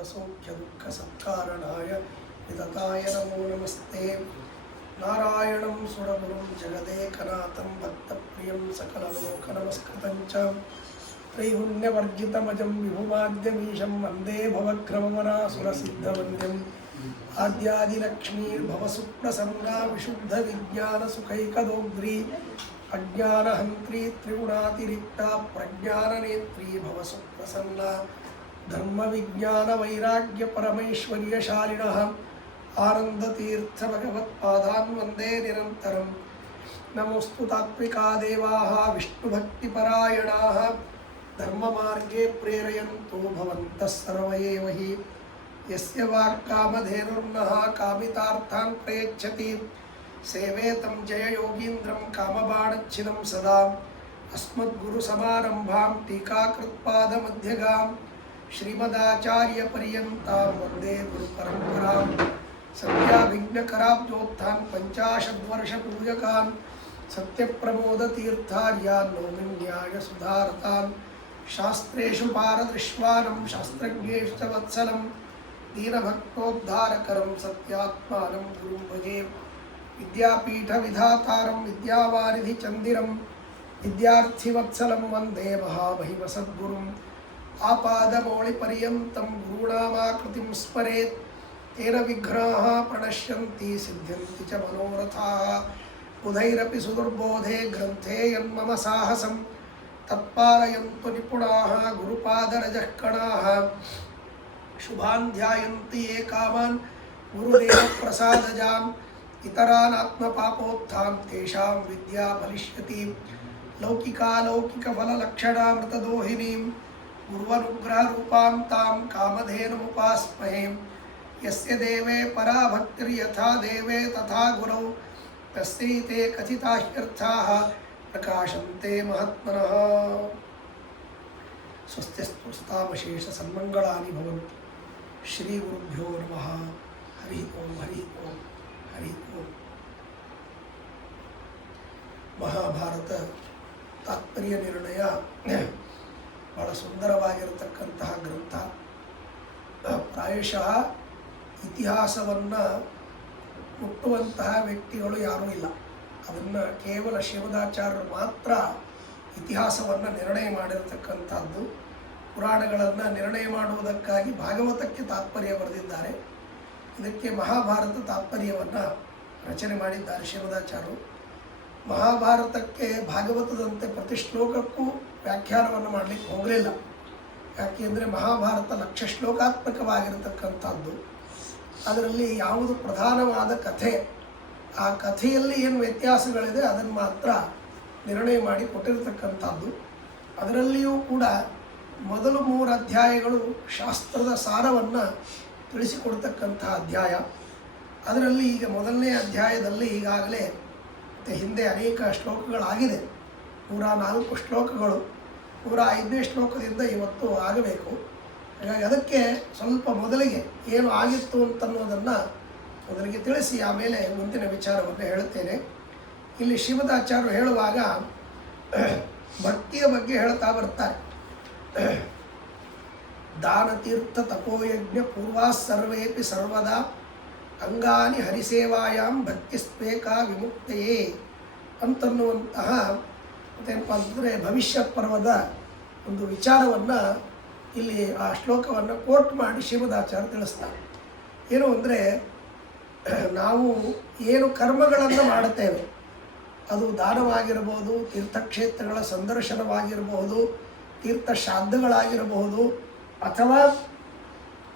सर्वभूतसौख्यदुःखसत्कारणाय वितताय नमो नमस्ते। नारायणं सुरगुरुं जगदेकनाथं भक्तप्रियं सकललोकनमस्कृतं च त्रैगुण्यवर्जितमजं विभुमाद्यमीशं वन्दे भवग्रमवनासुरसिद्धवन्द्यम् आद्यादिलक्ष्मीर्भवसुप्रसन्ना विशुद्धविज्ञानसुखैकदोग्ध्री अज्ञानहन्त्री त्रिगुणातिरिक्ता प्रज्ञाननेत्री भवसुप्रसन्ना धर्मविज्ञानवैराग्यपरमैश्वर्यशालिनः आनन्दतीर्थभगवत्पादान् वन्दे निरन्तरं। नमोऽस्तु तात्विका देवाः विष्णुभक्तिपरायणाः धर्ममार्गे प्रेरयन्तो भवन्तः सर्व एव हि। यस्य वाक्कामधेनुर्नः कामितार्थान् प्रयच्छति सेवेतं जययोगीन्द्रं कामबाणच्छिदं सदा। अस्मद्गुरुसमारम्भां टीकाकृत्पादमध्यगां श्रीमदाचार्यपर्यन्तां वन्दे गुरुपरम्परां। सत्याभिज्ञकराब्जोत्थान् पञ्चाशद्वर्षपूजकान् सत्यप्रमोदतीर्थार्यान् नौमिन्यायसुधारतान्। शास्त्रेषु पारदृश्वानं शास्त्रज्ञेषु च वत्सलं दीनभक्तोद्धारकरं सत्यात्मानं गुरुं भजे। विद्यापीठविधातारं विद्यावारिधिचन्दिरं विद्यार्थिवत्सलं वन्दे महामहिमसद्गुरुम्। आपादमौलिपर्यन्तं गुरूणामाकृतिं स्मरेत् तेन विघ्नाः प्रणश्यन्ति सिद्ध्यन्ति च मनोरथाः। बुधैरपि सुदुर्बोधे ग्रन्थे यन्मम साहसं तत्पालयन्तु निपुणाः गुरुपादरजःकणाः। शुभान् ध्यायन्ति ये कामान् गुरुदेवप्रसादजान् इतरान् आत्मपापोत्थान् तेषां विद्या फलिष्यति। लौकिकालौकिकफललक्षणामृतदोहिनीं गुर्वनुग्रहरूपां तां कामधेनुमुपास्महे। यस्य देवे परा भक्तिर्यथा देवे तथा गुरौ तस्यैते कथिताह्यर्थाः प्रकाशन्ते महात्मनः। स्वस्तिस्तुस्तामशेष सन्मङ्गलानि भवन्तु। श्रीगुरुभ्यो नमः। हरि ओं हरि ओं हरि ओं। ಮಹಾಭಾರತ ತಾತ್ಪರ್ಯ ನಿರ್ಣಯ ಬಹಳ ಸುಂದರವಾಗಿರತಕ್ಕಂತಹ ಗ್ರಂಥ. ಪ್ರಾಯಶಃ ಇತಿಹಾಸವನ್ನು ಮುಟ್ಟುವಂತಹ ವ್ಯಕ್ತಿಗಳು ಯಾರೂ ಇಲ್ಲ. ಅದನ್ನು ಕೇವಲ ಶ್ರೀಮದಾಚಾರ್ಯರು ಮಾತ್ರ ಇತಿಹಾಸವನ್ನು ನಿರ್ಣಯ ಮಾಡಿರತಕ್ಕಂಥದ್ದು. ಪುರಾಣಗಳನ್ನು ನಿರ್ಣಯ ಮಾಡುವುದಕ್ಕಾಗಿ ಭಾಗವತಕ್ಕೆ ತಾತ್ಪರ್ಯ ಬರೆದಿದ್ದಾರೆ. ಇದಕ್ಕೆ ಮಹಾಭಾರತ ತಾತ್ಪರ್ಯವನ್ನು ರಚನೆ ಮಾಡಿದ್ದಾರೆ ಶ್ರೀಮದಾಚಾರ್ಯರು. ಮಹಾಭಾರತಕ್ಕೆ ಭಾಗವತದಂತೆ ಪ್ರತಿ ಶ್ಲೋಕಕ್ಕೂ ವ್ಯಾಖ್ಯಾನವನ್ನು ಮಾಡಲಿಕ್ಕೆ ಹೋಗಲಿಲ್ಲ. ಯಾಕೆಂದರೆ ಮಹಾಭಾರತ ಲಕ್ಷ ಶ್ಲೋಕಾತ್ಮಕವಾಗಿರತಕ್ಕಂಥದ್ದು. ಅದರಲ್ಲಿ ಯಾವುದು ಪ್ರಧಾನವಾದ ಕಥೆ, ಆ ಕಥೆಯಲ್ಲಿ ಏನು ವ್ಯತ್ಯಾಸಗಳಿದೆ ಅದನ್ನು ಮಾತ್ರ ನಿರ್ಣಯ ಮಾಡಿ ಕೊಟ್ಟಿರತಕ್ಕಂಥದ್ದು. ಅದರಲ್ಲಿಯೂ ಕೂಡ ಮೊದಲು 3 ಅಧ್ಯಾಯಗಳು ಶಾಸ್ತ್ರದ ಸಾರವನ್ನು ತಿಳಿಸಿಕೊಡ್ತಕ್ಕಂತಹ ಅಧ್ಯಾಯ. ಅದರಲ್ಲಿ ಈಗ ಮೊದಲನೇ ಅಧ್ಯಾಯದಲ್ಲಿ ಈಗಾಗಲೇ ಮತ್ತು ಹಿಂದೆ ಅನೇಕ ಶ್ಲೋಕಗಳಾಗಿದೆ. 104 ಶ್ಲೋಕಗಳು. 105ನೇ ಶ್ಲೋಕದಿಂದ ಇವತ್ತು ಆಗಬೇಕು. ಹಾಗಾಗಿ ಅದಕ್ಕೆ ಸ್ವಲ್ಪ ಮೊದಲಿಗೆ ಏನು ಆಗಿತ್ತು ಅಂತನ್ನೋದನ್ನು ಮೊದಲಿಗೆ ತಿಳಿಸಿ ಆಮೇಲೆ ಮುಂದಿನ ವಿಚಾರವನ್ನು ಹೇಳುತ್ತೇನೆ. ಇಲ್ಲಿ ಶ್ರೀಮದಾಚಾರ್ಯರು ಹೇಳುವಾಗ ಭಕ್ತಿಯ ಬಗ್ಗೆ ಹೇಳ್ತಾ ಬರ್ತಾರೆ. ದಾನತೀರ್ಥ ತಪೋಯಜ್ಞ ಪೂರ್ವಾ ಸರ್ವೇಪಿ ಸರ್ವದಾ ಅಂಗಾನಿ ಹರಿಸೇವಾಯಾಂ ಭಕ್ತಿಸ್ವೇಕಾ ವಿಮುಕ್ತೆಯೇ ಅಂತನ್ನುವಂತಹ ಮತ್ತೇನಪ್ಪ ಅಂತಂದರೆ ಭವಿಷ್ಯತ್ ಪರ್ವದ ಒಂದು ವಿಚಾರವನ್ನು ಇಲ್ಲಿ ಆ ಶ್ಲೋಕವನ್ನು ಕೋಟ್ ಮಾಡಿ ಶ್ರೀಮದಾಚಾರ್ಯ ತಿಳಿಸ್ತಾರೆ. ಏನು ಅಂದರೆ, ನಾವು ಏನು ಕರ್ಮಗಳನ್ನು ಮಾಡುತ್ತೇವೆ, ಅದು ದಾನವಾಗಿರಬಹುದು, ತೀರ್ಥಕ್ಷೇತ್ರಗಳ ಸಂದರ್ಶನವಾಗಿರಬಹುದು, ತೀರ್ಥ ಶ್ರಾದ್ದಗಳಾಗಿರಬಹುದು, ಅಥವಾ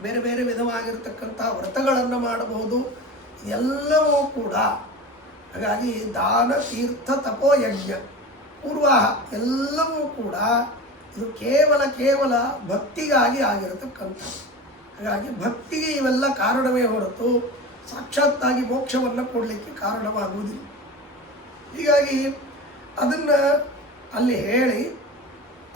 ಬೇರೆ ಬೇರೆ ವಿಧವಾಗಿರ್ತಕ್ಕಂಥ ವ್ರತಗಳನ್ನು ಮಾಡಬಹುದು. ಎಲ್ಲವೂ ಕೂಡ ಹಾಗಾಗಿ ದಾನ ತೀರ್ಥ ತಪೋಯಜ್ಞ ಪೂರ್ವಾಹ ಎಲ್ಲವೂ ಕೂಡ ಇದು ಕೇವಲ ಭಕ್ತಿಗಾಗಿ ಆಗಿರತಕ್ಕಂಥ. ಹಾಗಾಗಿ ಭಕ್ತಿಗೆ ಇವೆಲ್ಲ ಕಾರಣವೇ ಹೊರತು ಸಾಕ್ಷಾತ್ತಾಗಿ ಮೋಕ್ಷವನ್ನು ಕೊಡಲಿಕ್ಕೆ ಕಾರಣವಾಗುವುದಿಲ್ಲ. ಹೀಗಾಗಿ ಅದನ್ನು ಅಲ್ಲಿ ಹೇಳಿ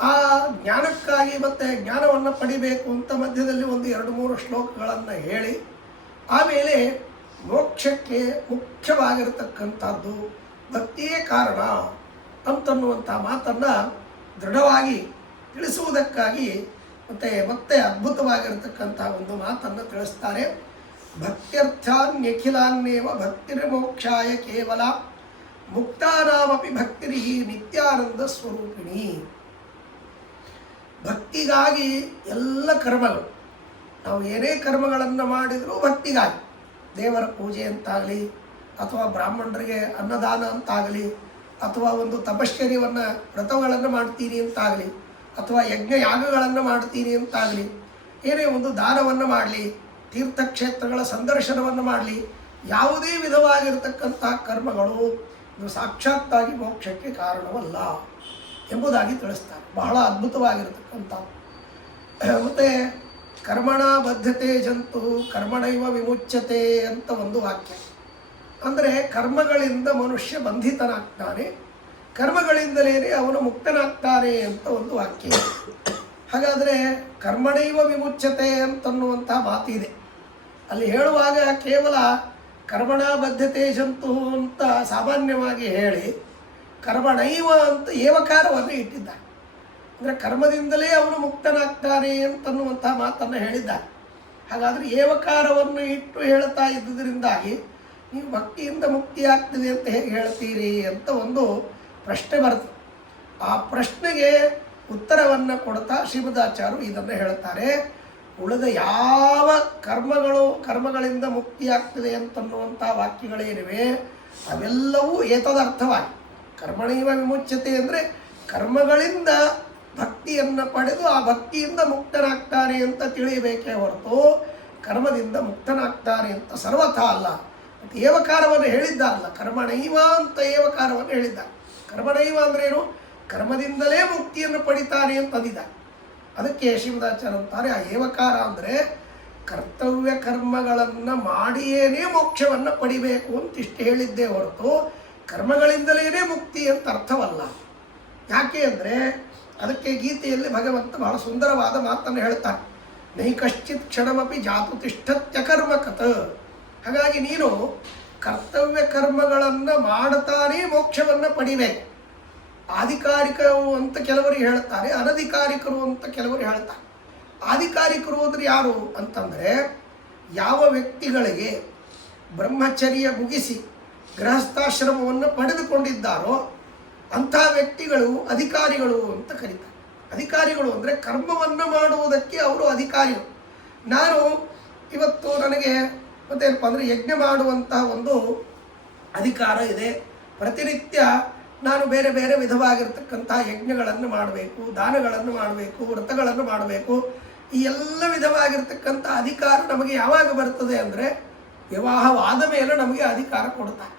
ಆ ಜ್ಞಾನಕ್ಕಾಗಿ ಮತ್ತು ಜ್ಞಾನವನ್ನು ಪಡಿಬೇಕು ಅಂತ ಮಧ್ಯದಲ್ಲಿ 1-2-3 ಶ್ಲೋಕಗಳನ್ನು ಹೇಳಿ ಆಮೇಲೆ ಮೋಕ್ಷಕ್ಕೆ ಮುಖ್ಯವಾಗಿರತಕ್ಕಂಥದ್ದು ಭಕ್ತಿಯೇ ಕಾರಣ ಅಂತನ್ನುವಂಥ ಮಾತನ್ನು ದೃಢವಾಗಿ ತಿಳಿಸುವುದಕ್ಕಾಗಿ ಮತ್ತೆ ಅದ್ಭುತವಾಗಿರತಕ್ಕಂಥ ಒಂದು ಮಾತನ್ನು ತಿಳಿಸ್ತಾರೆ. ಭಕ್ತ್ಯರ್ಥಾನ್ಯಖಿಲಾನ್ಯೇವ ಭಕ್ತಿರ್ಮೋಕ್ಷಾಯ ಕೇವಲ ಮುಕ್ತಾನಾಮಪಿ ಭಕ್ತಿರಿ ನಿತ್ಯಾನಂದ ಸ್ವರೂಪಿಣಿ. ಭಕ್ತಿಗಾಗಿ ಎಲ್ಲ ಕರ್ಮಗಳು, ನಾವು ಏನೇ ಕರ್ಮಗಳನ್ನು ಮಾಡಿದರೂ ಭಕ್ತಿಗಾಗಿ, ದೇವರ ಪೂಜೆ ಅಂತಾಗಲಿ, ಅಥವಾ ಬ್ರಾಹ್ಮಣರಿಗೆ ಅನ್ನದಾನ ಅಂತಾಗಲಿ, ಅಥವಾ ಒಂದು ತಪಶ್ಚರ್ಯವನ್ನು ವ್ರತಗಳನ್ನು ಮಾಡ್ತೀನಿ ಅಂತಾಗಲಿ, ಅಥವಾ ಯಜ್ಞ ಯಾಗಗಳನ್ನು ಮಾಡ್ತೀನಿ ಅಂತಾಗಲಿ, ಏನೇ ಒಂದು ದಾನವನ್ನು ಮಾಡಲಿ, ತೀರ್ಥಕ್ಷೇತ್ರಗಳ ಸಂದರ್ಶನವನ್ನು ಮಾಡಲಿ, ಯಾವುದೇ ವಿಧವಾಗಿರತಕ್ಕಂಥ ಕರ್ಮಗಳು ಇದು ಸಾಕ್ಷಾತ್ತಾಗಿ ಮೋಕ್ಷಕ್ಕೆ ಕಾರಣವಲ್ಲ ಎಂಬುದಾಗಿ ತಿಳಿಸ್ತಾರೆ. ಬಹಳ ಅದ್ಭುತವಾಗಿರತಕ್ಕಂಥ. ಮತ್ತು ಕರ್ಮಣ ಬದ್ಧತೆ ಜಂತು ಕರ್ಮಣೈವ ವಿಮುಚ್ಯತೆ ಅಂತ ಒಂದು ವಾಕ್ಯ. ಅಂದರೆ ಕರ್ಮಗಳಿಂದ ಮನುಷ್ಯ ಬಂಧಿತನಾಗ್ತಾನೆ, ಕರ್ಮಗಳಿಂದಲೇ ಅವನು ಮುಕ್ತನಾಗ್ತಾನೆ ಅಂತ ಒಂದು ವಾಕ್ಯ. ಹಾಗಾದರೆ ಕರ್ಮಣೈವ ವಿಮುಚ್ಯತೆ ಅಂತನ್ನುವಂಥ ಮಾತಿದೆ. ಅಲ್ಲಿ ಹೇಳುವಾಗ ಕೇವಲ ಕರ್ಮಣ ಬದ್ಧತೆ ಜಂತು ಅಂತ ಸಾಮಾನ್ಯವಾಗಿ ಹೇಳಿ ಕರ್ಮಣೈವ ಅಂತ ಏವಕಾರವನ್ನು ಇಟ್ಟಿದ್ದಾರೆ. ಅಂದರೆ ಕರ್ಮದಿಂದಲೇ ಅವನು ಮುಕ್ತನಾಗ್ತಾನೆ ಅಂತನ್ನುವಂಥ ಮಾತನ್ನು ಹೇಳಿದ್ದಾರೆ. ಹಾಗಾದರೆ ಏವಕಾರವನ್ನು ಇಟ್ಟು ಹೇಳ್ತಾ ಇದ್ದುದರಿಂದಾಗಿ ನೀವು ಭಕ್ತಿಯಿಂದ ಮುಕ್ತಿಯಾಗ್ತದೆ ಅಂತ ಹೇಗೆ ಹೇಳ್ತೀರಿ ಅಂತ ಒಂದು ಪ್ರಶ್ನೆ ಬರ್ತದೆ. ಆ ಪ್ರಶ್ನೆಗೆ ಉತ್ತರವನ್ನು ಕೊಡ್ತಾ ಶ್ರೀಮದಾಚಾರ್ಯರು ಇದನ್ನು ಹೇಳ್ತಾರೆ. ಉಳಿದ ಯಾವ ಕರ್ಮಗಳಿಂದ ಮುಕ್ತಿಯಾಗ್ತದೆ ಅಂತನ್ನುವಂಥ ವಾಕ್ಯಗಳೇನಿವೆ ಅವೆಲ್ಲವೂ ಏತದರ್ಥವಾಗಿ ಕರ್ಮಣೈವ ವಿಮುಚ್ಯತೆ ಅಂದರೆ ಕರ್ಮಗಳಿಂದ ಭಕ್ತಿಯನ್ನು ಪಡೆದು ಆ ಭಕ್ತಿಯಿಂದ ಮುಕ್ತನಾಗ್ತಾನೆ ಅಂತ ತಿಳಿಯಬೇಕೇ ಹೊರತು ಕರ್ಮದಿಂದ ಮುಕ್ತನಾಗ್ತಾನೆ ಅಂತ ಸರ್ವಥಾ ಅಲ್ಲ. ಮತ್ತು ಏವಕಾರವನ್ನು ಹೇಳಿದ್ದಾರಲ್ಲ, ಕರ್ಮಣೈವ ಅಂತ ಏವಕಾರವನ್ನು ಹೇಳಿದ್ದಾರೆ. ಕರ್ಮಣೈವ ಅಂದ್ರೇನು? ಕರ್ಮದಿಂದಲೇ ಮುಕ್ತಿಯನ್ನು ಪಡಿತಾನೆ ಅಂತಂದಿದ್ದಾರೆ. ಅದಕ್ಕೆ ಶ್ರೀಮದಾಚಾರ್ಯ ಅಂತಾರೆ ಆ ಏವಕಾರ ಅಂದರೆ ಕರ್ತವ್ಯ ಕರ್ಮಗಳನ್ನು ಮಾಡಿಯೇನೇ ಮೋಕ್ಷವನ್ನು ಪಡಿಬೇಕು ಅಂತ ಇಷ್ಟು ಹೇಳಿದ್ದೇ ಹೊರತು ಕರ್ಮಗಳಿಂದಲೇ ಮುಕ್ತಿ ಅಂತ ಅರ್ಥವಲ್ಲ. ಯಾಕೆ ಅಂದರೆ ಅದಕ್ಕೆ ಗೀತೆಯಲ್ಲಿ ಭಗವಂತ ಬಹಳ ಸುಂದರವಾದ ಮಾತನ್ನು ಹೇಳ್ತಾನೆ. ನೈಕಶ್ಚಿತ್ ಕ್ಷಣಮಪಿ ಜಾತು ತಿಷ್ಠತ್ಯಕರ್ಮಕತ. ಹಾಗಾಗಿ ನೀನು ಕರ್ತವ್ಯ ಕರ್ಮಗಳನ್ನು ಮಾಡುತ್ತಾನೇ ಮೋಕ್ಷವನ್ನು ಪಡಿಬೇಕು. ಆಧಿಕಾರಿಕರು ಅಂತ ಕೆಲವರು ಹೇಳ್ತಾರೆ, ಅನಧಿಕಾರಿಕರು ಅಂತ ಕೆಲವರು ಹೇಳ್ತಾರೆ. ಆಧಿಕಾರಿಕರು ಅಂದರೆ ಯಾರು ಅಂತಂದರೆ ಯಾವ ವ್ಯಕ್ತಿಗಳಿಗೆ ಬ್ರಹ್ಮಚರ್ಯ ಮುಗಿಸಿ ಗೃಹಸ್ಥಾಶ್ರಮವನ್ನು ಪಡೆದುಕೊಂಡಿದ್ದಾರೋ ಅಂಥ ವ್ಯಕ್ತಿಗಳು ಅಧಿಕಾರಿಗಳು ಅಂತ ಕರೀತಾರೆ. ಅಧಿಕಾರಿಗಳು ಅಂದರೆ ಕರ್ಮವನ್ನು ಮಾಡುವುದಕ್ಕೆ ಅವರು ಅಧಿಕಾರಿಗಳು. ನಾನು ಇವತ್ತು ನನಗೆ ಮತ್ತೇನಪ್ಪ ಅಂದರೆ ಯಜ್ಞ ಮಾಡುವಂತಹ ಒಂದು ಅಧಿಕಾರ ಇದೆ. ಪ್ರತಿನಿತ್ಯ ನಾನು ಬೇರೆ ಬೇರೆ ವಿಧವಾಗಿರ್ತಕ್ಕಂಥ ಯಜ್ಞಗಳನ್ನು ಮಾಡಬೇಕು, ದಾನಗಳನ್ನು ಮಾಡಬೇಕು, ವ್ರತಗಳನ್ನು ಮಾಡಬೇಕು. ಈ ಎಲ್ಲ ವಿಧವಾಗಿರ್ತಕ್ಕಂಥ ಅಧಿಕಾರ ನಮಗೆ ಯಾವಾಗ ಬರ್ತದೆ ಅಂದರೆ ವಿವಾಹವಾದ ಮೇಲೆ ನಮಗೆ ಅಧಿಕಾರ ಕೊಡ್ತಾರೆ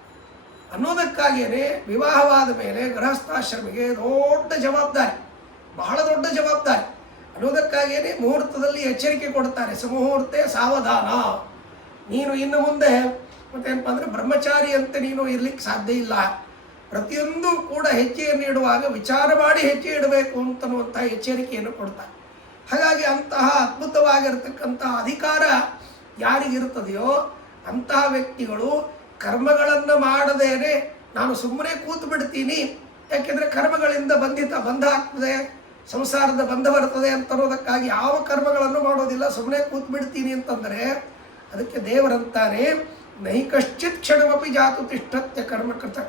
ಅನ್ನೋದಕ್ಕಾಗಿಯೇ ವಿವಾಹವಾದ ಮೇಲೆ ಗೃಹಸ್ಥಾಶ್ರಮಿಗೆ ದೊಡ್ಡ ಜವಾಬ್ದಾರಿ, ಬಹಳ ದೊಡ್ಡ ಜವಾಬ್ದಾರಿ ಅನ್ನೋದಕ್ಕಾಗಿಯೇ ಮುಹೂರ್ತದಲ್ಲಿ ಎಚ್ಚರಿಕೆ ಕೊಡ್ತಾರೆ. ಸುಮುಹೂರ್ತೆ ಸಾವಧಾನ, ನೀನು ಇನ್ನು ಮುಂದೆ ಮತ್ತೇನಪ್ಪ ಅಂದರೆ ಬ್ರಹ್ಮಚಾರಿ ಅಂತ ನೀನು ಇರಲಿಕ್ಕೆ ಸಾಧ್ಯ ಇಲ್ಲ. ಪ್ರತಿಯೊಂದು ಕೂಡ ಹೆಜ್ಜೆಯನ್ನು ಇಡುವಾಗ ವಿಚಾರ ಮಾಡಿ ಹೆಜ್ಜೆ ಇಡಬೇಕು ಅಂತನ್ನುವಂಥ ಎಚ್ಚರಿಕೆಯನ್ನು ಕೊಡ್ತಾರೆ. ಹಾಗಾಗಿ ಅಂತಹ ಅದ್ಭುತವಾಗಿರ್ತಕ್ಕಂಥ ಅಧಿಕಾರ ಯಾರಿಗಿರ್ತದೆಯೋ ಅಂತಹ ವ್ಯಕ್ತಿಗಳು ಕರ್ಮಗಳನ್ನು ಮಾಡದೇನೆ ನಾನು ಸುಮ್ಮನೆ ಕೂತು ಬಿಡ್ತೀನಿ, ಯಾಕೆಂದರೆ ಕರ್ಮಗಳಿಂದ ಬಂಧ ಆಗ್ತದೆ, ಸಂಸಾರದ ಬಂಧ ಬರ್ತದೆ ಅಂತನ್ನೋದಕ್ಕಾಗಿ ಯಾವ ಕರ್ಮಗಳನ್ನು ಮಾಡೋದಿಲ್ಲ, ಸುಮ್ಮನೆ ಕೂತು ಬಿಡ್ತೀನಿ ಅಂತಂದರೆ ಅದಕ್ಕೆ ದೇವರಂತಾನೆ ನೈಕಶ್ಚಿತ್ ಕ್ಷಣಮಪಿ ಜಾತು ತಿಷ್ಠತ್ಯ ಕರ್ಮಕೃತ.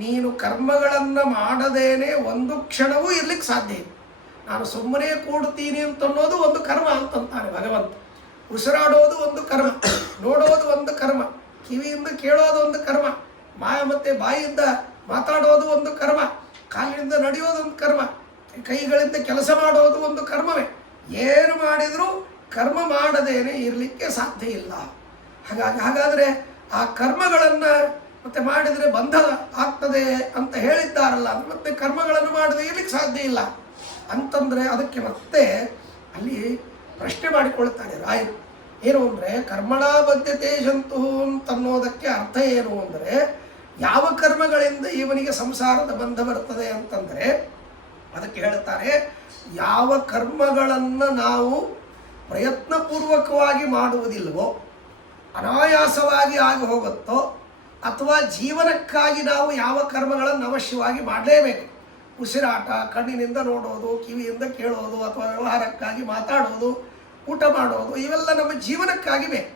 ನೀನು ಕರ್ಮಗಳನ್ನು ಮಾಡದೇನೆ ಒಂದು ಕ್ಷಣವೂ ಇರ್ಲಿಕ್ಕೆ ಸಾಧ್ಯ ಇಲ್ಲ. ನಾನು ಸುಮ್ಮನೆ ಕೂಡ್ತೀನಿ ಅಂತನ್ನೋದು ಒಂದು ಕರ್ಮ ಅಂತಂತಾನೆ ಭಗವಂತ. ಉಸಿರಾಡೋದು ಒಂದು ಕರ್ಮ, ನೋಡೋದು ಒಂದು ಕರ್ಮ, ಕಿವಿಯಿಂದ ಕೇಳೋದು ಒಂದು ಕರ್ಮ, ಮತ್ತು ಬಾಯಿಯಿಂದ ಮಾತಾಡೋದು ಒಂದು ಕರ್ಮ, ಕಾಲಿನಿಂದ ನಡೆಯೋದು ಒಂದು ಕರ್ಮ, ಕೈಗಳಿಂದ ಕೆಲಸ ಮಾಡೋದು ಒಂದು ಕರ್ಮವೇ. ಏನು ಮಾಡಿದರೂ ಕರ್ಮ ಮಾಡದೇನೆ ಇರಲಿಕ್ಕೆ ಸಾಧ್ಯ ಇಲ್ಲ. ಹಾಗಾದರೆ ಆ ಕರ್ಮಗಳನ್ನು ಮತ್ತೆ ಮಾಡಿದರೆ ಬಂಧ ಆಗ್ತದೆ ಅಂತ ಹೇಳಿದ್ದಾರಲ್ಲ, ಮತ್ತೆ ಕರ್ಮಗಳನ್ನು ಮಾಡದೆ ಇರಲಿಕ್ಕೆ ಸಾಧ್ಯ ಇಲ್ಲ ಅಂತಂದರೆ ಅದಕ್ಕೆ ಮತ್ತೆ ಅಲ್ಲಿ ಪ್ರಶ್ನೆ ಮಾಡಿಕೊಳ್ತಾರೆ ರಾಯರು. ಏನು ಅಂದರೆ ಕರ್ಮಣಾ ಬದ್ಧತೆ ಜಂತು ಅಂತನ್ನೋದಕ್ಕೆ ಅರ್ಥ ಏನು ಅಂದರೆ ಯಾವ ಕರ್ಮಗಳಿಂದ ಇವನಿಗೆ ಸಂಸಾರದ ಬಂಧ ಬರ್ತದೆ ಅಂತಂದರೆ ಅದಕ್ಕೆ ಹೇಳ್ತಾರೆ, ಯಾವ ಕರ್ಮಗಳನ್ನು ನಾವು ಪ್ರಯತ್ನಪೂರ್ವಕವಾಗಿ ಮಾಡುವುದಿಲ್ವೋ, ಅನಾಯಾಸವಾಗಿ ಆಗಿ ಹೋಗುತ್ತೋ, ಅಥವಾ ಜೀವನಕ್ಕಾಗಿ ನಾವು ಯಾವ ಕರ್ಮಗಳನ್ನು ಅವಶ್ಯವಾಗಿ ಮಾಡಲೇಬೇಕು, ಉಸಿರಾಟ, ಕಣ್ಣಿನಿಂದ ನೋಡೋದು, ಕಿವಿಯಿಂದ ಕೇಳೋದು, ಅಥವಾ ವ್ಯವಹಾರಕ್ಕಾಗಿ ಮಾತಾಡೋದು, ಊಟ ಮಾಡೋದು, ಇವೆಲ್ಲ ನಮ್ಮ ಜೀವನಕ್ಕಾಗಿ ಬೇಕು.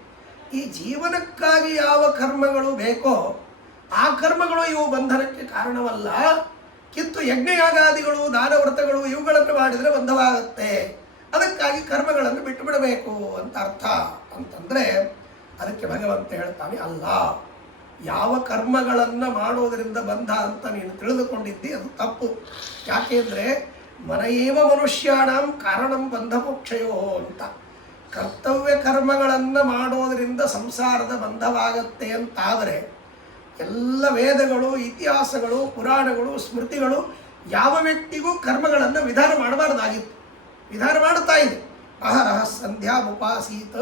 ಈ ಜೀವನಕ್ಕಾಗಿ ಯಾವ ಕರ್ಮಗಳು ಬೇಕೋ ಆ ಕರ್ಮಗಳು ಇವು ಬಂಧನಕ್ಕೆ ಕಾರಣವಲ್ಲ. ಕಿಂತು ಯಜ್ಞಯಾಗಾದಿಗಳು, ದಾನವ್ರತಗಳು ಇವುಗಳನ್ನು ಮಾಡಿದರೆ ಬಂಧವಾಗುತ್ತೆ. ಅದಕ್ಕಾಗಿ ಕರ್ಮಗಳನ್ನು ಬಿಟ್ಟು ಬಿಡಬೇಕು ಅಂತ ಅರ್ಥ ಅಂತಂದರೆ ಅದಕ್ಕೆ ಭಗವಂತ ಹೇಳ್ತಾನೆ, ಅಲ್ಲ, ಯಾವ ಕರ್ಮಗಳನ್ನು ಮಾಡೋದರಿಂದ ಬಂಧ ಅಂತ ನೀನು ತಿಳಿದುಕೊಂಡಿದ್ದಿ ಅದು ತಪ್ಪು. ಯಾಕೆಂದರೆ ಮನಯೇವ ಮನುಷ್ಯಾಣಂ ಕಾರಣಂ ಬಂಧ ಮೋಕ್ಷಯೋ ಅಂತ. ಕರ್ತವ್ಯ ಕರ್ಮಗಳನ್ನು ಮಾಡೋದರಿಂದ ಸಂಸಾರದ ಬಂಧವಾಗತ್ತೆ ಅಂತಾದರೆ ಎಲ್ಲ ವೇದಗಳು, ಇತಿಹಾಸಗಳು, ಪುರಾಣಗಳು, ಸ್ಮೃತಿಗಳು ಯಾವ ವ್ಯಕ್ತಿಗೂ ಕರ್ಮಗಳನ್ನು ವಿಧಾನ ಮಾಡಬಾರ್ದಾಗಿತ್ತು. ವಿಧಾನ ಮಾಡ್ತಾ ಇದೆ. ಅಹರಹ ಸಂಧ್ಯಾ ಉಪಾಸೀತ,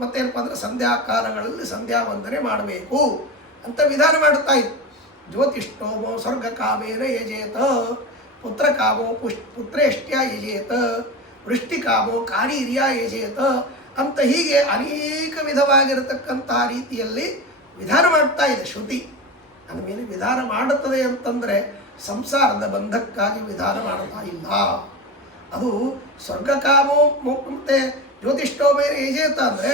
ಮತ್ತೇನಪ್ಪ ಅಂದರೆ ಸಂಧ್ಯಾಕಾಲಗಳಲ್ಲಿ ಸಂಧ್ಯಾ ವಂದನೆ ಮಾಡಬೇಕು ಅಂತ ವಿಧಾನ ಮಾಡ್ತಾ ಇತ್ತು. ಜ್ಯೋತಿಷ್ಠೋಮೋ ಸ್ವರ್ಗ ಕಾಮೇನ ಯಜೇತ, ಪುತ್ರ ಕಾಮೋ ಪುತ್ರೇಷ್ಟ್ಯ ಯಜೇತ, ವೃಷ್ಟಿಕಾಮೋ ಕಾರೀರ್ಯ ಯಜೇತ ಅಂತ ಹೀಗೆ ಅನೇಕ ವಿಧವಾಗಿರತಕ್ಕಂತಹ ರೀತಿಯಲ್ಲಿ ವಿಧಾನ ಮಾಡ್ತಾ ಇದೆ ಶ್ರುತಿ. ಅಂದಮೇಲೆ ವಿಧಾನ ಮಾಡುತ್ತದೆ ಅಂತಂದರೆ ಸಂಸಾರದ ಬಂಧಕ್ಕಾಗಿ ವಿಧಾನ ಮಾಡ್ತಾ ಇಲ್ಲ. ಅದು ಸ್ವರ್ಗಕಾಮೋ ಮತ್ತು ಜ್ಯೋತಿಷ್ಠೋಮೇ ಯಜೇತ ಅಂದರೆ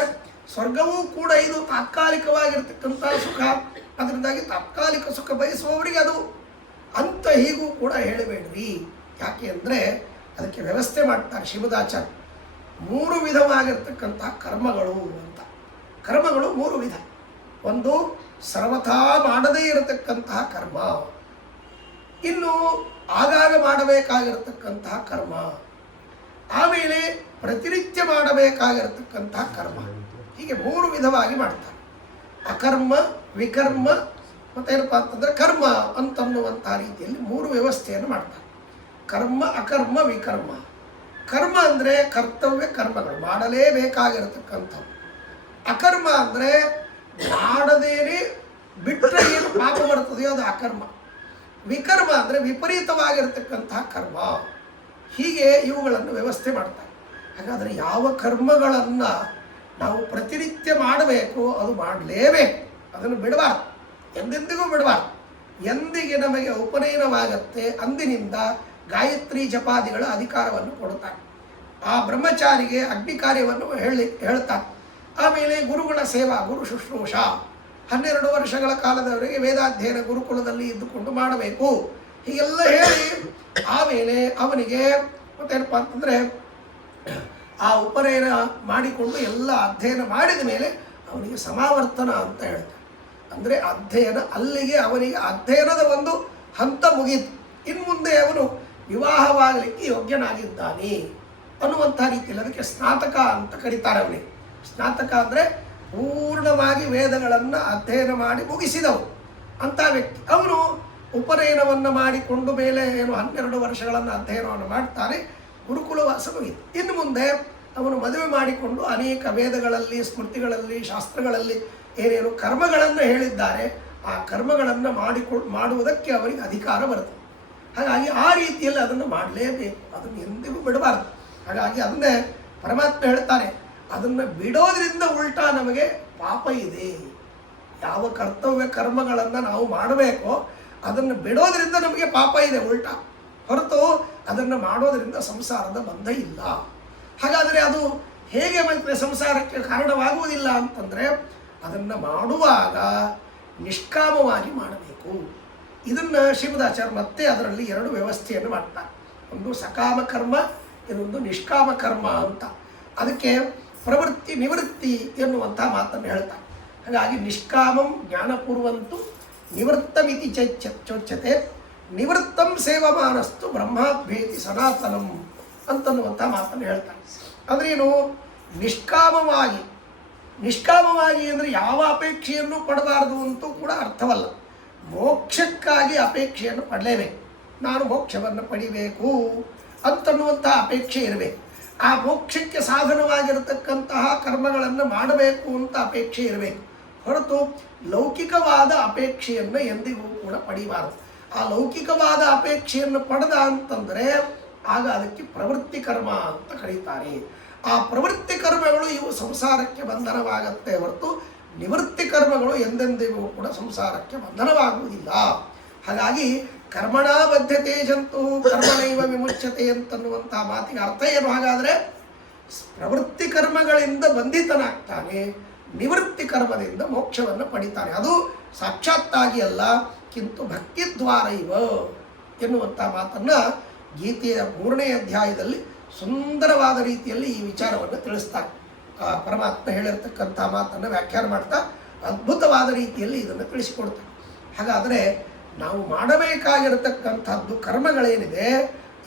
ಸ್ವರ್ಗವೂ ಕೂಡ ಇದು ತಾತ್ಕಾಲಿಕವಾಗಿರ್ತಕ್ಕಂಥ ಸುಖ. ಅದರಿಂದಾಗಿ ತಾತ್ಕಾಲಿಕ ಸುಖ ಬಯಸುವವರಿಗೆ ಅದು ಅಂತ ಹೀಗೂ ಕೂಡ ಹೇಳಬೇಡ್ರಿ. ಯಾಕೆ ಅಂದರೆ ಅದಕ್ಕೆ ವ್ಯವಸ್ಥೆ ಮಾಡ್ತಾರೆ ಶ್ರೀಮದಾಚಾರ್ಯ. 3 ವಿಧವಾಗಿರ್ತಕ್ಕಂಥ ಕರ್ಮಗಳು ಅಂತ. ಕರ್ಮಗಳು 3 ವಿಧ. ಒಂದು ಸರ್ವಥಾ ಮಾಡದೇ ಇರತಕ್ಕಂತಹ ಕರ್ಮ, ಇನ್ನು ಆಗಾಗ ಮಾಡಬೇಕಾಗಿರತಕ್ಕಂತಹ ಕರ್ಮ, ಆಮೇಲೆ ಪ್ರತಿನಿತ್ಯ ಮಾಡಬೇಕಾಗಿರತಕ್ಕಂತಹ ಕರ್ಮ. ಹೀಗೆ 3 ವಿಧವಾಗಿ ಮಾಡ್ತಾರೆ. ಅಕರ್ಮ, ವಿಕರ್ಮ ಮತ್ತೇನಪ್ಪ ಅಂತಂದರೆ ಕರ್ಮ ಅಂತನ್ನುವಂಥ ರೀತಿಯಲ್ಲಿ 3 ವ್ಯವಸ್ಥೆಯನ್ನು ಮಾಡ್ತಾರೆ. ಕರ್ಮ, ಅಕರ್ಮ, ವಿಕರ್ಮ. ಕರ್ಮ ಅಂದರೆ ಕರ್ತವ್ಯ ಕರ್ಮಗಳು, ಮಾಡಲೇಬೇಕಾಗಿರತಕ್ಕಂಥವು. ಅಕರ್ಮ ಅಂದರೆ ಮಾಡದೇನೆ ಬಿಟ್ಟರೆ ಏನು ಪಾಪ ಬರ್ತದೆಯೋ ಅದು ಅಕರ್ಮ. ವಿಕರ್ಮ ಅಂದರೆ ವಿಪರೀತವಾಗಿರತಕ್ಕಂತಹ ಕರ್ಮ. ಹೀಗೆ ಇವುಗಳನ್ನು ವ್ಯವಸ್ಥೆ ಮಾಡ್ತಾರೆ. ಹಾಗಾದರೆ ಯಾವ ಕರ್ಮಗಳನ್ನು ನಾವು ಪ್ರತಿನಿತ್ಯ ಮಾಡಬೇಕು ಅದು ಮಾಡಲೇಬೇಕು, ಅದನ್ನು ಬಿಡಬಾರ್ದು, ಎಂದೆಂದಿಗೂ ಬಿಡಬಾರ್ದು. ಎಂದಿಗೆ ನಮಗೆ ಉಪನಯನವಾಗತ್ತೆ ಅಂದಿನಿಂದ ಗಾಯತ್ರಿ ಜಪಾದಿಗಳ ಅಧಿಕಾರವನ್ನು ಕೊಡುತ್ತಾರೆ. ಆ ಬ್ರಹ್ಮಚಾರಿಗೆ ಅಗ್ನಿ ಕಾರ್ಯವನ್ನು ಹೇಳ್ತಾರೆ. ಆಮೇಲೆ ಗುರುಗಳ ಸೇವಾ, ಗುರು ಶುಶ್ರೂಷ 12 ವರ್ಷಗಳ ಕಾಲದವರೆಗೆ ವೇದಾಧ್ಯಯನ ಗುರುಕುಲದಲ್ಲಿ ಇದ್ದುಕೊಂಡು ಮಾಡಬೇಕು. ಹೀಗೆಲ್ಲ ಹೇಳಿ ಆಮೇಲೆ ಅವನಿಗೆ ಮತ್ತೇನಪ್ಪ ಅಂತಂದರೆ ಆ ಉಪನಯನ ಮಾಡಿಕೊಂಡು ಎಲ್ಲ ಅಧ್ಯಯನ ಮಾಡಿದ ಮೇಲೆ ಅವನಿಗೆ ಸಮಾವರ್ತನ ಅಂತ ಹೇಳ್ತಾರೆ. ಅಂದರೆ ಅಧ್ಯಯನ ಅಲ್ಲಿಗೆ ಅವನಿಗೆ ಅಧ್ಯಯನದ ಒಂದು ಹಂತ ಮುಗೀತು. ಇನ್ನು ಮುಂದೆ ಅವನು ವಿವಾಹವಾಗಲಿಕ್ಕೆ ಯೋಗ್ಯನಾಗಿದ್ದಾನೆ ಅನ್ನುವಂಥ ರೀತಿಯಲ್ಲಿ ಅದಕ್ಕೆ ಸ್ನಾತಕ ಅಂತ ಕರೀತಾರೆ. ಅವನಿಗೆ ಸ್ನಾತಕ ಅಂದರೆ ಪೂರ್ಣವಾಗಿ ವೇದಗಳನ್ನು ಅಧ್ಯಯನ ಮಾಡಿ ಮುಗಿಸಿದವು ಅಂಥ ವ್ಯಕ್ತಿ. ಅವನು ಉಪನಯನವನ್ನು ಮಾಡಿಕೊಂಡು ಮೇಲೆ ಏನು 12 ವರ್ಷಗಳನ್ನು ಅಧ್ಯಯನವನ್ನು ಮಾಡ್ತಾನೆ. ಗುರುಕುಲವಾಸ ಮುಗಿತು. ಇನ್ನು ಮುಂದೆ ಅವನು ಮದುವೆ ಮಾಡಿಕೊಂಡು ಅನೇಕ ವೇದಗಳಲ್ಲಿ, ಸ್ಮೃತಿಗಳಲ್ಲಿ, ಶಾಸ್ತ್ರಗಳಲ್ಲಿ ಏನೇನು ಕರ್ಮಗಳನ್ನು ಹೇಳಿದ್ದಾರೆ ಆ ಕರ್ಮಗಳನ್ನು ಮಾಡುವುದಕ್ಕೆ ಅವರಿಗೆ ಅಧಿಕಾರ ಬರುತ್ತೆ. ಹಾಗಾಗಿ ಆ ರೀತಿಯಲ್ಲಿ ಅದನ್ನು ಮಾಡಲೇಬೇಕು, ಅದನ್ನು ಎಂದಿಗೂ ಬಿಡಬಾರ್ದು. ಹಾಗಾಗಿ ಅದನ್ನೇ ಪರಮಾತ್ಮ ಹೇಳ್ತಾರೆ, ಅದನ್ನು ಬಿಡೋದ್ರಿಂದ ಉಲ್ಟಾ ನಮಗೆ ಪಾಪ ಇದೆ. ಯಾವ ಕರ್ತವ್ಯ ಕರ್ಮಗಳನ್ನು ನಾವು ಮಾಡಬೇಕೋ ಅದನ್ನು ಬಿಡೋದ್ರಿಂದ ನಮಗೆ ಪಾಪ ಇದೆ ಉಲ್ಟಾ, ಹೊರತು ಅದನ್ನು ಮಾಡೋದರಿಂದ ಸಂಸಾರದ ಬಂಧ ಇಲ್ಲ. ಹಾಗಾದರೆ ಅದು ಹೇಗೆ ಮತ್ತೆ ಸಂಸಾರಕ್ಕೆ ಕಾರಣವಾಗುವುದಿಲ್ಲ ಅಂತಂದರೆ ಅದನ್ನು ಮಾಡುವಾಗ ನಿಷ್ಕಾಮವಾಗಿ ಮಾಡಬೇಕು. ಇದನ್ನು ಶ್ರೀಮದಾಚಾರ್ಯ ಮತ್ತೆ ಅದರಲ್ಲಿ 2 ವ್ಯವಸ್ಥೆಯನ್ನು ಮಾಡ್ತಾರೆ. ಒಂದು ಸಕಾಮ ಕರ್ಮ, ಇನ್ನೊಂದು ನಿಷ್ಕಾಮ ಕರ್ಮ ಅಂತ. ಅದಕ್ಕೆ ಪ್ರವೃತ್ತಿ ನಿವೃತ್ತಿ ಎನ್ನುವಂಥ ಮಾತನ್ನು ಹೇಳ್ತಾರೆ. ಹಾಗಾಗಿ ನಿಷ್ಕಾಮಂ ಜ್ಞಾನಪೂರ್ವಂತು ನಿವೃತ್ತಮಿತಿ ಚೋಚ್ಯತೆ, ನಿವೃತ್ತಂ ಸೇವಮಾನಸ್ತು ಬ್ರಹ್ಮಾಭ್ಯೇತಿ ಸನಾತನಂ ಅಂತನ್ನುವಂಥ ಮಾತನ್ನು ಹೇಳ್ತಾರೆ. ಅಂದ್ರೇನು? ನಿಷ್ಕಾಮವಾಗಿ ಅಂದರೆ ಯಾವ ಅಪೇಕ್ಷೆಯನ್ನು ಪಡಬಾರದು ಅಂತೂ ಕೂಡ ಅರ್ಥವಲ್ಲ. ಮೋಕ್ಷಕ್ಕಾಗಿ ಅಪೇಕ್ಷೆಯನ್ನು ಪಡಲೇಬೇಕು. ನಾನು ಮೋಕ್ಷವನ್ನು ಪಡಿಬೇಕು ಅಂತನ್ನುವಂಥ ಅಪೇಕ್ಷೆ ಇರಬೇಕು. ಆ ಮೋಕ್ಷಕ್ಕೆ ಸಾಧನವಾಗಿರತಕ್ಕಂತಹ ಕರ್ಮಗಳನ್ನು ಮಾಡಬೇಕು ಅಂತ ಅಪೇಕ್ಷೆ ಇರಬೇಕು, ಹೊರತು ಲೌಕಿಕವಾದ ಅಪೇಕ್ಷೆಯನ್ನು ಎಂದಿಗೂ ಕೂಡ ಪಡಿಬಾರದು. ಆ ಲೌಕಿಕವಾದ ಅಪೇಕ್ಷೆಯನ್ನು ಪಡೆದ ಅಂತಂದರೆ ಆಗ ಅದಕ್ಕೆ ಪ್ರವೃತ್ತಿ ಕರ್ಮ ಅಂತ ಕರೀತಾರೆ. ಆ ಪ್ರವೃತ್ತಿ ಕರ್ಮಗಳು ಇವು ಸಂಸಾರಕ್ಕೆ ಬಂಧನವಾಗತ್ತೆ ಹೊರತು ನಿವೃತ್ತಿ ಕರ್ಮಗಳು ಎಂದೆಂದಿಗೂ ಕೂಡ ಸಂಸಾರಕ್ಕೆ ಬಂಧನವಾಗುವುದಿಲ್ಲ. ಹಾಗಾಗಿ ಕರ್ಮಣ ಬದ್ಧತೆ ಜಂತು ಕರ್ಮಣೈವ ವಿಮುಚ್ಯತೆ ಅಂತನ್ನುವಂಥ ಮಾತಿಗೆ ಅರ್ಥ ಏನು? ಹಾಗಾದರೆ ಪ್ರವೃತ್ತಿ ಕರ್ಮಗಳಿಂದ ಬಂಧಿತನಾಗ್ತಾನೆ, ನಿವೃತ್ತಿ ಕರ್ಮದಿಂದ ಮೋಕ್ಷವನ್ನು ಪಡಿತಾನೆ. ಅದು ಸಾಕ್ಷಾತ್ತಾಗಿ ಅಲ್ಲ, ಕಿಂತು ಭಕ್ತಿದ್ವಾರ ಇವ ಎನ್ನುವಂಥ ಮಾತನ್ನು ಗೀತೆಯ 3ನೇ ಅಧ್ಯಾಯದಲ್ಲಿ ಸುಂದರವಾದ ರೀತಿಯಲ್ಲಿ ಈ ವಿಚಾರವನ್ನು ತಿಳಿಸ್ತಾರೆ. ಪರಮಾತ್ಮ ಹೇಳಿರ್ತಕ್ಕಂಥ ಮಾತನ್ನು ವ್ಯಾಖ್ಯಾನ ಮಾಡ್ತಾ ಅದ್ಭುತವಾದ ರೀತಿಯಲ್ಲಿ ಇದನ್ನು ತಿಳಿಸಿಕೊಡ್ತಾರೆ. ಹಾಗಾದರೆ ನಾವು ಮಾಡಬೇಕಾಗಿರತಕ್ಕಂಥದ್ದು ಕರ್ಮಗಳೇನಿದೆ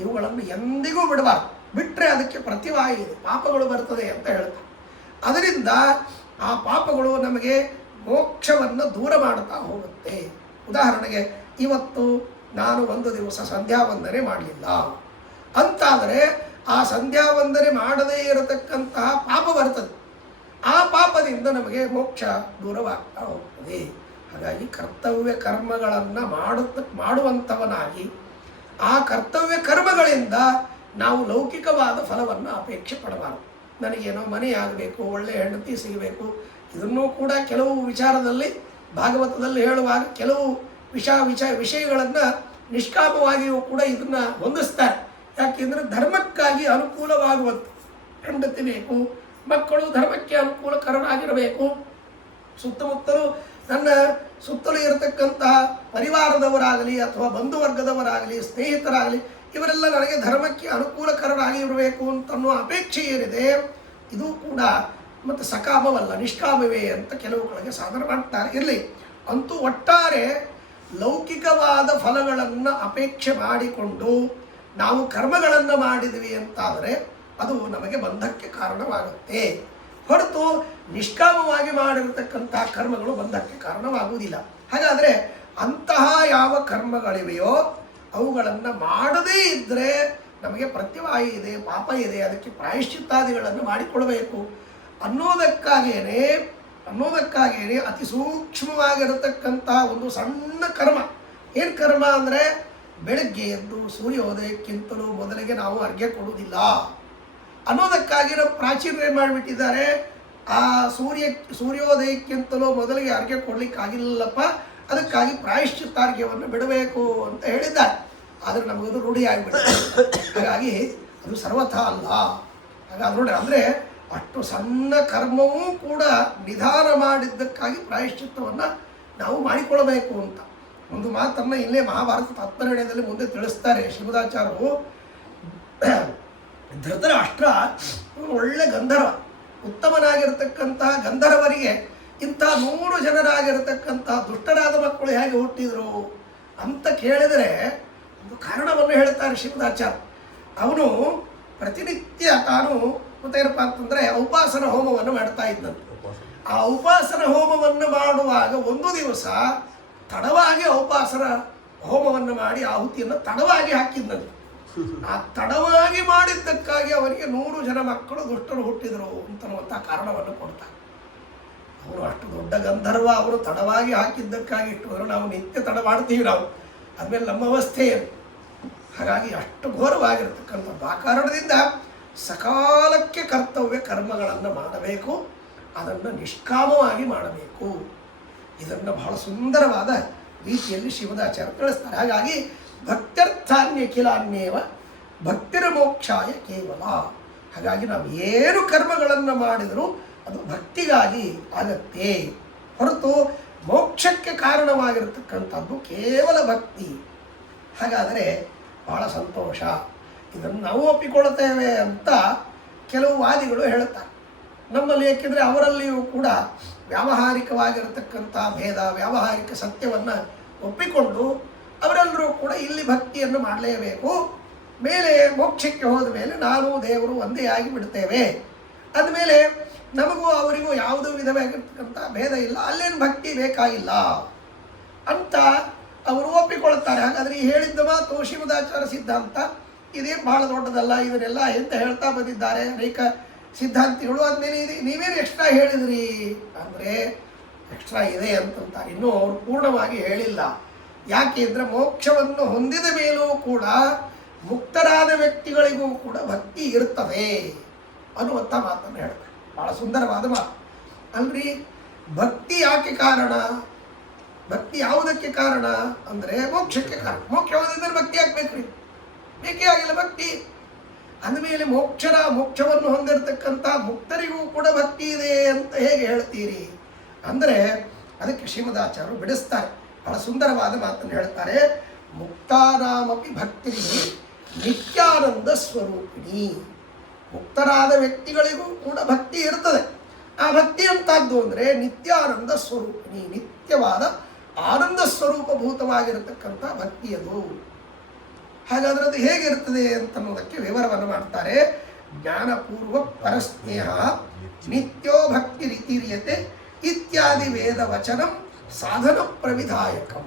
ಇವುಗಳನ್ನು ಎಂದಿಗೂ ಬಿಡಬಾರ್ದು. ಬಿಟ್ಟರೆ ಅದಕ್ಕೆ ಪ್ರತಿವಾಯಿ ಇದೆ, ಪಾಪಗಳು ಬರ್ತದೆ ಅಂತ ಹೇಳ್ತಾರೆ. ಅದರಿಂದ ಆ ಪಾಪಗಳು ನಮಗೆ ಮೋಕ್ಷವನ್ನು ದೂರ ಮಾಡುತ್ತಾ ಹೋಗುತ್ತೆ. ಉದಾಹರಣೆಗೆ ಇವತ್ತು ನಾನು ಒಂದು ದಿವಸ ಸಂಧ್ಯಾ ವಂದನೆ ಮಾಡಲಿಲ್ಲ ಅಂತಾದರೆ ಆ ಸಂಧ್ಯಾ ವಂದನೆ ಮಾಡದೇ ಇರತಕ್ಕಂತಹ ಪಾಪ ಬರ್ತದೆ. ಆ ಪಾಪದಿಂದ ನಮಗೆ ಮೋಕ್ಷ ದೂರವಾಗ್ತಾ ಹೋಗ್ತದೆ. ಹಾಗಾಗಿ ಕರ್ತವ್ಯ ಕರ್ಮಗಳನ್ನು ಮಾಡುವಂಥವನಾಗಿ ಆ ಕರ್ತವ್ಯ ಕರ್ಮಗಳಿಂದ ನಾವು ಲೌಕಿಕವಾದ ಫಲವನ್ನು ಅಪೇಕ್ಷೆ ಪಡಬಾರದು. ನನಗೇನೋ ಮನೆ ಆಗಬೇಕು, ಒಳ್ಳೆಯ ಹೆಂಡತಿ ಸಿಗಬೇಕು, ಇದನ್ನೂ ಕೂಡ ಕೆಲವು ವಿಚಾರದಲ್ಲಿ ಭಾಗವತದಲ್ಲಿ ಹೇಳುವಾಗ ಕೆಲವು ವಿಷಯಗಳನ್ನು ನಿಷ್ಕಾಮವಾಗಿಯೂ ಕೂಡ ಇದನ್ನು ಹೊಂದಿಸ್ತಾರೆ. ಯಾಕೆಂದರೆ ಧರ್ಮಕ್ಕಾಗಿ ಅನುಕೂಲವಾಗುವಂಥ ಹೆಂಡತಿ ಬೇಕು, ಮಕ್ಕಳು ಧರ್ಮಕ್ಕೆ ಅನುಕೂಲಕರನಾಗಿರಬೇಕು, ಸುತ್ತಮುತ್ತಲು ನನ್ನ ಸುತ್ತಲೂ ಇರತಕ್ಕಂತಹ ಪರಿವಾರದವರಾಗಲಿ ಅಥವಾ ಬಂಧುವರ್ಗದವರಾಗಲಿ ಸ್ನೇಹಿತರಾಗಲಿ ಇವರೆಲ್ಲ ನನಗೆ ಧರ್ಮಕ್ಕೆ ಅನುಕೂಲಕರನಾಗಿ ಇರಬೇಕು ಅಂತನ್ನೋ ಅಪೇಕ್ಷೆ ಏನಿದೆ ಇದು ಕೂಡ ಮತ್ತು ಸಕಾಮವಲ್ಲ, ನಿಷ್ಕಾಮವೇ ಅಂತ ಕೆಲವು ಕಡೆಗೆ ಸಾಧನೆ ಮಾಡ್ತಾರೆ. ಇರಲಿ, ಅಂತೂ ಒಟ್ಟಾರೆ ಲೌಕಿಕವಾದ ಫಲಗಳನ್ನು ಅಪೇಕ್ಷೆ ಮಾಡಿಕೊಂಡು ನಾವು ಕರ್ಮಗಳನ್ನು ಮಾಡಿದ್ವಿ ಅಂತಾದರೆ ಅದು ನಮಗೆ ಬಂಧಕ್ಕೆ ಕಾರಣವಾಗುತ್ತೆ. ಹೊರತು ನಿಷ್ಕಾಮವಾಗಿ ಮಾಡಿರತಕ್ಕಂಥ ಕರ್ಮಗಳು ಬಂಧಕ್ಕೆ ಕಾರಣವಾಗುವುದಿಲ್ಲ. ಹಾಗಾದರೆ ಅಂತಹ ಯಾವ ಕರ್ಮಗಳಿವೆಯೋ ಅವುಗಳನ್ನು ಮಾಡದೇ ಇದ್ದರೆ ನಮಗೆ ಪ್ರತ್ಯವಾಯಿ ಇದೆ, ಪಾಪ ಇದೆ, ಅದಕ್ಕೆ ಪ್ರಾಯಶ್ಚಿತ್ತಾದಿಗಳನ್ನು ಮಾಡಿಕೊಳ್ಬೇಕು ಅನ್ನೋದಕ್ಕಾಗೇನೆ ಅತಿ ಸೂಕ್ಷ್ಮವಾಗಿರತಕ್ಕಂಥ ಒಂದು ಸಣ್ಣ ಕರ್ಮ. ಏನು ಕರ್ಮ ಅಂದರೆ ಬೆಳಗ್ಗೆ ಎದ್ದು ಸೂರ್ಯೋದಯಕ್ಕಿಂತಲೂ ಮೊದಲಿಗೆ ನಾವು ಅರ್ಘ್ಯ ಕೊಡುವುದಿಲ್ಲ ಅನ್ನೋದಕ್ಕಾಗಿ ನಾವು ಪ್ರಾಚೀನರು ಏನು ಮಾಡಿಬಿಟ್ಟಿದ್ದಾರೆ, ಆ ಸೂರ್ಯೋದಯಕ್ಕಿಂತಲೂ ಮೊದಲಿಗೆ ಅರ್ಘ್ಯ ಕೊಡಲಿಕ್ಕಾಗಿಲ್ಲಪ್ಪ, ಅದಕ್ಕಾಗಿ ಪ್ರಾಯಶ್ಚಿತ್ತಾರ್ಘ್ಯವನ್ನು ಬಿಡಬೇಕು ಅಂತ ಹೇಳಿದ್ದಾರೆ. ಆದರೆ ನಮಗದು ರೂಢಿಯಾಗಿಬಿಟ್ಟಿದೆ. ಹಾಗಾಗಿ ಅದು ಸರ್ವಥಾ ಅಲ್ಲ. ಹಾಗಾದ್ರೆ ನೋಡಿ, ಅಂದರೆ ಅಷ್ಟು ಸಣ್ಣ ಕರ್ಮವೂ ಕೂಡ ನಿಧಾನ ಮಾಡಿದ್ದಕ್ಕಾಗಿ ಪ್ರಾಯಶ್ಚಿತ್ತವನ್ನು ನಾವು ಮಾಡಿಕೊಳ್ಳಬೇಕು ಅಂತ ಒಂದು ಮಾತನ್ನು ಇಲ್ಲೇ ಮಹಾಭಾರತ ತಾತ್ಪರ್ಯದಲ್ಲಿ ಮುಂದೆ ತಿಳಿಸ್ತಾರೆ ಶ್ರೀಮದಾಚಾರ್ಯರು. ಧೃತರಾಷ್ಟ್ರ ಇವನು ಒಳ್ಳೆ ಗಂಧರ್ವ, ಉತ್ತಮನಾಗಿರ್ತಕ್ಕಂತಹ ಗಂಧರ್ವರಿಗೆ ಇಂಥ 100 ಜನರಾಗಿರತಕ್ಕಂಥ ದುಷ್ಟರಾದ ಮಕ್ಕಳು ಹೇಗೆ ಹುಟ್ಟಿದರು ಅಂತ ಕೇಳಿದರೆ ಒಂದು ಕಾರಣವನ್ನು ಹೇಳ್ತಾರೆ ಶ್ರೀಮದಾಚಾರ್ಯ. ಅವನು ಪ್ರತಿನಿತ್ಯ ತಾನು ಮತ್ತೇನಪ್ಪ ಅಂತಂದರೆ ಉಪಾಸನ ಹೋಮವನ್ನು ಮಾಡ್ತಾ ಇದ್ದಂತೆ. ಆ ಉಪಾಸನ ಹೋಮವನ್ನು ಮಾಡುವಾಗ ಒಂದು ದಿವಸ ತಡವಾಗಿ ಉಪಾಸನ ಹೋಮವನ್ನು ಮಾಡಿ ಆಹುತಿಯನ್ನು ತಡವಾಗಿ ಹಾಕಿದ್ದಂತೆ. ಆ ತಡವಾಗಿ ಮಾಡಿದ್ದಕ್ಕಾಗಿ ಅವರಿಗೆ 100 ಜನ ಮಕ್ಕಳು ದುಷ್ಟರು ಹುಟ್ಟಿದರು ಅಂತನ್ನುವಂಥ ಕಾರಣವನ್ನು ಕೊಡ್ತಾರೆ. ಅವರು ಅಷ್ಟು ದೊಡ್ಡ ಗಂಧರ್ವ, ಅವರು ತಡವಾಗಿ ಹಾಕಿದ್ದಕ್ಕಾಗಿ ಇಟ್ಟು ನಾವು ನಿತ್ಯ ತಡ ಮಾಡ್ತೀವಿ ನಾವು, ಆದಮೇಲೆ ನಮ್ಮ ಅವಸ್ಥೆ ಏನು. ಹಾಗಾಗಿ ಅಷ್ಟು ಘೋರವಾಗಿರ್ತಕ್ಕಂಥದ್ದು. ಆ ಕಾರಣದಿಂದ ಸಕಾಲಕ್ಕೆ ಕರ್ತವ್ಯ ಕರ್ಮಗಳನ್ನು ಮಾಡಬೇಕು, ಅದನ್ನು ನಿಷ್ಕಾಮವಾಗಿ ಮಾಡಬೇಕು. ಇದನ್ನು ಬಹಳ ಸುಂದರವಾದ ರೀತಿಯಲ್ಲಿ ಶ್ರೀಮದಾಚಾರ್ಯ ತಿಳಿಸ್ತಾರೆ. ಹಾಗಾಗಿ ಭಕ್ತ್ಯರ್ಥಾನ್ಯಖಿಲಾನ್ಯೇವ ಭಕ್ತಿರ ಮೋಕ್ಷಾಯ ಕೇವಲ. ಹಾಗಾಗಿ ನಾವು ಏನು ಕರ್ಮಗಳನ್ನು ಮಾಡಿದರೂ ಅದು ಭಕ್ತಿಗಾಗಿ ಆಗತ್ತೆ, ಹೊರತು ಮೋಕ್ಷಕ್ಕೆ ಕಾರಣವಾಗಿರತಕ್ಕಂಥದ್ದು ಕೇವಲ ಭಕ್ತಿ. ಹಾಗಾದರೆ ಬಹಳ ಸಂತೋಷ, ಇದನ್ನು ನಾವು ಒಪ್ಪಿಕೊಳ್ಳುತ್ತೇವೆ ಅಂತ ಕೆಲವು ವಾದಿಗಳು ಹೇಳುತ್ತಾರೆ ನಮ್ಮಲ್ಲಿ. ಏಕೆಂದರೆ ಅವರಲ್ಲಿಯೂ ಕೂಡ ವ್ಯಾವಹಾರಿಕವಾಗಿರತಕ್ಕಂಥ ಭೇದ, ವ್ಯಾವಹಾರಿಕ ಸತ್ಯವನ್ನು ಒಪ್ಪಿಕೊಂಡು ಅವರೆಲ್ಲರೂ ಕೂಡ ಇಲ್ಲಿ ಭಕ್ತಿಯನ್ನು ಮಾಡಲೇಬೇಕು, ಮೇಲೆ ಮೋಕ್ಷಕ್ಕೆ ಹೋದ ಮೇಲೆ ನಾನು ದೇವರು ಒಂದೇ ಆಗಿ ಬಿಡ್ತೇವೆ, ಅಂದಮೇಲೆ ನಮಗೂ ಅವರಿಗೂ ಯಾವುದೂ ವಿಧವಾಗಿರ್ತಕ್ಕಂಥ ಭೇದ ಇಲ್ಲ, ಅಲ್ಲೇನು ಭಕ್ತಿ ಬೇಕಾಗಿಲ್ಲ ಅಂತ ಅವರು ಒಪ್ಪಿಕೊಳ್ಳುತ್ತಾರೆ. ಹಾಗಾದರೆ ಈ ಹೇಳಿದ್ದ ಮಾತು ಶ್ರೀಮದಾಚಾರ್ಯ ಸಿದ್ಧಾಂತ ಇದೇ ಭಾಳ ದೊಡ್ಡದಲ್ಲ, ಇದನ್ನೆಲ್ಲ ಎಂತ ಹೇಳ್ತಾ ಬಂದಿದ್ದಾರೆ ಅನೇಕ ಸಿದ್ಧಾಂತಿಗಳು. ಆದಮೇಲೆ ನೀವೇನು ಎಕ್ಸ್ಟ್ರಾ ಹೇಳಿದ್ರಿ ಅಂದರೆ ಎಕ್ಸ್ಟ್ರಾ ಇದೆ ಅಂತಂತಾರೆ. ಇನ್ನೂ ಅವರು ಪೂರ್ಣವಾಗಿ ಹೇಳಿಲ್ಲ. ಯಾಕೆ ಅಂದರೆ ಮೋಕ್ಷವನ್ನು ಹೊಂದಿದ ಮೇಲೂ ಕೂಡ ಮುಕ್ತರಾದ ವ್ಯಕ್ತಿಗಳಿಗೂ ಕೂಡ ಭಕ್ತಿ ಇರ್ತದೆ ಅನ್ನುವಂಥ ಮಾತನ್ನು ಹೇಳ್ತಾರೆ. ಭಾಳ ಸುಂದರವಾದ ಮಾತು ಅಲ್ರಿ. ಭಕ್ತಿ ಯಾಕೆ ಕಾರಣ? ಭಕ್ತಿ ಯಾವುದಕ್ಕೆ ಕಾರಣ ಅಂದರೆ ಮೋಕ್ಷಕ್ಕೆ ಕಾರಣ. ಮೋಕ್ಷ ಯಾವುದಿದ್ದರೆ ಭಕ್ತಿ ಆಗ್ಬೇಕ್ರಿ, ಬೇಕೇ ಆಗಿಲ್ಲ ಭಕ್ತಿ ಅಂದಮೇಲೆ ಮೋಕ್ಷವನ್ನು ಹೊಂದಿರತಕ್ಕಂಥ ಮುಕ್ತರಿಗೂ ಕೂಡ ಭಕ್ತಿ ಇದೆ ಅಂತ ಹೇಗೆ ಹೇಳ್ತೀರಿ ಅಂದರೆ ಅದಕ್ಕೆ ಶ್ರೀಮದಾಚಾರ್ಯರು ಬಿಡಿಸ್ತಾರೆ. ಬಹಳ ಸುಂದರವಾದ ಮಾತನ್ನು ಹೇಳ್ತಾರೆ. ಮುಕ್ತಾನಾಮಪಿ ಭಕ್ತಿ ನಿತ್ಯಾನಂದ ಸ್ವರೂಪಿಣಿ. ಮುಕ್ತರಾದ ವ್ಯಕ್ತಿಗಳಿಗೂ ಕೂಡ ಭಕ್ತಿ ಇರ್ತದೆ. ಆ ಭಕ್ತಿ ಅಂತದ್ದು ಅಂದರೆ ನಿತ್ಯಾನಂದ ಸ್ವರೂಪಿಣಿ, ನಿತ್ಯವಾದ ಆನಂದ ಸ್ವರೂಪಭೂತವಾಗಿರತಕ್ಕಂಥ ಭಕ್ತಿ ಅದು. ಹಾಗಾದ್ರೆ ಅದು ಹೇಗಿರ್ತದೆ ಅಂತನ್ನೋದಕ್ಕೆ ವಿವರವನ್ನು ಮಾಡ್ತಾರೆ. ಜ್ಞಾನಪೂರ್ವ ಪರಸ್ನೇಹ ನಿತ್ಯೋ ಭಕ್ತಿ ರೀತಿರಿಯತೆ ಇತ್ಯಾದಿ ವೇದ ವಚನಂ ಸಾಧನ ಪ್ರವಿಧಾಯಕಂ.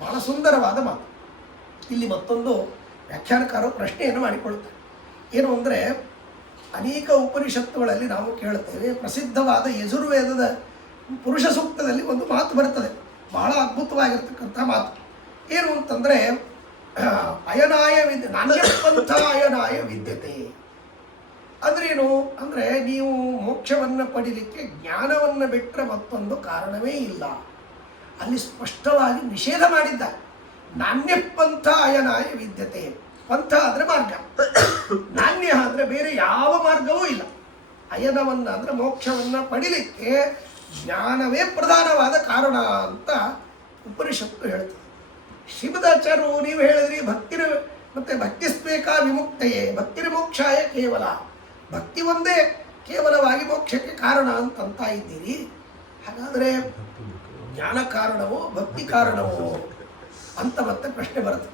ಬಹಳ ಸುಂದರವಾದ ಮಾತು. ಇಲ್ಲಿ ಮತ್ತೊಂದು ವ್ಯಾಖ್ಯಾನಕಾರರು ಪ್ರಶ್ನೆಯನ್ನು ಮಾಡಿಕೊಳ್ತಾರೆ. ಏನು ಅಂದರೆ ಅನೇಕ ಉಪನಿಷತ್ತುಗಳಲ್ಲಿ ನಾವು ಕೇಳುತ್ತೇವೆ, ಪ್ರಸಿದ್ಧವಾದ ಯಜುರ್ವೇದದ ಪುರುಷ ಸೂಕ್ತದಲ್ಲಿ ಒಂದು ಮಾತು ಬರ್ತದೆ, ಬಹಳ ಅದ್ಭುತವಾಗಿರ್ತಕ್ಕಂಥ ಮಾತು. ಏನು ಅಂತಂದರೆ ಅಯನಾಯ ನಾಣ್ಯಪಂಥ ಅಯನಾಯ ವಿದ್ಯತೆ ಅಂದ್ರೇನು ಅಂದರೆ ನೀವು ಮೋಕ್ಷವನ್ನು ಪಡೀಲಿಕ್ಕೆ ಜ್ಞಾನವನ್ನು ಬಿಟ್ಟರೆ ಮತ್ತೊಂದು ಕಾರಣವೇ ಇಲ್ಲ. ಅಲ್ಲಿ ಸ್ಪಷ್ಟವಾಗಿ ನಿಷೇಧ ಮಾಡಿದ್ದ. ನಾಣ್ಯಪಂಥ ಅಯನಾಯ ವಿದ್ಯತೆ. ಪಂಥ ಅಂದರೆ ಮಾರ್ಗ, ನಾಣ್ಯ ಅಂದರೆ ಬೇರೆ ಯಾವ ಮಾರ್ಗವೂ ಇಲ್ಲ. ಅಯನವನ್ನು ಅಂದರೆ ಮೋಕ್ಷವನ್ನು ಪಡೀಲಿಕ್ಕೆ ಜ್ಞಾನವೇ ಪ್ರಧಾನವಾದ ಕಾರಣ ಅಂತ ಉಪನಿಷತ್ತು ಹೇಳ್ತದೆ. ಶ್ರೀಮದಾಚಾರ್ಯರು ನೀವು ಹೇಳಿದ್ರಿ ಭಕ್ತಿರ ಮತ್ತು ಭಕ್ತಿಸ್ಬೇಕಾ ವಿಮುಕ್ತೆಯೇ ಭಕ್ತಿರ ಮೋಕ್ಷಾಯ ಕೇವಲ. ಭಕ್ತಿ ಒಂದೇ ಕೇವಲವಾಗಿ ಮೋಕ್ಷಕ್ಕೆ ಕಾರಣ ಅಂತ ಇದ್ದೀರಿ. ಹಾಗಾದರೆ ಜ್ಞಾನ ಕಾರಣವೋ ಭಕ್ತಿ ಕಾರಣವೋ ಅಂತ ಮತ್ತೆ ಪ್ರಶ್ನೆ ಬರುತ್ತೆ.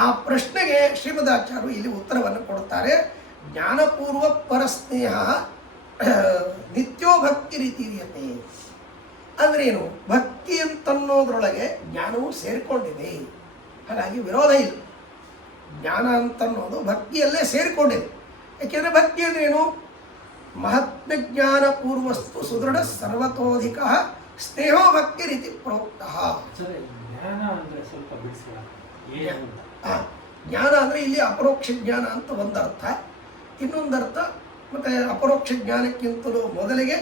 ಆ ಪ್ರಶ್ನೆಗೆ ಶ್ರೀಮದಾಚಾರ್ಯರು ಇಲ್ಲಿ ಉತ್ತರವನ್ನು ಕೊಡುತ್ತಾರೆ. ಜ್ಞಾನಪೂರ್ವ ಪರಸ್ನೇಹ ನಿತ್ಯೋ ಭಕ್ತಿ ರೀತಿಯತೆ ಅಂದ್ರೇನು? ಭಕ್ತಿ ಅಂತನ್ನೋದ್ರೊಳಗೆ ಜ್ಞಾನವು ಸೇರಿಕೊಂಡಿದೆ, ಹಾಗಾಗಿ ವಿರೋಧ ಇಲ್ಲ. ಜ್ಞಾನ ಅಂತನ್ನೋದು ಭಕ್ತಿಯಲ್ಲೇ ಸೇರಿಕೊಂಡಿದೆ. ಯಾಕೆಂದರೆ ಭಕ್ತಿ ಅಂದ್ರೇನು? ಮಹಾತ್ಮ ಜ್ಞಾನ ಪೂರ್ವಸ್ತು ಸುದೃಢ ಸರ್ವತೋಧಿಕ ಸ್ನೇಹೋ ಭಕ್ತಿ ರೀತಿ ಪ್ರೋಕ್ತ. ಜ್ಞಾನ ಅಂದರೆ ಇಲ್ಲಿ ಅಪರೋಕ್ಷ ಜ್ಞಾನ ಅಂತ ಒಂದರ್ಥ, ಇನ್ನೊಂದರ್ಥ ಮತ್ತು ಅಪರೋಕ್ಷ ಜ್ಞಾನಕ್ಕಿಂತಲೂ ಮೊದಲಿಗೆ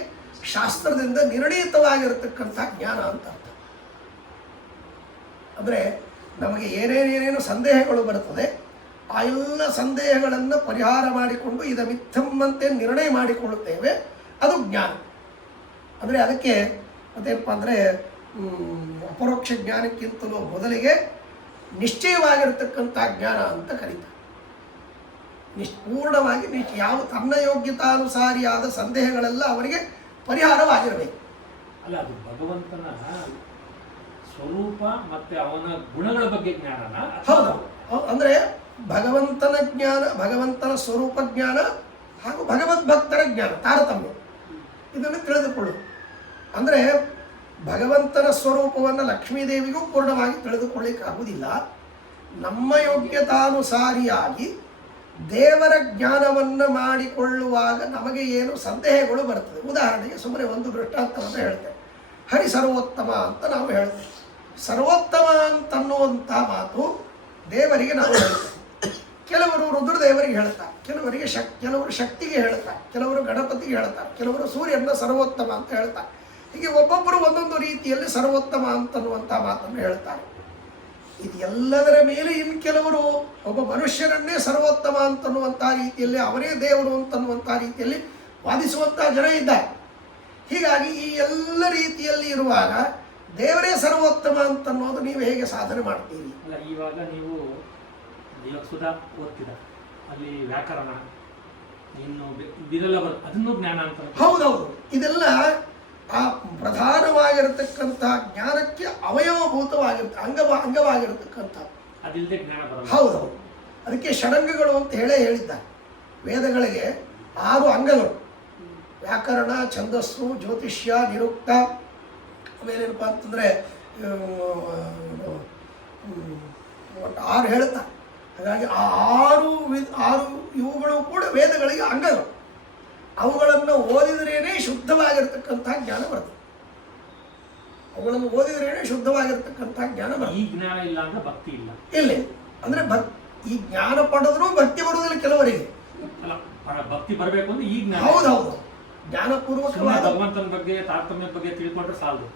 ಶಾಸ್ತ್ರದಿಂದ ನಿರ್ಣೀತವಾಗಿರತಕ್ಕಂಥ ಜ್ಞಾನ ಅಂತ ಅರ್ಥ. ಅಂದರೆ ನಮಗೆ ಏನೇನೇನೇನು ಸಂದೇಹಗಳು ಬರುತ್ತದೆ ಆ ಎಲ್ಲ ಸಂದೇಹಗಳನ್ನು ಪರಿಹಾರ ಮಾಡಿಕೊಂಡು ಇದ ಮಿಥ್ಯಮ್ಮಂತೆ ನಿರ್ಣಯ ಮಾಡಿಕೊಳ್ಳುತ್ತೇವೆ, ಅದು ಜ್ಞಾನ. ಅಂದರೆ ಅದಕ್ಕೆ ಮತ್ತೇನಪ್ಪ ಅಂದರೆ ಅಪರೋಕ್ಷ ಜ್ಞಾನಕ್ಕಿಂತಲೂ ಮೊದಲಿಗೆ ನಿಶ್ಚಯವಾಗಿರತಕ್ಕಂಥ ಜ್ಞಾನ ಅಂತ ಕರೀತಾರೆ. ಪೂರ್ಣವಾಗಿ ಯಾವ ತನ್ನ ಯೋಗ್ಯತಾನುಸಾರಿಯಾದ ಸಂದೇಹಗಳೆಲ್ಲ ಅವರಿಗೆ ಪರಿಹಾರವಾಗಿರಬೇಕು. ಅಲ್ಲ, ಅದು ಭಗವಂತನ ಸ್ವರೂಪ ಮತ್ತೆ ಅವನ ಗುಣಗಳ ಬಗ್ಗೆ ಜ್ಞಾನ. ಹೌದು, ಅಂದರೆ ಭಗವಂತನ ಜ್ಞಾನ, ಭಗವಂತನ ಸ್ವರೂಪ ಜ್ಞಾನ ಹಾಗೂ ಭಗವದ್ಭಕ್ತರ ಜ್ಞಾನ ತಾರತಮ್ಯ ಇದನ್ನು ತಿಳಿದುಕೊಳ್ಳು. ಅಂದರೆ ಭಗವಂತನ ಸ್ವರೂಪವನ್ನು ಲಕ್ಷ್ಮೀದೇವಿಗೂ ಪೂರ್ಣವಾಗಿ ತಿಳಿದುಕೊಳ್ಳಿಕ್ಕಾಗುವುದಿಲ್ಲ. ನಮ್ಮ ಯೋಗ್ಯತಾನುಸಾರಿಯಾಗಿ ದೇವರ ಜ್ಞಾನವನ್ನು ಮಾಡಿಕೊಳ್ಳುವಾಗ ನಮಗೆ ಏನು ಸಂದೇಹಗಳು ಬರ್ತದೆ. ಉದಾಹರಣೆಗೆ ಸುಮ್ಮನೆ ಒಂದು ದೃಷ್ಟಾಂತವನ್ನು ಹೇಳ್ತೇವೆ. ಹರಿ ಸರ್ವೋತ್ತಮ ಅಂತ ನಾವು ಹೇಳ್ತೇವೆ. ಸರ್ವೋತ್ತಮ ಅಂತನ್ನುವಂಥ ಮಾತು ದೇವರಿಗೆ ನಾವು ಹೇಳ್ತೇವೆ. ಕೆಲವರು ರುದ್ರದೇವರಿಗೆ ಹೇಳ್ತಾರೆ, ಕೆಲವರು ಶಕ್ತಿಗೆ ಹೇಳ್ತಾರೆ, ಕೆಲವರು ಗಣಪತಿಗೆ ಹೇಳ್ತಾರೆ, ಕೆಲವರು ಸೂರ್ಯನ ಸರ್ವೋತ್ತಮ ಅಂತ ಹೇಳ್ತಾರೆ. ಹೀಗೆ ಒಬ್ಬೊಬ್ಬರು ಒಂದೊಂದು ರೀತಿಯಲ್ಲಿ ಸರ್ವೋತ್ತಮ ಅಂತನ್ನುವಂಥ ಮಾತನ್ನು ಹೇಳ್ತಾರೆ. ಇದು ಎಲ್ಲದರ ಮೇಲೆ ಇನ್ನು ಕೆಲವರು ಒಬ್ಬ ಮನುಷ್ಯರನ್ನೇ ಸರ್ವೋತ್ತಮ ಅಂತನ್ನುವಂಥ ರೀತಿಯಲ್ಲಿ, ಅವನೇ ದೇವರು ಅಂತನ್ನುವಂಥ ರೀತಿಯಲ್ಲಿ ವಾದಿಸುವಂಥ ಜನ ಇದ್ದಾರೆ. ಹೀಗಾಗಿ ಈ ಎಲ್ಲ ರೀತಿಯಲ್ಲಿ ಇರುವಾಗ ದೇವರೇ ಸರ್ವೋತ್ತಮ ಅಂತನ್ನೋದು ನೀವು ಹೇಗೆ ಸಾಧನೆ ಮಾಡ್ತೀರಿ? ಅಲ್ಲ, ಇವಾಗ ನೀವು ಸುಧಾ ಓದ್ತೀರ, ಅಲ್ಲಿ ವ್ಯಾಕರಣ ಇನ್ನು ಇದೆಲ್ಲ ಅದನ್ನು ಜ್ಞಾನ ಅಂತ. ಹೌದೌದು, ಇದೆಲ್ಲ ಆ ಪ್ರಧಾನವಾಗಿರತಕ್ಕಂಥ ಜ್ಞಾನಕ್ಕೆ ಅವಯವಭೂತವಾಗಿರುತ್ತೆ, ಅಂಗವಾಗಿರತಕ್ಕಂಥ. ಅದಿಲ್ಲದೆ ಜ್ಞಾನ ಬರಲ್ಲ. ಹೌದೌದು, ಅದಕ್ಕೆ ಷಡಂಗಗಳು ಅಂತ ಹೇಳಿದ್ದಾರೆ. ವೇದಗಳಿಗೆ 6 ಅಂಗಗಳು: ವ್ಯಾಕರಣ, ಛಂದಸ್ಸು, ಜ್ಯೋತಿಷ್ಯ, ನಿರುಕ್ತ, ಆಮೇಲೇನಪ್ಪ ಅಂತಂದರೆ 6 ಹೇಳ್ತಾರೆ. ಹಾಗಾಗಿ ಆ 6 ಇವುಗಳು ಕೂಡ ವೇದಗಳಿಗೆ ಅಂಗಗಳು. ಅವುಗಳನ್ನು ಓದಿದ್ರೇನೆ ಶುದ್ಧವಾಗಿರ್ತಕ್ಕಂಥ ಜ್ಞಾನ ಬರ್ತದೆ. ಅವುಗಳನ್ನು ಓದಿದ್ರೇನೆ ಶುದ್ಧವಾಗಿರ್ತಕ್ಕಂಥ ಜ್ಞಾನ ಬರ್ತದೆ. ಈ ಜ್ಞಾನ ಇಲ್ಲ ಅಂದ್ರೆ ಭಕ್ತಿ ಇಲ್ಲ. ಇಲ್ಲ ಅಂದರೆ ಈ ಜ್ಞಾನ ಪಡೆದ್ರೂ ಭಕ್ತಿ ಬರುವುದಿಲ್ಲ ಕೆಲವರಿಗೆ. ಅಲ್ಲ, ಭಕ್ತಿ ಬರಬೇಕು ಅಂದ್ರೆ ಈ ಜ್ಞಾನ. ಹೌದೌದು, ಜ್ಞಾನಪೂರ್ವಕವಾದ ಭಗವಂತನ ಬಗ್ಗೆ ತಾರತಮ್ಯ ಬಗ್ಗೆ ತಿಳ್ಕೊಂಡ್ರೆ ಸಾಲದು.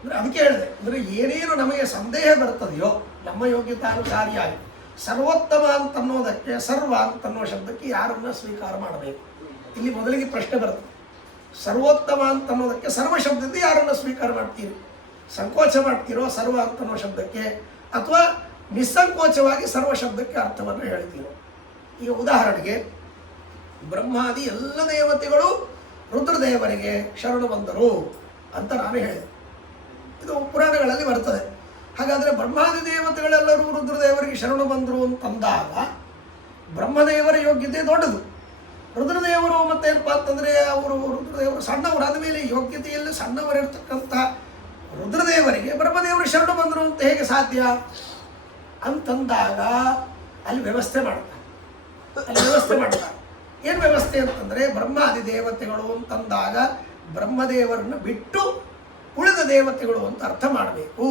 ಅಂದರೆ ಅದಕ್ಕೆ ಹೇಳಿದೆ, ಅಂದರೆ ಏನೇನು ನಮಗೆ ಸಂದೇಹ ಬರ್ತದೆಯೋ ನಮ್ಮ ಯೋಗ್ಯತಾನುಸಾರಿಯಾಗಿ ಸರ್ವೋತ್ತಮ ಅಂತನ್ನೋದಕ್ಕೆ ಸರ್ವ ಅಂತನ್ನೋ ಶಬ್ದಕ್ಕೆ ಯಾರನ್ನ ಸ್ವೀಕಾರ ಮಾಡಬೇಕು? ಇಲ್ಲಿ ಮೊದಲಿಗೆ ಪ್ರಶ್ನೆ ಬರುತ್ತೆ. ಸರ್ವೋತ್ತಮ ಅಂತನ್ನೋದಕ್ಕೆ ಸರ್ವ ಶಬ್ದದಿಂದ ಯಾರನ್ನು ಸ್ವೀಕಾರ ಮಾಡ್ತೀರಿ? ಸಂಕೋಚ ಮಾಡ್ತೀರೋ ಸರ್ವ ಅಂತನ್ನೋ ಶಬ್ದಕ್ಕೆ, ಅಥವಾ ನಿಸ್ಸಂಕೋಚವಾಗಿ ಸರ್ವ ಶಬ್ದಕ್ಕೆ ಅರ್ಥವನ್ನು ಹೇಳ್ತೀರೋ? ಈಗ ಉದಾಹರಣೆಗೆ ಬ್ರಹ್ಮಾದಿ ಎಲ್ಲ ದೇವತೆಗಳು ರುದ್ರದೇವರಿಗೆ ಶರಣು ಬಂದರು ಅಂತ ನಾನು ಹೇಳಿದೆ. ಇದು ಪುರಾಣಗಳಲ್ಲಿ ಬರ್ತದೆ. ಹಾಗಾದರೆ ಬ್ರಹ್ಮಾದಿ ದೇವತೆಗಳೆಲ್ಲರೂ ರುದ್ರದೇವರಿಗೆ ಶರಣು ಬಂದರು ಅಂತಂದಾಗ ಬ್ರಹ್ಮದೇವರ ಯೋಗ್ಯತೆ ದೊಡ್ಡದು. ರುದ್ರದೇವರು ಮತ್ತೇನಪ್ಪ ಅಂತಂದರೆ ಅವರು ರುದ್ರದೇವರು ಸಣ್ಣವರಾದ ಮೇಲೆ ಯೋಗ್ಯತೆಯಲ್ಲಿ ಸಣ್ಣವರಿರ್ತಕ್ಕಂಥ ರುದ್ರದೇವರಿಗೆ ಬ್ರಹ್ಮದೇವರು ಶರಣು ಬಂದರು ಅಂತ ಹೇಗೆ ಸಾಧ್ಯ ಅಂತಂದಾಗ ಅಲ್ಲಿ ವ್ಯವಸ್ಥೆ ಮಾಡ್ತಾರೆ. ಏನು ವ್ಯವಸ್ಥೆ ಅಂತಂದರೆ ಬ್ರಹ್ಮಾದಿ ದೇವತೆಗಳು ಅಂತಂದಾಗ ಬ್ರಹ್ಮದೇವರನ್ನು ಬಿಟ್ಟು ಉಳಿದ ದೇವತೆಗಳು ಅಂತ ಅರ್ಥ ಮಾಡಬೇಕು.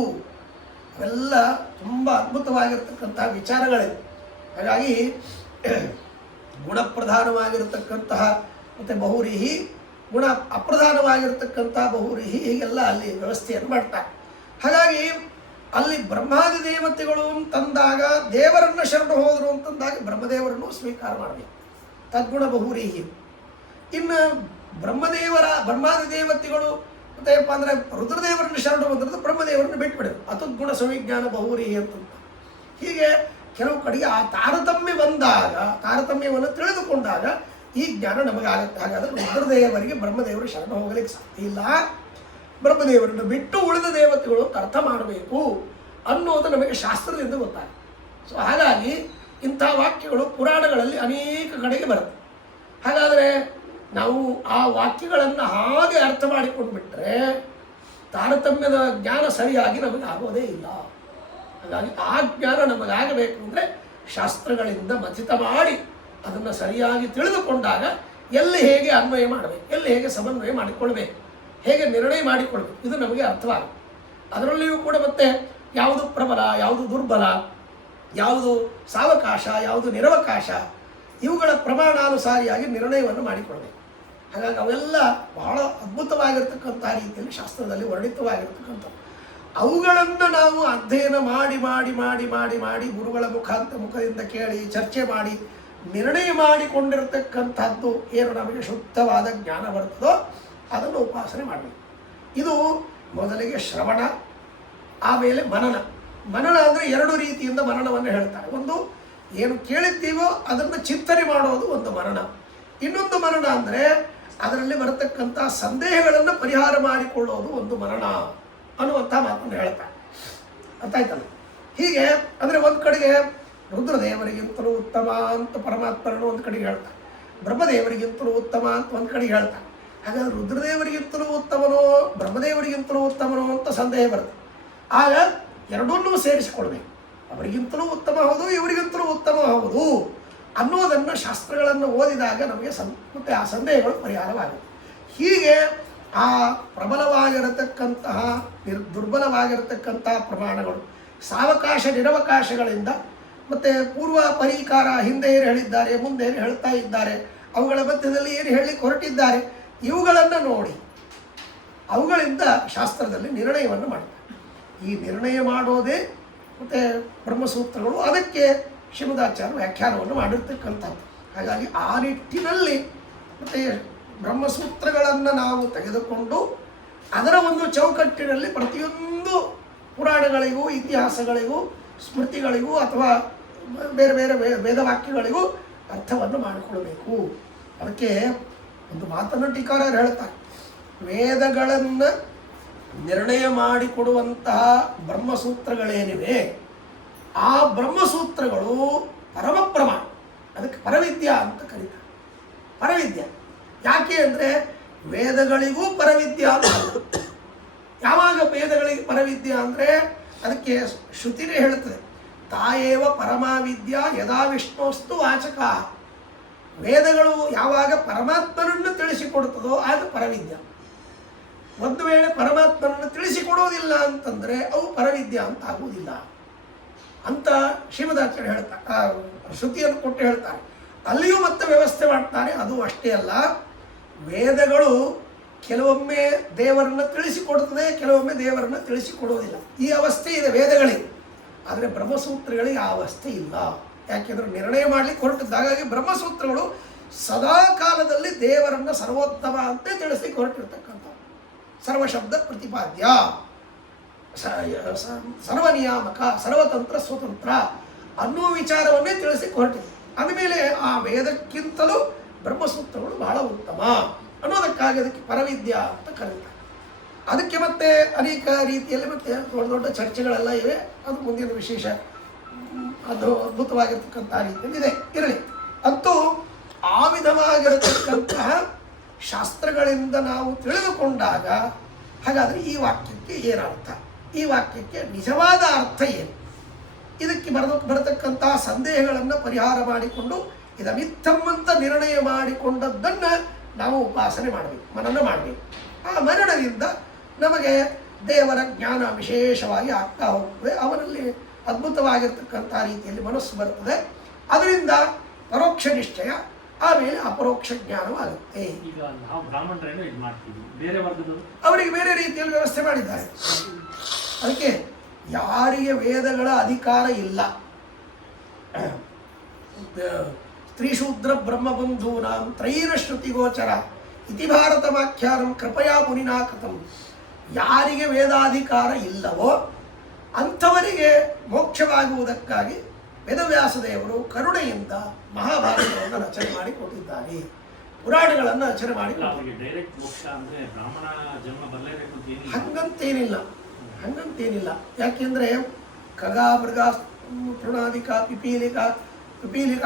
ಅವೆಲ್ಲ ತುಂಬ ಅದ್ಭುತವಾಗಿರ್ತಕ್ಕಂತಹ ವಿಚಾರಗಳಿವೆ. ಹಾಗಾಗಿ ಗುಣಪ್ರಧಾನವಾಗಿರತಕ್ಕಂತಹ ಮತ್ತು ಬಹುರೀಹಿ, ಗುಣ ಅಪ್ರಧಾನವಾಗಿರ್ತಕ್ಕಂಥ ಬಹುರೀಹಿ, ಹೀಗೆಲ್ಲ ಅಲ್ಲಿ ವ್ಯವಸ್ಥೆಯನ್ನು ಮಾಡ್ತಾರೆ. ಹಾಗಾಗಿ ಅಲ್ಲಿ ಬ್ರಹ್ಮಾದಿ ದೇವತೆಗಳು ಅಂತಂದಾಗ ದೇವರನ್ನು ಶರಣು ಹೋದರು ಅಂತಂದಾಗ ಬ್ರಹ್ಮದೇವರನ್ನು ಸ್ವೀಕಾರ ಮಾಡಬೇಕು, ತದ್ಗುಣ ಬಹುರೀಹಿ. ಇನ್ನು ಬ್ರಹ್ಮಾದಿ ದೇವತೆಗಳು ಮತ್ತೆ ಏನಪ್ಪ ಅಂದರೆ ರುದ್ರದೇವರನ್ನು ಶರಣು ಬಂದಿರೋದು ಬ್ರಹ್ಮದೇವರನ್ನು ಬಿಟ್ಬಿಡೋದು, ಅತುದ್ಗುಣ ಸವಿಜ್ಞಾನ ಬಹುರೀಹಿ ಅಂತಂತ. ಹೀಗೆ ಕೆಲವು ಕಡೆಗೆ ಆ ತಾರತಮ್ಯ ಬಂದಾಗ, ತಾರತಮ್ಯವನ್ನು ತಿಳಿದುಕೊಂಡಾಗ ಈ ಜ್ಞಾನ ನಮಗಾಗುತ್ತೆ. ಹಾಗಾದರೆ ರುದ್ರದೇವರಿಗೆ ಬ್ರಹ್ಮದೇವರು ಶರಣ ಹೋಗಲಿಕ್ಕೆ ಸಾಧ್ಯ ಇಲ್ಲ, ಬ್ರಹ್ಮದೇವರನ್ನು ಬಿಟ್ಟು ಉಳಿದ ದೇವತೆಗಳು ಅರ್ಥ ಮಾಡಬೇಕು ಅನ್ನೋದು ನಮಗೆ ಶಾಸ್ತ್ರದಿಂದ ಗೊತ್ತಾಗುತ್ತೆ. ಸೊ ಹಾಗಾಗಿ ಇಂಥ ವಾಕ್ಯಗಳು ಪುರಾಣಗಳಲ್ಲಿ ಅನೇಕ ಕಡೆಗೆ ಬರುತ್ತೆ. ಹಾಗಾದರೆ ನಾವು ಆ ವಾಕ್ಯಗಳನ್ನು ಹಾಗೆ ಅರ್ಥ ಮಾಡಿಕೊಂಡು ಬಿಟ್ಟರೆ ತಾರತಮ್ಯದ ಜ್ಞಾನ ಸರಿಯಾಗಿ ನಮಗೆ ಆಗೋದೇ ಇಲ್ಲ. ಹಾಗಾಗಿ ಆ ಜ್ಞಾನ ನಮಗಾಗಬೇಕು ಅಂದರೆ ಶಾಸ್ತ್ರಗಳಿಂದ ಮಥಿತ ಮಾಡಿ ಅದನ್ನು ಸರಿಯಾಗಿ ತಿಳಿದುಕೊಂಡಾಗ ಎಲ್ಲಿ ಹೇಗೆ ಅನ್ವಯ ಮಾಡಬೇಕು, ಎಲ್ಲಿ ಹೇಗೆ ಸಮನ್ವಯ ಮಾಡಿಕೊಳ್ಬೇಕು, ಹೇಗೆ ನಿರ್ಣಯ ಮಾಡಿಕೊಳ್ಬೇಕು, ಇದು ನಮಗೆ ಅರ್ಥವಾಗುತ್ತೆ. ಅದರಲ್ಲಿಯೂ ಕೂಡ ಮತ್ತೆ ಯಾವುದು ಪ್ರಬಲ, ಯಾವುದು ದುರ್ಬಲ, ಯಾವುದು ಸಾವಕಾಶ, ಯಾವುದು ನಿರವಕಾಶ, ಇವುಗಳ ಪ್ರಮಾಣಾನುಸಾರಿಯಾಗಿ ನಿರ್ಣಯವನ್ನು ಮಾಡಿಕೊಳ್ಬೇಕು. ಹಾಗಾಗಿ ಅವೆಲ್ಲ ಬಹಳ ಅದ್ಭುತವಾಗಿರ್ತಕ್ಕಂಥ ರೀತಿಯಲ್ಲಿ ಶಾಸ್ತ್ರದಲ್ಲಿ ವರ್ಣಿತವಾಗಿರ್ತಕ್ಕಂಥ ಅವುಗಳನ್ನು ನಾವು ಅಧ್ಯಯನ ಮಾಡಿ ಮಾಡಿ ಮಾಡಿ ಮಾಡಿ ಮಾಡಿ ಗುರುಗಳ ಮುಖದಿಂದ ಕೇಳಿ ಚರ್ಚೆ ಮಾಡಿ ನಿರ್ಣಯ ಮಾಡಿಕೊಂಡಿರ್ತಕ್ಕಂಥದ್ದು ಏನು ನಮಗೆ ಶುದ್ಧವಾದ ಜ್ಞಾನ ಬರ್ತದೋ ಅದನ್ನು ಉಪಾಸನೆ ಮಾಡಬೇಕು. ಇದು ಮೊದಲಿಗೆ ಶ್ರವಣ, ಆಮೇಲೆ ಮನನ. ಮನನ ಅಂದರೆ ಎರಡು ರೀತಿಯಿಂದ ಮನನವನ್ನು ಹೇಳ್ತಾರೆ. ಒಂದು ಏನು ಕೇಳಿದ್ದೀವೋ ಅದನ್ನು ಚಿಂತನೆ ಮಾಡೋದು ಒಂದು ಮನನ. ಇನ್ನೊಂದು ಮನನ ಅಂದರೆ ಅದರಲ್ಲಿ ಬರತಕ್ಕಂಥ ಸಂದೇಹಗಳನ್ನು ಪರಿಹಾರ ಮಾಡಿಕೊಳ್ಳೋದು ಒಂದು ಮನನ ಅನ್ನುವಂಥ ಮಾತನ್ನು ಹೇಳ್ತಾರೆ. ಅರ್ಥ ಆಯ್ತಲ್ಲ? ಹೀಗೆ ಅಂದರೆ ಒಂದು ಕಡೆಗೆ ರುದ್ರದೇವರಿಗಿಂತಲೂ ಉತ್ತಮ ಅಂತ ಪರಮಾತ್ಮರನ್ನು ಒಂದು ಕಡೆಗೆ ಹೇಳ್ತಾರೆ, ಬ್ರಹ್ಮದೇವರಿಗಿಂತಲೂ ಉತ್ತಮ ಅಂತ ಒಂದು ಕಡೆಗೆ ಹೇಳ್ತಾರೆ. ಹಾಗಾದ್ರೆ ರುದ್ರದೇವರಿಗಿಂತಲೂ ಉತ್ತಮನೋ ಬ್ರಹ್ಮದೇವರಿಗಿಂತಲೂ ಉತ್ತಮನೋ ಅಂತ ಸಂದೇಹ ಬರುತ್ತೆ. ಆಗ ಎರಡನ್ನೂ ಸೇರಿಸಿಕೊಳ್ಬೇಕು. ಅವರಿಗಿಂತಲೂ ಉತ್ತಮ ಹೌದು, ಇವರಿಗಿಂತಲೂ ಉತ್ತಮ ಹೌದು ಅನ್ನೋದನ್ನು ಶಾಸ್ತ್ರಗಳನ್ನು ಓದಿದಾಗ ನಮಗೆ ಮತ್ತೆ ಆ ಸಂದೇಹಗಳು ಪರಿಹಾರವಾಗುತ್ತೆ. ಹೀಗೆ ಆ ಪ್ರಬಲವಾಗಿರತಕ್ಕಂತಹ ದುರ್ಬಲವಾಗಿರತಕ್ಕಂತಹ ಪ್ರಮಾಣಗಳು ಸಾವಕಾಶ ನಿರವಕಾಶಗಳಿಂದ ಮತ್ತು ಪೂರ್ವ ಪರಿಕಾರ, ಹಿಂದೆ ಏನು ಹೇಳಿದ್ದಾರೆ, ಮುಂದೆ ಏನು ಹೇಳ್ತಾ ಇದ್ದಾರೆ, ಅವುಗಳ ಮಧ್ಯದಲ್ಲಿ ಏನು ಹೇಳಲಿಕ್ಕೆ ಹೊರಟಿದ್ದಾರೆ, ಇವುಗಳನ್ನು ನೋಡಿ ಅವುಗಳಿಂದ ಶಾಸ್ತ್ರದಲ್ಲಿ ನಿರ್ಣಯವನ್ನು ಮಾಡ್ತಾರೆ. ಈ ನಿರ್ಣಯ ಮಾಡೋದೇ ಮತ್ತು ಬ್ರಹ್ಮಸೂತ್ರಗಳು, ಅದಕ್ಕೆ ಶ್ರೀಮದಾಚಾರ್ಯ ವ್ಯಾಖ್ಯಾನವನ್ನು ಮಾಡಿರ್ತಕ್ಕಂಥದ್ದು. ಹಾಗಾಗಿ ಆ ನಿಟ್ಟಿನಲ್ಲಿ ಮತ್ತು ಬ್ರಹ್ಮಸೂತ್ರಗಳನ್ನು ನಾವು ತೆಗೆದುಕೊಂಡು ಅದರ ಒಂದು ಚೌಕಟ್ಟಿನಲ್ಲಿ ಪ್ರತಿಯೊಂದು ಪುರಾಣಗಳಿಗೂ ಇತಿಹಾಸಗಳಿಗೂ ಸ್ಮೃತಿಗಳಿಗೂ ಅಥವಾ ಬೇರೆ ಬೇರೆ ವೇದವಾಕ್ಯಗಳಿಗೂ ಅರ್ಥವನ್ನು ಮಾಡಿಕೊಳ್ಬೇಕು. ಅದಕ್ಕೆ ಒಂದು ಮಾತನ್ನು ಟೀಕಾರರು ಹೇಳ್ತಾರೆ, ವೇದಗಳನ್ನು ನಿರ್ಣಯ ಮಾಡಿಕೊಡುವಂತಹ ಬ್ರಹ್ಮಸೂತ್ರಗಳೇನಿವೆ ಆ ಬ್ರಹ್ಮಸೂತ್ರಗಳು ಪರಮ ಪ್ರಮಾಣ, ಅದಕ್ಕೆ ಪರವಿದ್ಯಾ ಅಂತ ಕರೀತಾರೆ. ಪರವಿದ್ಯಾ ಯಾಕೆ ಅಂದರೆ ವೇದಗಳಿಗೂ ಪರವಿದ್ಯಾ ಅಂತ. ಯಾವಾಗ ವೇದಗಳಿಗೆ ಪರವಿದ್ಯಾ ಅಂದರೆ ಅದಕ್ಕೆ ಶ್ರುತಿನೇ ಹೇಳುತ್ತದೆ, ತಾಯೇವ ಪರಮಾವಿದ್ಯಾ ಯದಾ ವಿಷ್ಣೋಸ್ತು ವಾಚಕ. ವೇದಗಳು ಯಾವಾಗ ಪರಮಾತ್ಮನನ್ನು ತಿಳಿಸಿಕೊಡುತ್ತದೋ ಆಗ ಪರವಿದ್ಯಾ. ಒಂದು ವೇಳೆ ಪರಮಾತ್ಮನನ್ನು ತಿಳಿಸಿಕೊಡೋದಿಲ್ಲ ಅಂತಂದರೆ ಅವು ಪರವಿದ್ಯಾ ಅಂತ ಆಗುವುದಿಲ್ಲ ಅಂತ ಶ್ರೀಮದಾಚಾರ್ಯ ಹೇಳ್ತಾರೆ, ಶ್ರುತಿಯನ್ನು ಕೊಟ್ಟು ಹೇಳ್ತಾರೆ. ಅಲ್ಲಿಯೂ ಮತ್ತೆ ವ್ಯವಸ್ಥೆ ಮಾಡ್ತಾರೆ. ಅದು ಅಷ್ಟೇ ಅಲ್ಲ, ವೇದಗಳು ಕೆಲವೊಮ್ಮೆ ದೇವರನ್ನು ತಿಳಿಸಿಕೊಡುತ್ತದೆ, ಕೆಲವೊಮ್ಮೆ ದೇವರನ್ನು ತಿಳಿಸಿಕೊಡುವುದಿಲ್ಲ. ಈ ಅವಸ್ಥೆ ಇದೆ ವೇದಗಳಿಗೆ. ಆದರೆ ಬ್ರಹ್ಮಸೂತ್ರಗಳಿಗೆ ಆ ಅವಸ್ಥೆ ಇಲ್ಲ. ಯಾಕೆಂದರೆ ನಿರ್ಣಯ ಮಾಡಲಿಕ್ಕೆ ಹೊರಟಿದ್ದು. ಹಾಗಾಗಿ ಬ್ರಹ್ಮಸೂತ್ರಗಳು ಸದಾ ಕಾಲದಲ್ಲಿ ದೇವರನ್ನು ಸರ್ವೋತ್ತಮ ಅಂತ ತಿಳಿಸ್ಲಿಕ್ಕೆ ಹೊರಟಿರ್ತಕ್ಕಂಥ ಸರ್ವಶಬ್ದ ಪ್ರತಿಪಾದ್ಯ, ಸರ್ವನಿಯಾಮಕ, ಸರ್ವತಂತ್ರ ಸ್ವತಂತ್ರ ಅನ್ನುವ ವಿಚಾರವನ್ನೇ ತಿಳಿಸ್ಲಿಕ್ಕೆ ಹೊರಟಿದೆ. ಅಂದಮೇಲೆ ಆ ವೇದಕ್ಕಿಂತಲೂ ಬ್ರಹ್ಮಸೂತ್ರಗಳು ಬಹಳ ಉತ್ತಮ ಅನ್ನೋದಕ್ಕಾಗಿ ಅದಕ್ಕೆ ಪರವಿದ್ಯಾ ಅಂತ ಕರೀತಾರೆ. ಅದಕ್ಕೆ ಮತ್ತೆ ಅನೇಕ ರೀತಿಯಲ್ಲಿ ಮತ್ತೆ ದೊಡ್ಡ ದೊಡ್ಡ ಚರ್ಚೆಗಳೆಲ್ಲ ಇವೆ. ಅದು ಮುಂದಿನ ವಿಶೇಷ, ಅದು ಅದ್ಭುತವಾಗಿರ್ತಕ್ಕಂಥ ರೀತಿಯಲ್ಲಿ ಇದೆ. ಇರಲಿ, ಅಂತೂ ಆ ವಿಧವಾಗಿರತಕ್ಕಂತಹ ಶಾಸ್ತ್ರಗಳಿಂದ ನಾವು ತಿಳಿದುಕೊಂಡಾಗ ಹಾಗಾದರೆ ಈ ವಾಕ್ಯಕ್ಕೆ ಏನರ್ಥ, ಈ ವಾಕ್ಯಕ್ಕೆ ನಿಜವಾದ ಅರ್ಥ ಏನು, ಇದಕ್ಕೆ ಬರತಕ್ಕಂತಹ ಸಂದೇಹಗಳನ್ನು ಪರಿಹಾರ ಮಾಡಿಕೊಂಡು ಇದಮಿತ್ತಮ್ಮಂತ ನಿರ್ಣಯ ಮಾಡಿಕೊಂಡದ್ದನ್ನು ನಾವು ಉಪಾಸನೆ ಮಾಡಬೇಕು, ಮನನ ಮಾಡಬೇಕು. ಆ ಮನನದಿಂದ ನಮಗೆ ದೇವರ ಜ್ಞಾನ ವಿಶೇಷವಾಗಿ ಆಗ್ತಾ ಹೋಗ್ತದೆ. ಅವನಲ್ಲಿ ಅದ್ಭುತವಾಗಿರ್ತಕ್ಕಂಥ ರೀತಿಯಲ್ಲಿ ಮನಸ್ಸು ಬರ್ತದೆ. ಅದರಿಂದ ಪರೋಕ್ಷ ನಿಶ್ಚಯ, ಆಮೇಲೆ ಅಪರೋಕ್ಷ ಜ್ಞಾನವಾಗುತ್ತೆ. ಈಗ ನಾವು ಬ್ರಾಹ್ಮಣರೇನು ಇದು ಮಾಡ್ತೀವಿ, ಬೇರೆ ವರ್ಗದವರು ಅವರಿಗೆ ಬೇರೆ ರೀತಿಯಲ್ಲಿ ವ್ಯವಸ್ಥೆ ಮಾಡಿದ್ದಾರೆ. ಅದಕ್ಕೆ ಯಾರಿಗೆ ವೇದಗಳ ಅಧಿಕಾರ ಇಲ್ಲ, ಸ್ತ್ರೀಶೂದ್ರ ಬ್ರಹ್ಮಬಂಧೂನಾಂ ತ್ರೈರ ಶ್ರುತಿಗೋಚರ ಇತಿ ಭಾರತಮಾಖ್ಯಾನಂ ಕೃಪಯಾ ಮುನಿನಾ ಕೃತಂ, ಯಾರಿಗೆ ವೇದಾಧಿಕಾರ ಇಲ್ಲವೋ ಅಂಥವರಿಗೆ ಮೋಕ್ಷವಾಗುವುದಕ್ಕಾಗಿ ವೇದವ್ಯಾಸದೇವರು ಕರುಣೆಯಿಂದ ಮಹಾಭಾರತವನ್ನು ರಚನೆ ಮಾಡಿಕೊಟ್ಟಿದ್ದಾರೆ, ಪುರಾಣಗಳನ್ನು ರಚನೆ ಹಂಗಂತೇನಿಲ್ಲ. ಯಾಕೆಂದರೆ ಖಗ ಮೃಗ ತೃಣಾದಿಕ ಪಿಪೀಲಿಕ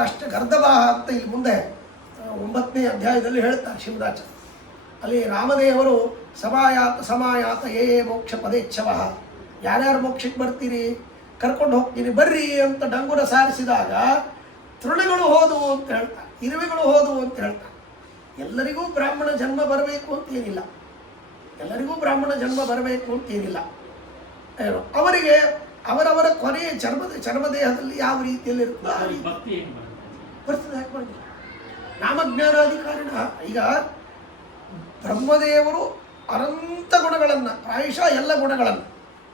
ಅಷ್ಟ ಗರ್ಧವಾಹ ಅಂತ ಇಲ್ಲಿ ಮುಂದೆ 9ನೇ ಅಧ್ಯಾಯದಲ್ಲಿ ಹೇಳ್ತಾರೆ ಶಿವದಾಚಾರ್ಯ. ಅಲ್ಲಿ ರಾಮದೇವರು ಸಮಾಯಾತ ಏ ಮೋಕ್ಷ ಪದೇಚ್ಛವ, ಯಾರ್ಯಾರು ಮೋಕ್ಷಕ್ಕೆ ಬರ್ತೀರಿ, ಕರ್ಕೊಂಡು ಹೋಗ್ತೀನಿ ಬರ್ರಿ ಅಂತ ಡಂಗುರ ಸಾರಿಸಿದಾಗ ತೃಣಗಳು ಹೋದವು ಅಂತ ಹೇಳ್ತಾರೆ, ಇರುವೆಗಳು ಹೋದವು ಅಂತ ಹೇಳ್ತಾರೆ. ಎಲ್ಲರಿಗೂ ಬ್ರಾಹ್ಮಣ ಜನ್ಮ ಬರಬೇಕು ಅಂತೇನಿಲ್ಲ, ಎಲ್ಲರಿಗೂ ಬ್ರಾಹ್ಮಣ ಜನ್ಮ ಬರಬೇಕು ಅಂತೇನಿಲ್ಲ. ಏನು ಅವರಿಗೆ ಅವರವರ ಕೊನೆಯ ಚರ್ಮದೇಹದಲ್ಲಿ ಯಾವ ರೀತಿಯಲ್ಲಿ ಇರ್ತದೆ ಬರ್ತದೆ. ಯಾಕೆ ಬರ್ತದೆ? ನಾಮಜ್ಞಾನಾಧಿಕಾರಿಣ. ಈಗ ಬ್ರಹ್ಮದೇವರು ಅನಂತ ಗುಣಗಳನ್ನು, ಪ್ರಾಯಶಃ ಎಲ್ಲ ಗುಣಗಳನ್ನು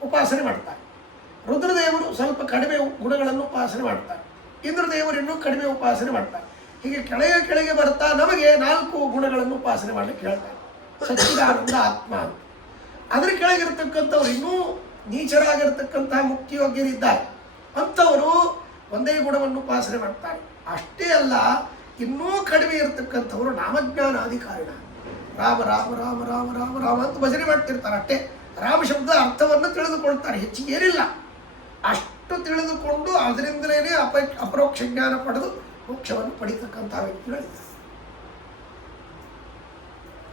ಉಪಾಸನೆ ಮಾಡ್ತಾರೆ. ರುದ್ರದೇವರು ಸ್ವಲ್ಪ ಕಡಿಮೆ ಗುಣಗಳನ್ನು ಉಪಾಸನೆ ಮಾಡ್ತಾರೆ. ಇಂದ್ರದೇವರು ಇನ್ನೂ ಕಡಿಮೆ ಉಪಾಸನೆ ಮಾಡ್ತಾರೆ. ಹೀಗೆ ಕೆಳಗೆ ಬರ್ತಾ ನಮಗೆ 4 ಗುಣಗಳನ್ನು ಉಪಾಸನೆ ಮಾಡಲಿಕ್ಕೆ ಹೇಳ್ತಾರೆ. ಸಚ್ಚಿದಾನಂದ ಆತ್ಮ ಅಂತ. ಅದ್ರ ಕೆಳಗಿರ್ತಕ್ಕಂಥವ್ರು ಇನ್ನೂ ನೀಚರಾಗಿರ್ತಕ್ಕಂತಹ ಮುಕ್ತಿಯೋಗ್ಯರಿದ್ದಾರೆ. ಅಂಥವರು ಒಂದೇ ಗುಣವನ್ನು ಉಪಾಸನೆ ಮಾಡ್ತಾರೆ. ಅಷ್ಟೇ ಅಲ್ಲ, ಇನ್ನೂ ಕಡಿಮೆ ಇರತಕ್ಕಂಥವರು ನಾಮಜ್ಞಾನಾಧಿಕಾರಿಣ. ರಾಮ ರಾಮ ರಾಮ ರಾಮ ರಾಮ ರಾಮ ಅಂತ ಭಜನೆ ಮಾಡ್ತಿರ್ತಾರೆ. ಅಷ್ಟೇ ರಾಮ ಶಬ್ದ ಅರ್ಥವನ್ನು ತಿಳಿದುಕೊಳ್ತಾರೆ, ಹೆಚ್ಚಿಗೆ ಏನಿಲ್ಲ. ಅಷ್ಟು ತಿಳಿದುಕೊಂಡು ಅದರಿಂದಲೇ ಅಪರೋಕ್ಷ ಜ್ಞಾನ ಪಡೆದು ಮೋಕ್ಷವನ್ನು ಪಡೀತಕ್ಕಂಥ ವ್ಯಕ್ತಿಗಳಿದ್ದಾರೆ.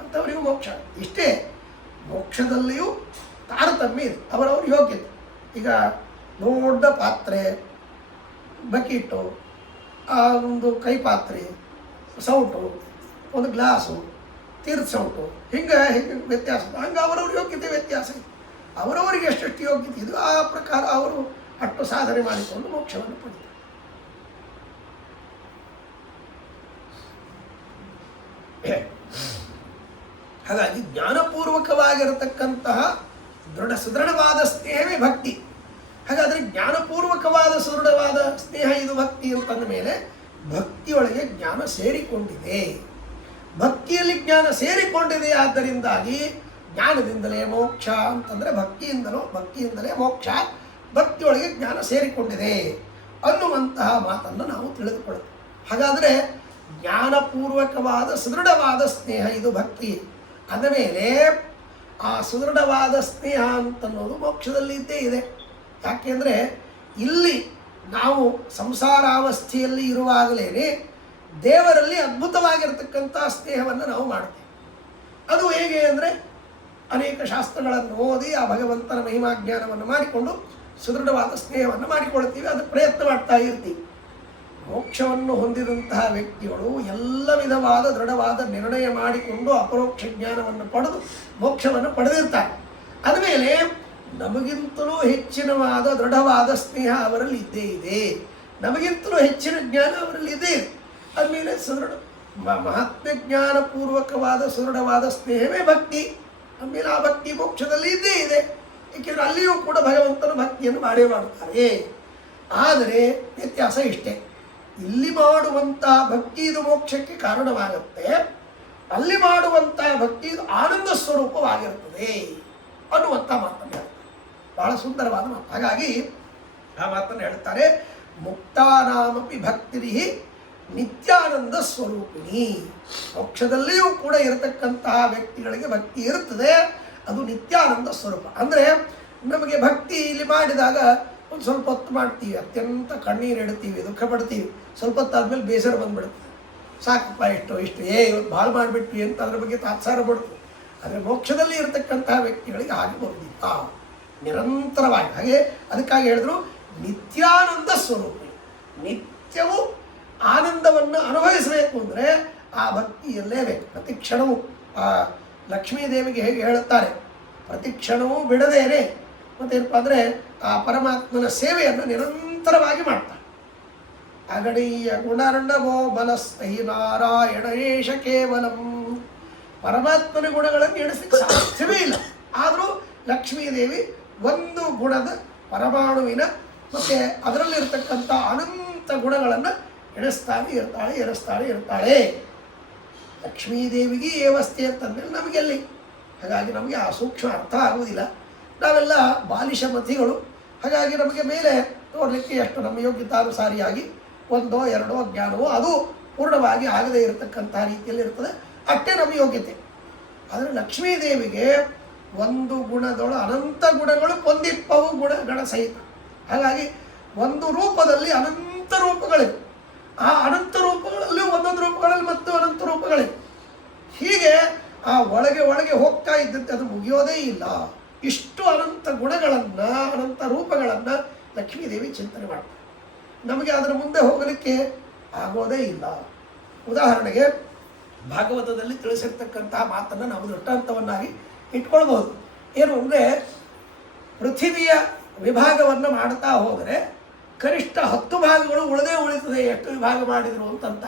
ಅಂಥವರಿಗೂ ಮೋಕ್ಷ. ಇಷ್ಟೇ, ಮೋಕ್ಷದಲ್ಲಿಯೂ ತಾರತಮ್ಯ ಇದೆ, ಅವರವ್ರ ಯೋಗ್ಯತೆ. ಈಗ ದೊಡ್ಡ ಪಾತ್ರೆ, ಬಕೀಟು, ಒಂದು ಕೈ ಪಾತ್ರೆ, ಸೌಟು, ಒಂದು ಗ್ಲಾಸು, ತೀರ್ಥ ಸೌಟು, ಹಿಂಗೆ ವ್ಯತ್ಯಾಸ. ಹಂಗೆ ಅವರವ್ರ ಯೋಗ್ಯತೆ ವ್ಯತ್ಯಾಸ ಇದೆ. ಅವರವರಿಗೆ ಎಷ್ಟೆಷ್ಟು ಯೋಗ್ಯತೆ ಇದು ಆ ಪ್ರಕಾರ ಅವರು ಅಷ್ಟು ಸಾಧನೆ ಮಾಡಿಕೊಂಡು ಮೋಕ್ಷವನ್ನು ಪಡೀತಾರೆ. ಹಾಗಾಗಿ ಜ್ಞಾನಪೂರ್ವಕವಾಗಿರತಕ್ಕಂತಹ ಸುದೃಢವಾದ ಸ್ನೇಹವೇ ಭಕ್ತಿ. ಹಾಗಾದರೆ ಜ್ಞಾನಪೂರ್ವಕವಾದ ಸುದೃಢವಾದ ಸ್ನೇಹ ಇದು ಭಕ್ತಿ ಅಂತಂದ ಮೇಲೆ ಭಕ್ತಿಯೊಳಗೆ ಜ್ಞಾನ ಸೇರಿಕೊಂಡಿದೆ. ಭಕ್ತಿಯಲ್ಲಿ ಜ್ಞಾನ ಸೇರಿಕೊಂಡಿದೆ. ಆದ್ದರಿಂದಾಗಿ ಜ್ಞಾನದಿಂದಲೇ ಮೋಕ್ಷ ಅಂತಂದರೆ ಭಕ್ತಿಯಿಂದಲೇ ಮೋಕ್ಷ, ಭಕ್ತಿಯೊಳಗೆ ಜ್ಞಾನ ಸೇರಿಕೊಂಡಿದೆ ಅನ್ನುವಂತಹ ಮಾತನ್ನು ನಾವು ತಿಳಿದುಕೊಳ್ಳುತ್ತೇವೆ. ಹಾಗಾದರೆ ಜ್ಞಾನಪೂರ್ವಕವಾದ ಸುದೃಢವಾದ ಸ್ನೇಹ ಇದು ಭಕ್ತಿ ಅಂದ ಮೇಲೆ ಆ ಸುದೃಢವಾದ ಸ್ನೇಹ ಅಂತನ್ನೋದು ಮೋಕ್ಷದಲ್ಲಿ ಇದ್ದೇ ಇದೆ. ಯಾಕೆಂದರೆ ಇಲ್ಲಿ ನಾವು ಸಂಸಾರಾವಸ್ಥೆಯಲ್ಲಿ ಇರುವಾಗಲೇ ದೇವರಲ್ಲಿ ಅದ್ಭುತವಾಗಿರ್ತಕ್ಕಂಥ ಸ್ನೇಹವನ್ನು ನಾವು ಮಾಡ್ತೇವೆ. ಅದು ಹೇಗೆ ಅಂದರೆ ಅನೇಕ ಶಾಸ್ತ್ರಗಳನ್ನು ಓದಿ ಆ ಭಗವಂತನ ಮಹಿಮಾ ಜ್ಞಾನವನ್ನು ಮಾಡಿಕೊಂಡು ಸುದೃಢವಾದ ಸ್ನೇಹವನ್ನು ಮಾಡಿಕೊಳ್ತೀವಿ. ಅದು ಪ್ರಯತ್ನ ಮಾಡ್ತಾ ಇರ್ತೀವಿ. ಮೋಕ್ಷವನ್ನು ಹೊಂದಿದಂತಹ ವ್ಯಕ್ತಿಗಳು ಎಲ್ಲ ವಿಧವಾದ ದೃಢವಾದ ನಿರ್ಣಯ ಮಾಡಿಕೊಂಡು ಅಪರೋಕ್ಷ ಜ್ಞಾನವನ್ನು ಪಡೆದು ಮೋಕ್ಷವನ್ನು ಪಡೆದಿರ್ತಾರೆ. ಆದಮೇಲೆ ನಮಗಿಂತಲೂ ಹೆಚ್ಚಿನವಾದ ದೃಢವಾದ ಸ್ನೇಹ ಅವರಲ್ಲಿ ಇದ್ದೇ ಇದೆ, ನಮಗಿಂತಲೂ ಹೆಚ್ಚಿನ ಜ್ಞಾನ ಅವರಲ್ಲಿ ಇದೆ. ಆದಮೇಲೆ ಮಹಾತ್ಮ ಜ್ಞಾನಪೂರ್ವಕವಾದ ಸುದೃಢವಾದ ಸ್ನೇಹವೇ ಭಕ್ತಿ. ಆಮೇಲೆ ಆ ಭಕ್ತಿ ಮೋಕ್ಷದಲ್ಲಿ ಇದ್ದೇ ಇದೆ. ಏಕೆಂದರೆ ಅಲ್ಲಿಯೂ ಕೂಡ ಭಗವಂತನ ಭಕ್ತಿಯನ್ನು ಮಾಡೇ ಮಾಡುತ್ತಾರೆ. ಆದರೆ ವ್ಯತ್ಯಾಸ ಇಷ್ಟೇ, ಇಲ್ಲಿ ಮಾಡುವಂತಹ ಭಕ್ತಿ ಇದು ಮೋಕ್ಷಕ್ಕೆ ಕಾರಣವಾಗುತ್ತೆ, ಅಲ್ಲಿ ಮಾಡುವಂತಹ ಭಕ್ತಿ ಇದು ಆನಂದ ಸ್ವರೂಪವಾಗಿರುತ್ತದೆ ಅನ್ನುವಂಥ ಮಾತನ್ನು ಹೇಳ್ತಾರೆ. ಬಹಳ ಸುಂದರವಾದ ಮಾತು. ಹಾಗಾಗಿ ಆ ಮಾತನ್ನು ಹೇಳ್ತಾರೆ, ಮುಕ್ತಾನಾಮಪಿ ಭಕ್ತಿರಿ ನಿತ್ಯಾನಂದ ಸ್ವರೂಪಿಣಿ. ಮೋಕ್ಷದಲ್ಲಿಯೂ ಕೂಡ ಇರತಕ್ಕಂತಹ ವ್ಯಕ್ತಿಗಳಿಗೆ ಭಕ್ತಿ ಇರುತ್ತದೆ, ಅದು ನಿತ್ಯಾನಂದ ಸ್ವರೂಪ. ಅಂದರೆ ನಮಗೆ ಭಕ್ತಿ ಇಲ್ಲಿ ಮಾಡಿದಾಗ ಒಂದು ಸ್ವಲ್ಪ ಹೊತ್ತು ಮಾಡ್ತೀವಿ, ಅತ್ಯಂತ ಕಣ್ಣೀರು ಇಡ್ತೀವಿ, ದುಃಖ ಪಡ್ತೀವಿ, ಸ್ವಲ್ಪ ಹೊತ್ತಾದ್ಮೇಲೆ ಬೇಸರ ಬಂದ್ಬಿಡುತ್ತೆ, ಸಾಕಪ್ಪ ಇಷ್ಟು ಇವತ್ತು ಭಾಳ ಮಾಡಿಬಿಟ್ವಿ ಅಂತ ಅದ್ರ ಬಗ್ಗೆ ತಾತ್ಸಾರ ಪಡ್ತೀವಿ. ಆದರೆ ಮೋಕ್ಷದಲ್ಲಿ ಇರತಕ್ಕಂತಹ ವ್ಯಕ್ತಿಗಳಿಗೆ ಹಾಗೆ ಬರುವುದಿಲ್ಲ, ನಿರಂತರವಾಗಿ. ಹಾಗೆ ಅದಕ್ಕಾಗಿ ಹೇಳಿದ್ರು ನಿತ್ಯಾನಂದ ಸ್ವರೂಪಿ. ನಿತ್ಯವೂ ಆನಂದವನ್ನು ಅನುಭವಿಸಬೇಕು ಅಂದರೆ ಆ ಭಕ್ತಿಯಲ್ಲೇ ಬೇಕು. ಪ್ರತಿ ಕ್ಷಣವೂ ಆ ಲಕ್ಷ್ಮೀದೇವಿಗೆ ಹೇಗೆ ಹೇಳುತ್ತಾರೆ, ಪ್ರತಿ ಕ್ಷಣವೂ ಬಿಡದೇನೆ ಮತ್ತೇನಪ್ಪ ಅಂದರೆ ಆ ಪರಮಾತ್ಮನ ಸೇವೆಯನ್ನು ನಿರಂತರವಾಗಿ ಮಾಡ್ತಾರೆ. ಅಗಣೀಯ ಗುಣರ್ಣವೋ ಮನಸ್ಸೈ ನಾರಾಯಣ ಏಷ ಕೇವಲಂ. ಪರಮಾತ್ಮನ ಗುಣಗಳನ್ನು ಎಣಿಸಲಿಕ್ಕೆ ಸಾಧ್ಯವೇ ಇಲ್ಲ. ಆದರೂ ಲಕ್ಷ್ಮೀದೇವಿ ಒಂದು ಗುಣದ ಪರಮಾಣುವಿನ ಮತ್ತು ಅದರಲ್ಲಿರ್ತಕ್ಕಂಥ ಅನಂತ ಗುಣಗಳನ್ನು ಎಣಿಸ್ತಾಳೆ ಇರ್ತಾಳೆ. ಲಕ್ಷ್ಮೀದೇವಿಗೆ ವ್ಯವಸ್ಥೆ ಅಂತಂದರೆ ನಮಗೆಲ್ಲಿ, ಹಾಗಾಗಿ ನಮಗೆ ಆ ಸೂಕ್ಷ್ಮ ಅರ್ಥ ಆಗುವುದಿಲ್ಲ. ನಾವೆಲ್ಲ ಬಾಲಿಶ ಮತಿಗಳು. ಹಾಗಾಗಿ ನಮಗೆ ಮೇಲೆ ನೋಡಲಿಕ್ಕೆ ಎಷ್ಟು ನಮ್ಮ ಯೋಗ್ಯತಾನುಸಾರಿಯಾಗಿ ಒಂದೋ ಎರಡೋ ಜ್ಞಾನವೋ ಅದು ಪೂರ್ಣವಾಗಿ ಆಗದೇ ಇರತಕ್ಕಂಥ ರೀತಿಯಲ್ಲಿ ಇರ್ತದೆ, ಅಷ್ಟೇ ನಮ್ಮ ಯೋಗ್ಯತೆ. ಆದರೆ ಲಕ್ಷ್ಮೀದೇವಿಗೆ ಒಂದು ಗುಣದೊಳು ಅನಂತ ಗುಣಗಳು ಕೊಂದಿಪ್ಪವು ಗುಣಗಳ ಸಹಿತ. ಹಾಗಾಗಿ ಒಂದು ರೂಪದಲ್ಲಿ ಅನಂತ ರೂಪಗಳಿವೆ, ಆ ಅನಂತ ರೂಪಗಳಲ್ಲಿ ಒಂದೊಂದು ರೂಪಗಳಲ್ಲಿ ಮತ್ತು ಅನಂತ ರೂಪಗಳಿವೆ. ಹೀಗೆ ಆ ಒಳಗೆ ಹೋಗ್ತಾ ಇದ್ದಂತೆ ಅದು ಮುಗಿಯೋದೇ ಇಲ್ಲ. ಇಷ್ಟು ಅನಂತ ಗುಣಗಳನ್ನು, ಅನಂತ ರೂಪಗಳನ್ನು ಲಕ್ಷ್ಮೀದೇವಿ ಚಿಂತನೆ ಮಾಡ್ತಾರೆ. ನಮಗೆ ಅದರ ಮುಂದೆ ಹೋಗಲಿಕ್ಕೆ ಆಗೋದೇ ಇಲ್ಲ. ಉದಾಹರಣೆಗೆ ಭಾಗವತದಲ್ಲಿ ತಿಳಿಸಿರ್ತಕ್ಕಂತಹ ಮಾತನ್ನು ನಾವು ದೃಷ್ಟಾಂತವನ್ನಾಗಿ ಇಟ್ಕೊಳ್ಬೋದು. ಏನು ಅಂದರೆ, ಪೃಥಿವಿಯ ವಿಭಾಗವನ್ನು ಮಾಡ್ತಾ ಹೋದರೆ ಕನಿಷ್ಠ 10 ಭಾಗಗಳು ಉಳಿತದೆ, ಎಷ್ಟು ವಿಭಾಗ ಮಾಡಿದರು ಅಂತಂತ.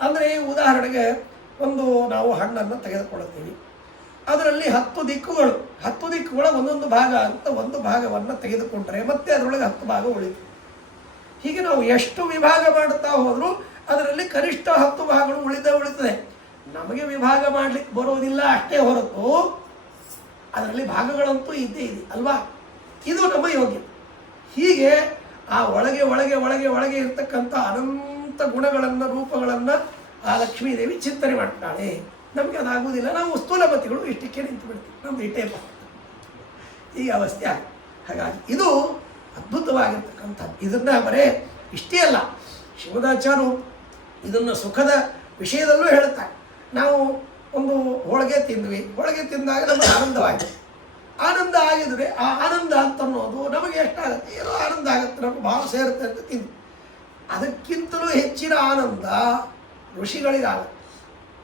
ಅಂದರೆ ಉದಾಹರಣೆಗೆ ಒಂದು ನಾವು ಹಣ್ಣನ್ನು ತೆಗೆದುಕೊಳ್ಳುತ್ತೀವಿ, ಅದರಲ್ಲಿ 10 ದಿಕ್ಕುಗಳ ಒಂದೊಂದು ಭಾಗ ಅಂತ ಒಂದು ಭಾಗವನ್ನು ತೆಗೆದುಕೊಂಡ್ರೆ ಮತ್ತೆ ಅದರೊಳಗೆ 10 ಭಾಗ ಉಳಿತು. ಹೀಗೆ ನಾವು ಎಷ್ಟು ವಿಭಾಗ ಮಾಡುತ್ತಾ ಹೋದರೂ ಅದರಲ್ಲಿ ಕನಿಷ್ಠ 10 ಭಾಗಗಳು ಉಳಿತದೆ. ನಮಗೆ ವಿಭಾಗ ಮಾಡಲಿಕ್ಕೆ ಬರೋದಿಲ್ಲ ಅಷ್ಟೇ ಹೊರತು ಅದರಲ್ಲಿ ಭಾಗಗಳಂತೂ ಇದ್ದೇ ಇದೆ ಅಲ್ವಾ? ಇದು ನಮ್ಮ ಯೋಗ್ಯ. ಹೀಗೆ ಆ ಒಳಗೆ ಇರ್ತಕ್ಕಂಥ ಅನಂತ ಗುಣಗಳನ್ನು, ರೂಪಗಳನ್ನು ಆ ಲಕ್ಷ್ಮೀದೇವಿ ಚಿಂತನೆ ಮಾಡ್ತಾಳೆ. ನಮಗೆ ಅದಾಗುವುದಿಲ್ಲ. ನಾವು ಸ್ಥೂಲಮತಿಗಳು ಇಷ್ಟಕ್ಕೆ ನಿಂತು ಬಿಡ್ತೀವಿ, ನಮ್ದು ಇಟ್ಟೇ ಈ ಅವಸ್ಥೆ ಆಗ. ಹಾಗಾಗಿ ಇದು ಅದ್ಭುತವಾಗಿರ್ತಕ್ಕಂಥದ್ದು. ಇದನ್ನು ಬರೇ ಇಷ್ಟೇ ಅಲ್ಲ, ಶಿವದಾಚಾರ್ಯರು ಇದನ್ನು ಸುಖದ ವಿಷಯದಲ್ಲೂ ಹೇಳುತ್ತಾರೆ. ನಾವು ಒಂದು ಹೋಳಿಗೆ ತಿಂದ್ವಿ, ಹೋಳಿಗೆ ತಿಂದಾಗ ನಮಗೆ ಆನಂದವಾಗಿದೆ. ಆನಂದ ಆಗಿದ್ರೆ ಆ ಆನಂದ ಅಂತ ಅನ್ನೋದು ನಮಗೆ ಎಷ್ಟಾಗುತ್ತೆ, ಏನೋ ಆನಂದ ಆಗುತ್ತೆ, ನಮಗೆ ಭಾಳ ಸೇರುತ್ತೆ ಅಂತ ತಿಂದು. ಅದಕ್ಕಿಂತಲೂ ಹೆಚ್ಚಿನ ಆನಂದ ಋಷಿಗಳಿಗಾಗುತ್ತೆ,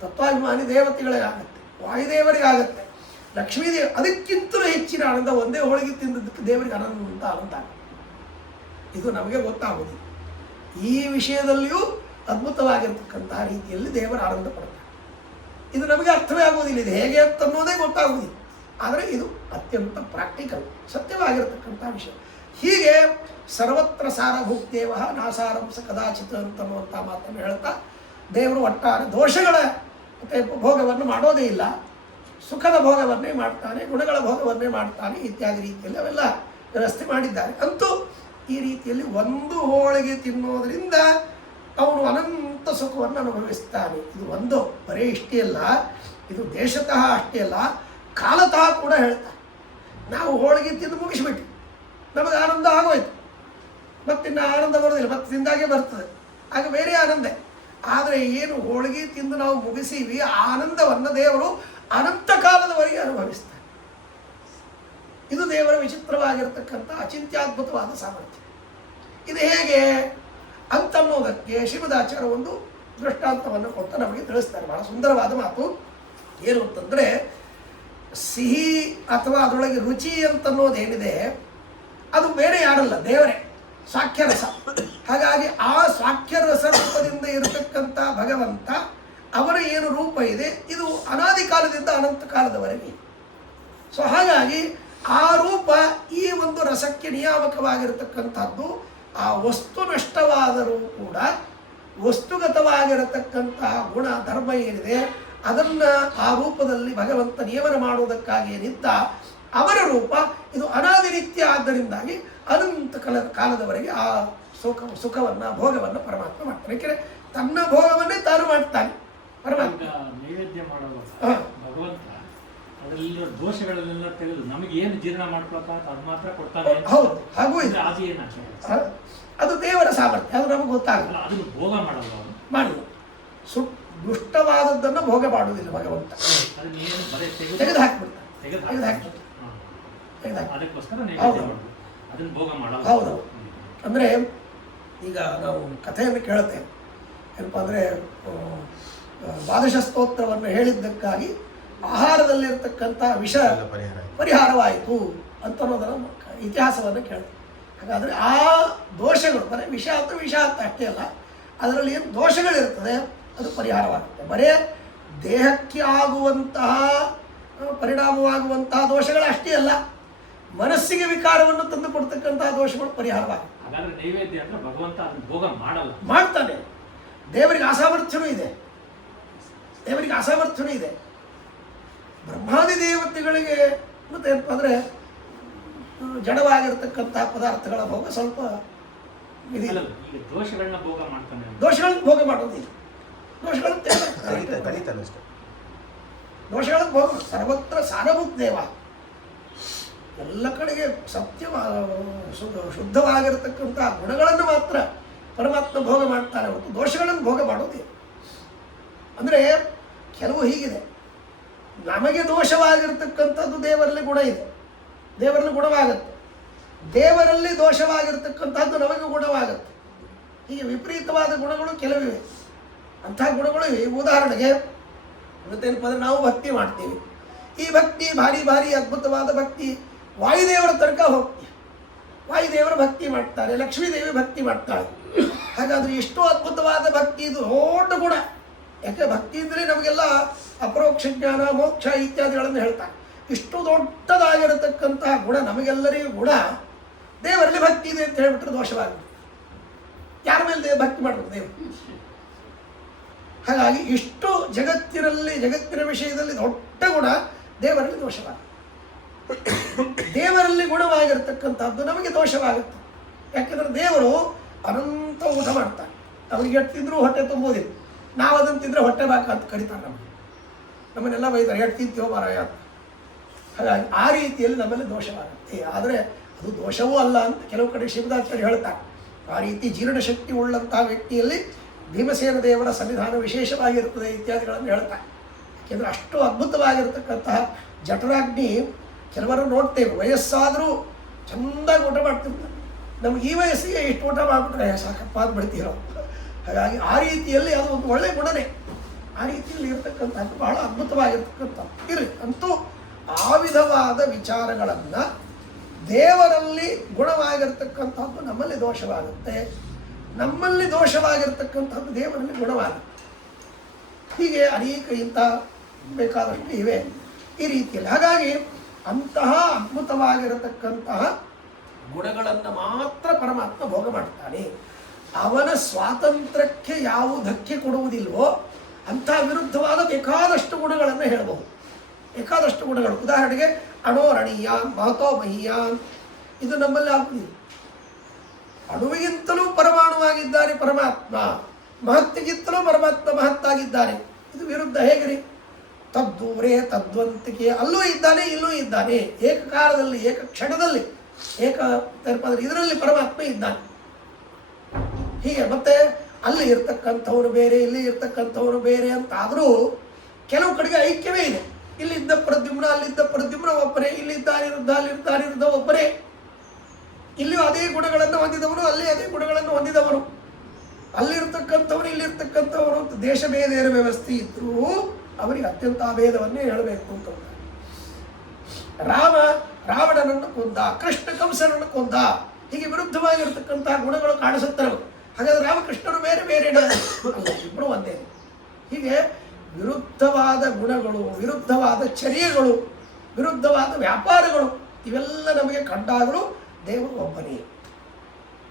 ತತ್ವಾಭಿಮಾನಿ ದೇವತೆಗಳಿಗಾಗುತ್ತೆ, ವಾಯುದೇವರಿಗಾಗುತ್ತೆ, ಲಕ್ಷ್ಮೀದೇವಿ. ಅದಕ್ಕಿಂತಲೂ ಹೆಚ್ಚಿನ ಆನಂದ ಒಂದೇ ಹೋಳಿಗೆ ತಿಂದದ್ದಕ್ಕೆ ದೇವರಿಗೆ ಆನಂದ ಆಗುತ್ತೆ. ಇದು ನಮಗೆ ಗೊತ್ತಾಗುವುದಿಲ್ಲ. ಈ ವಿಷಯದಲ್ಲಿಯೂ ಅದ್ಭುತವಾಗಿರ್ತಕ್ಕಂತಹ ರೀತಿಯಲ್ಲಿ ದೇವರ ಆನಂದ ಪಡ್ತಾರೆ. ಇದು ನಮಗೆ ಅರ್ಥವೇ ಆಗುವುದಿಲ್ಲ, ಇದು ಹೇಗೆ ಅಂತ ಅನ್ನೋದೇ ಗೊತ್ತಾಗುವುದಿಲ್ಲ. ಆದರೆ ಇದು ಅತ್ಯಂತ ಪ್ರಾಕ್ಟಿಕಲ್, ಸತ್ಯವಾಗಿರತಕ್ಕಂಥ ವಿಷಯ. ಹೀಗೆ ಸರ್ವತ್ರ ಸಾರಭೂಕ್ತೇವ ನಾಸಾರಂಸ ಕದಾಚಿತ್ ಅಂತನ್ನುವಂಥ ಮಾತನ್ನು ಹೇಳ್ತಾ ದೇವರು ಒಟ್ಟಾರೆ ದೋಷಗಳ ಮತ್ತು ಭೋಗವನ್ನು ಮಾಡೋದೇ ಇಲ್ಲ, ಸುಖದ ಭೋಗವನ್ನೇ ಮಾಡ್ತಾನೆ, ಗುಣಗಳ ಭೋಗವನ್ನೇ ಮಾಡ್ತಾನೆ ಇತ್ಯಾದಿ ರೀತಿಯಲ್ಲಿ ಅವೆಲ್ಲ ವ್ಯವಸ್ಥೆ ಮಾಡಿದ್ದಾರೆ. ಅಂತೂ ಈ ರೀತಿಯಲ್ಲಿ ಒಂದು ಹೋಳಿಗೆ ತಿನ್ನೋದರಿಂದ ಅವನು ಅನಂತ ಸುಖವನ್ನು ಅನುಭವಿಸ್ತಾನೆ. ಇದು ಒಂದು ಬರೀ ಇಷ್ಟೇ ಅಲ್ಲ, ಇದು ದೇಶತಃ ಅಷ್ಟೇ ಅಲ್ಲ, ಕಾಲತಃ ಕೂಡ ಹೇಳ್ತಾರೆ. ನಾವು ಹೋಳಿಗೆ ತಿಂದು ಮುಗಿಸ್ಬಿಟ್ಟು ನಮಗೆ ಆನಂದ ಆಗೋಯ್ತು, ಮತ್ತಿನ್ನು ಆನಂದ ಬರೋದಿಲ್ಲ, ಮತ್ತೆ ತಿಂದಾಗೆ ಬರ್ತದೆ, ಆಗ ಬೇರೆ ಆನಂದ. ಆದರೆ ಏನು ಹೋಳಿಗೆ ತಿಂದು ನಾವು ಮುಗಿಸೀವಿ, ಆ ಆನಂದವನ್ನು ದೇವರು ಅನಂತ ಕಾಲದವರೆಗೆ ಅನುಭವಿಸ್ತಾರೆ. ಇದು ದೇವರ ವಿಚಿತ್ರವಾಗಿರ್ತಕ್ಕಂಥ ಅಚಿಂತ್ಯದ್ಭುತವಾದ ಸಾಮರ್ಥ್ಯ. ಇದು ಹೇಗೆ ಅಂತನ್ನೋದಕ್ಕೆ ಶ್ರೀಮದಾಚಾರ್ಯ ಒಂದು ದೃಷ್ಟಾಂತವನ್ನು ಕೊಟ್ಟು ನಮಗೆ ತಿಳಿಸ್ತಾರೆ. ಬಹಳ ಸುಂದರವಾದ ಮಾತು. ಏನು ಅಂತಂದರೆ, ಸಿಹಿ ಅಥವಾ ಅದರೊಳಗೆ ರುಚಿ ಅಂತನ್ನೋದೇನಿದೆ ಅದು ಬೇರೆ ಯಾರಲ್ಲ, ದೇವರೇ, ಸಾಕ್ಷ್ಯರಸ. ಹಾಗಾಗಿ ಆ ಸಾಕ್ಷ್ಯರಸ ರೂಪದಿಂದ ಇರತಕ್ಕಂಥ ಭಗವಂತ ಅವರ ಏನು ರೂಪ ಇದೆ ಇದು ಅನಾದಿ ಕಾಲದಿಂದ ಅನಂತ ಕಾಲದವರೆಗೆ. ಸೊ ಹಾಗಾಗಿ ಆ ರೂಪ ಈ ಒಂದು ರಸಕ್ಕೆ ನಿಯಾಮಕವಾಗಿರತಕ್ಕಂಥದ್ದು. ಆ ವಸ್ತು ನಷ್ಟವಾದರೂ ಕೂಡ ವಸ್ತುಗತವಾಗಿರತಕ್ಕಂತಹ ಗುಣ ಧರ್ಮ ಏನಿದೆ ಅದನ್ನು ಆ ರೂಪದಲ್ಲಿ ಭಗವಂತ ನಿಯಮನ ಮಾಡುವುದಕ್ಕಾಗಿ ನಿಂತ ಅವರ ರೂಪ ಇದು ಅನಾದಿ ನಿತ್ಯ. ಆದ್ದರಿಂದಾಗಿ ಅನಂತ ಕಾಲದವರೆಗೆ ಆ ಸುಖವನ್ನು ಭೋಗವನ್ನು ಪರಮಾತ್ಮ ಮಾಡ್ತಾನೆ. ಯಾಕೆಂದರೆ ತನ್ನ ಭೋಗವನ್ನೇ ತಾನು ಮಾಡ್ತಾನೆ ಪರಮಾತ್ಮ. ನೈವೇದ್ಯ ಮಾಡುವಾಗ ಭಗವಂತ ಅದರಲ್ಲಿರೋ ದೋಷಗಳನ್ನೆಲ್ಲ ತೆಗೆದು ನಮಗೆ ಏನು ಜೀರ್ಣ ಮಾಡ್ಕೊಳಕ ಅದು ಮಾತ್ರ ಕೊಡ್ತಾನೆ. ಹೌದು, ಹಾಗೂ ಇದೆ. ಅದು ಏನಾಗ್ತದೆ? ಅದು ದೇವರ ಸಾಮರ್ಥ್ಯ, ಅದು ನಮಗೆ ಗೊತ್ತಾಗಲ್ಲ. ಅದನ್ನು ಭೋಗ ಮಾಡಲ್ಲ ಅವನು, ಮಾಡುದು ದುಷ್ಟವಾದದ್ದನ್ನು ಭೋಗ ಮಾಡುವುದಿಲ್ಲ ಭಗವಂತ. ತೆಗೆದು ಹಾಕ್ಬಿಡ್ತಾನೆ. ಅದಕ್ಕೋಸ್ಕರ ನೈವೇದ್ಯ ಮಾಡೋದು, ಅದನ್ನು ಭೋಗ ಮಾಡಲ್ಲ. ಹೌದು. ಅಂದರೆ ಈಗ ನಾವು ಕಥೆಯನ್ನು ಕೇಳುತ್ತೇವೆ. ಏನಪ್ಪ ಅಂದರೆ ದ್ವಾದಶ ಸ್ತೋತ್ರವನ್ನು ಹೇಳಿದ್ದಕ್ಕಾಗಿ ಆಹಾರದಲ್ಲಿರ್ತಕ್ಕಂಥ ವಿಷ ಪರಿಹಾರವಾಯಿತು ಅಂತ ಅನ್ನೋದನ್ನು ಇತಿಹಾಸವನ್ನು ಕೇಳ್ತೇವೆ. ಹಾಗಾದರೆ ಆ ದೋಷಗಳು ಬರೀ ವಿಷ ಅಂತ ಅಷ್ಟೇ ಅಲ್ಲ, ಅದರಲ್ಲಿ ಏನು ದೋಷಗಳಿರ್ತದೆ ಅದು ಪರಿಹಾರವಾಗುತ್ತೆ. ಬರೇ ದೇಹಕ್ಕೆ ಆಗುವಂತಹ ಪರಿಣಾಮವಾಗುವಂತಹ ದೋಷಗಳು ಅಷ್ಟೇ ಅಲ್ಲ, ಮನಸ್ಸಿಗೆ ವಿಕಾರವನ್ನು ತಂದು ಕೊಡ್ತಕ್ಕಂತಹ ದೋಷಗಳು ಪರಿಹಾರವಾಗುತ್ತೆ. ಹಾಗಾದ್ರೆ ನೈವೇದ್ಯ ಅಂದ್ರೆ ಭಗವಂತ ಅದನ್ನು ಭೋಗ ಮಾಡಲ್ಲ, ಮಾಡ್ತಾನೆ. ದೇವರಿಗೆ ಅಸಾಮರ್ಥ್ಯನೂ ಇದೆ, ದೇವರಿಗೆ ಅಸಾಮರ್ಥ್ಯನೂ ಇದೆ. ಬ್ರಹ್ಮಾದಿ ದೇವತೆಗಳಿಗೆ ಮತ್ತೆ ಏನಪ್ಪ ಅಂದರೆ ಜಡವಾಗಿರ್ತಕ್ಕಂಥ ಪದಾರ್ಥಗಳ ಭೋಗ ಸ್ವಲ್ಪ ಇದೆ. ದೋಷಗಳನ್ನ ಭೋಗ ಮಾಡ್ತಾನೆ, ದೋಷಗಳನ್ನು ಭೋಗ ಮಾಡೋದಿಲ್ಲ. ದೋಷಗಳನ್ನು ದೋಷಗಳನ್ನು ಭೋಗ ಸರ್ವತ್ರ ಸಾರಭೂತ್ ದೇವ. ಎಲ್ಲ ಕಡೆಗೆ ಸತ್ಯ ಶುದ್ಧವಾಗಿರತಕ್ಕಂಥ ಗುಣಗಳನ್ನು ಮಾತ್ರ ಪರಮಾತ್ಮ ಭೋಗ ಮಾಡ್ತಾನೆ ಹೊರತು ದೋಷಗಳನ್ನು ಭೋಗ ಮಾಡೋದಿಲ್ಲ. ಅಂದರೆ ಕೆಲವು ಹೀಗಿದೆ, ನಮಗೆ ದೋಷವಾಗಿರ್ತಕ್ಕಂಥದ್ದು ದೇವರಲ್ಲಿ ಗುಣ ಇದೆ, ದೇವರಲ್ಲಿ ಗುಣವಾಗುತ್ತೆ. ದೇವರಲ್ಲಿ ದೋಷವಾಗಿರ್ತಕ್ಕಂಥದ್ದು ನಮಗೆ ಗುಣವಾಗುತ್ತೆ. ಹೀಗೆ ವಿಪರೀತವಾದ ಗುಣಗಳು ಕೆಲವಿವೆ, ಅಂಥ ಗುಣಗಳು ಇವೆ. ಉದಾಹರಣೆಗೆ ಇವತ್ತೇನಪ್ಪ ಅಂದರೆ ನಾವು ಭಕ್ತಿ ಮಾಡ್ತೀವಿ. ಈ ಭಕ್ತಿ ಭಾರಿ ಭಾರಿ ಅದ್ಭುತವಾದ ಭಕ್ತಿ, ವಾಯುದೇವರ ತನಕ ಹೋಗ್ತೀವಿ. ವಾಯುದೇವರು ಭಕ್ತಿ ಮಾಡ್ತಾರೆ, ಲಕ್ಷ್ಮೀದೇವಿ ಭಕ್ತಿ ಮಾಡ್ತಾಳೆ. ಹಾಗಾದರೆ ಎಷ್ಟೋ ಅದ್ಭುತವಾದ ಭಕ್ತಿ, ಇದು ದೊಡ್ಡ ಗುಣ. ಯಾಕೆ ಭಕ್ತಿಯಿಂದಲೇ ನಮಗೆಲ್ಲ ಅಪರೋಕ್ಷ ಜ್ಞಾನ, ಮೋಕ್ಷ ಇತ್ಯಾದಿಗಳನ್ನು ಹೇಳ್ತಾರೆ. ಇಷ್ಟು ದೊಡ್ಡದಾಗಿರತಕ್ಕಂತಹ ಗುಣ ನಮಗೆಲ್ಲರಿಗೂ ಗುಣ, ದೇವರಲ್ಲಿ ಭಕ್ತಿ ಇದೆ ಅಂತ ಹೇಳ್ಬಿಟ್ರೆ ದೋಷವಾಗುತ್ತೆ. ಯಾರ ಮೇಲೆ ಭಕ್ತಿ ಮಾಡಬೇಕು ದೇವರು? ಹಾಗಾಗಿ ಇಷ್ಟು ಜಗತ್ತಿನ ವಿಷಯದಲ್ಲಿ ದೊಡ್ಡ ಗುಣ, ದೇವರಲ್ಲಿ ದೋಷವಾಗುತ್ತೆ. ದೇವರಲ್ಲಿ ಗುಣವಾಗಿರ್ತಕ್ಕಂಥದ್ದು ನಮಗೆ ದೋಷವಾಗುತ್ತೆ. ಯಾಕೆಂದರೆ ದೇವರು ಅನಂತ ಊಟ ಮಾಡ್ತಾರೆ, ಅವ್ರಿಗೆ ಎಷ್ಟು ತಿಂದರೂ ಹೊಟ್ಟೆ ತುಂಬೋದಿಲ್ಲ. ನಾವು ಅದನ್ನು ತಿಂದರೆ ಹೊಟ್ಟೆ ಬಾಕ ಅಂತ ಕರೀತಾರೆ. ನಮ್ಮನ್ನೆಲ್ಲ ಬೈತಾರೆ, ಎಷ್ಟು ತಿಂತೀವೋ ಮಾರಾಯ ಅಂತ. ಹಾಗಾಗಿ ಆ ರೀತಿಯಲ್ಲಿ ನಮ್ಮಲ್ಲಿ ದೋಷವಾಗುತ್ತೆ. ಆದರೆ ಅದು ದೋಷವೂ ಅಲ್ಲ ಅಂತ ಕೆಲವು ಕಡೆ ಶಿವದಾಚಾರ್ಯ ಹೇಳ್ತಾರೆ. ಆ ರೀತಿ ಜೀರ್ಣಶಕ್ತಿ ಉಳ್ಳಂತಹ ವ್ಯಕ್ತಿಯಲ್ಲಿ ಭೀಮಸೇನ ದೇವರ ಸನ್ನಿಧಾನ ವಿಶೇಷವಾಗಿರುತ್ತದೆ ಇತ್ಯಾದಿಗಳನ್ನು ಹೇಳ್ತಾರೆ. ಯಾಕೆಂದರೆ ಅಷ್ಟು ಅದ್ಭುತವಾಗಿರ್ತಕ್ಕಂತಹ ಜಠರಾಗ್ನಿ ಕೆಲವರನ್ನು ನೋಡ್ತೇವೆ, ವಯಸ್ಸಾದರೂ ಚೆಂದಾಗಿ ಊಟ ಮಾಡ್ತಿರ್ತಾರೆ. ನಮ್ಗೆ ಈ ವಯಸ್ಸಿಗೆ ಇಷ್ಟು ಊಟ ಮಾಡಿಬಿಟ್ರೆ ಸಾಕಪ್ಪ ಅಂತ ಬಿಡ್ತೀರೋ. ಹಾಗಾಗಿ ಆ ರೀತಿಯಲ್ಲಿ ಅದು ಒಂದು ಒಳ್ಳೆಯ ಗುಣನೇ. ಆ ರೀತಿಯಲ್ಲಿ ಇರತಕ್ಕಂಥದ್ದು ಬಹಳ ಅದ್ಭುತವಾಗಿರ್ತಕ್ಕಂಥದ್ದು ಇರಲಿ. ಅಂತೂ ಆ ವಿಧವಾದ ವಿಚಾರಗಳನ್ನು ದೇವರಲ್ಲಿ ಗುಣವಾಗಿರ್ತಕ್ಕಂಥದ್ದು ನಮ್ಮಲ್ಲಿ ದೋಷವಾಗುತ್ತೆ, ನಮ್ಮಲ್ಲಿ ದೋಷವಾಗಿರ್ತಕ್ಕಂಥದ್ದು ದೇವರಲ್ಲಿ ಗುಣವಾಗುತ್ತೆ. ಹೀಗೆ ಅನೇಕ ಇಂಥ ಬೇಕಾದಷ್ಟು ಇವೆ ಈ ರೀತಿಯಲ್ಲಿ. ಹಾಗಾಗಿ ಅಂತಹ ಅದ್ಭುತವಾಗಿರತಕ್ಕಂತಹ ಗುಣಗಳನ್ನು ಮಾತ್ರ ಪರಮಾತ್ಮ ಭೋಗ ಮಾಡ್ತಾನೆ. ಅವನ ಸ್ವಾತಂತ್ರ್ಯಕ್ಕೆ ಯಾವ ಧಕ್ಕೆ ಕೊಡುವುದಿಲ್ವೋ ಅಂಥ ವಿರುದ್ಧವಾದ ಬೇಕಾದಷ್ಟು ಗುಣಗಳನ್ನು ಹೇಳಬಹುದು. ಬೇಕಾದಷ್ಟು ಗುಣಗಳು. ಉದಾಹರಣೆಗೆ ಅಣೋರಣೀಯಾನ್ ಮಹತೋ ಮಹೀಯಾನ್, ಇದು ನಮ್ಮಲ್ಲಿ ಆಗುವುದಿಲ್ಲ. ಅಣುವಿಗಿಂತಲೂ ಪರಮಾಣುವಾಗಿದ್ದಾನೆ ಪರಮಾತ್ಮ, ಮಹತ್ತಿಗಿಂತಲೂ ಪರಮಾತ್ಮ ಮಹತ್ತಾಗಿದ್ದಾನೆ. ಇದು ವಿರುದ್ಧ ಹೇಗ್ರಿ? ತದ್ದೂರೇ ತದ್ವಂತಿಕೆ, ಅಲ್ಲೂ ಇದ್ದಾನೆ ಇಲ್ಲೂ ಇದ್ದಾನೆ, ಏಕಕಾಲದಲ್ಲಿ ಏಕ ಕ್ಷಣದಲ್ಲಿ ಇದರಲ್ಲಿ ಪರಮಾತ್ಮ ಇದ್ದಾನೆ. ಹೀಗೆ ಮತ್ತೆ ಅಲ್ಲಿ ಇರ್ತಕ್ಕಂಥವನು ಬೇರೆ, ಇಲ್ಲಿ ಇರ್ತಕ್ಕಂಥವನು ಬೇರೆ ಅಂತ ಆದರೂ ಕೆಲವು ಕಡೆಗೆ ಐಕ್ಯವೇ ಇದೆ. ಇಲ್ಲಿದ್ದ ಪ್ರದ್ಯುಮ್ನ ಅಲ್ಲಿದ್ದ ಪ್ರದ್ಯುಮ್ನ ಒಬ್ಬರೇ, ಇಲ್ಲಿದ್ದ ಅಲ್ಲಿದ್ದ ಒಬ್ಬರೇ. ಇಲ್ಲಿಯೂ ಅದೇ ಗುಣಗಳನ್ನು ಹೊಂದಿದವರು, ಅಲ್ಲಿ ಅದೇ ಗುಣಗಳನ್ನು ಹೊಂದಿದವರು. ಅಲ್ಲಿರ್ತಕ್ಕಂಥವ್ರು ಇಲ್ಲಿರ್ತಕ್ಕಂಥವರು ಅಂತ ದೇಶ ಭೇದೇನ ವ್ಯವಸ್ಥೆ ಇದ್ದರೂ ಅವರಿಗೆ ಅತ್ಯಂತ ಅಭೇದವನ್ನೇ ಹೇಳಬೇಕು ಅಂತ. ರಾವಣನನ್ನು ಕೊಂದ, ಕೃಷ್ಣ ಕಂಸನನ್ನು ಕೊಂದ, ಹೀಗೆ ವಿರುದ್ಧವಾಗಿರ್ತಕ್ಕಂತಹ ಗುಣಗಳು ಕಾಣಿಸುತ್ತವೆ. ಹಾಗಾದ್ರೆ ರಾಮಕೃಷ್ಣರು ಬೇರೆ ಬೇರೆ ಅಲ್ಲ, ಇಬ್ಬರು ಒಂದೇ. ಹೀಗೆ ವಿರುದ್ಧವಾದ ಗುಣಗಳು, ವಿರುದ್ಧವಾದ ಚರ್ಯೆಗಳು, ವಿರುದ್ಧವಾದ ವ್ಯಾಪಾರಗಳು ಇವೆಲ್ಲ ನಮಗೆ ಕಂಡಾಗಲೂ ದೇವರು ಒಬ್ಬನೇ,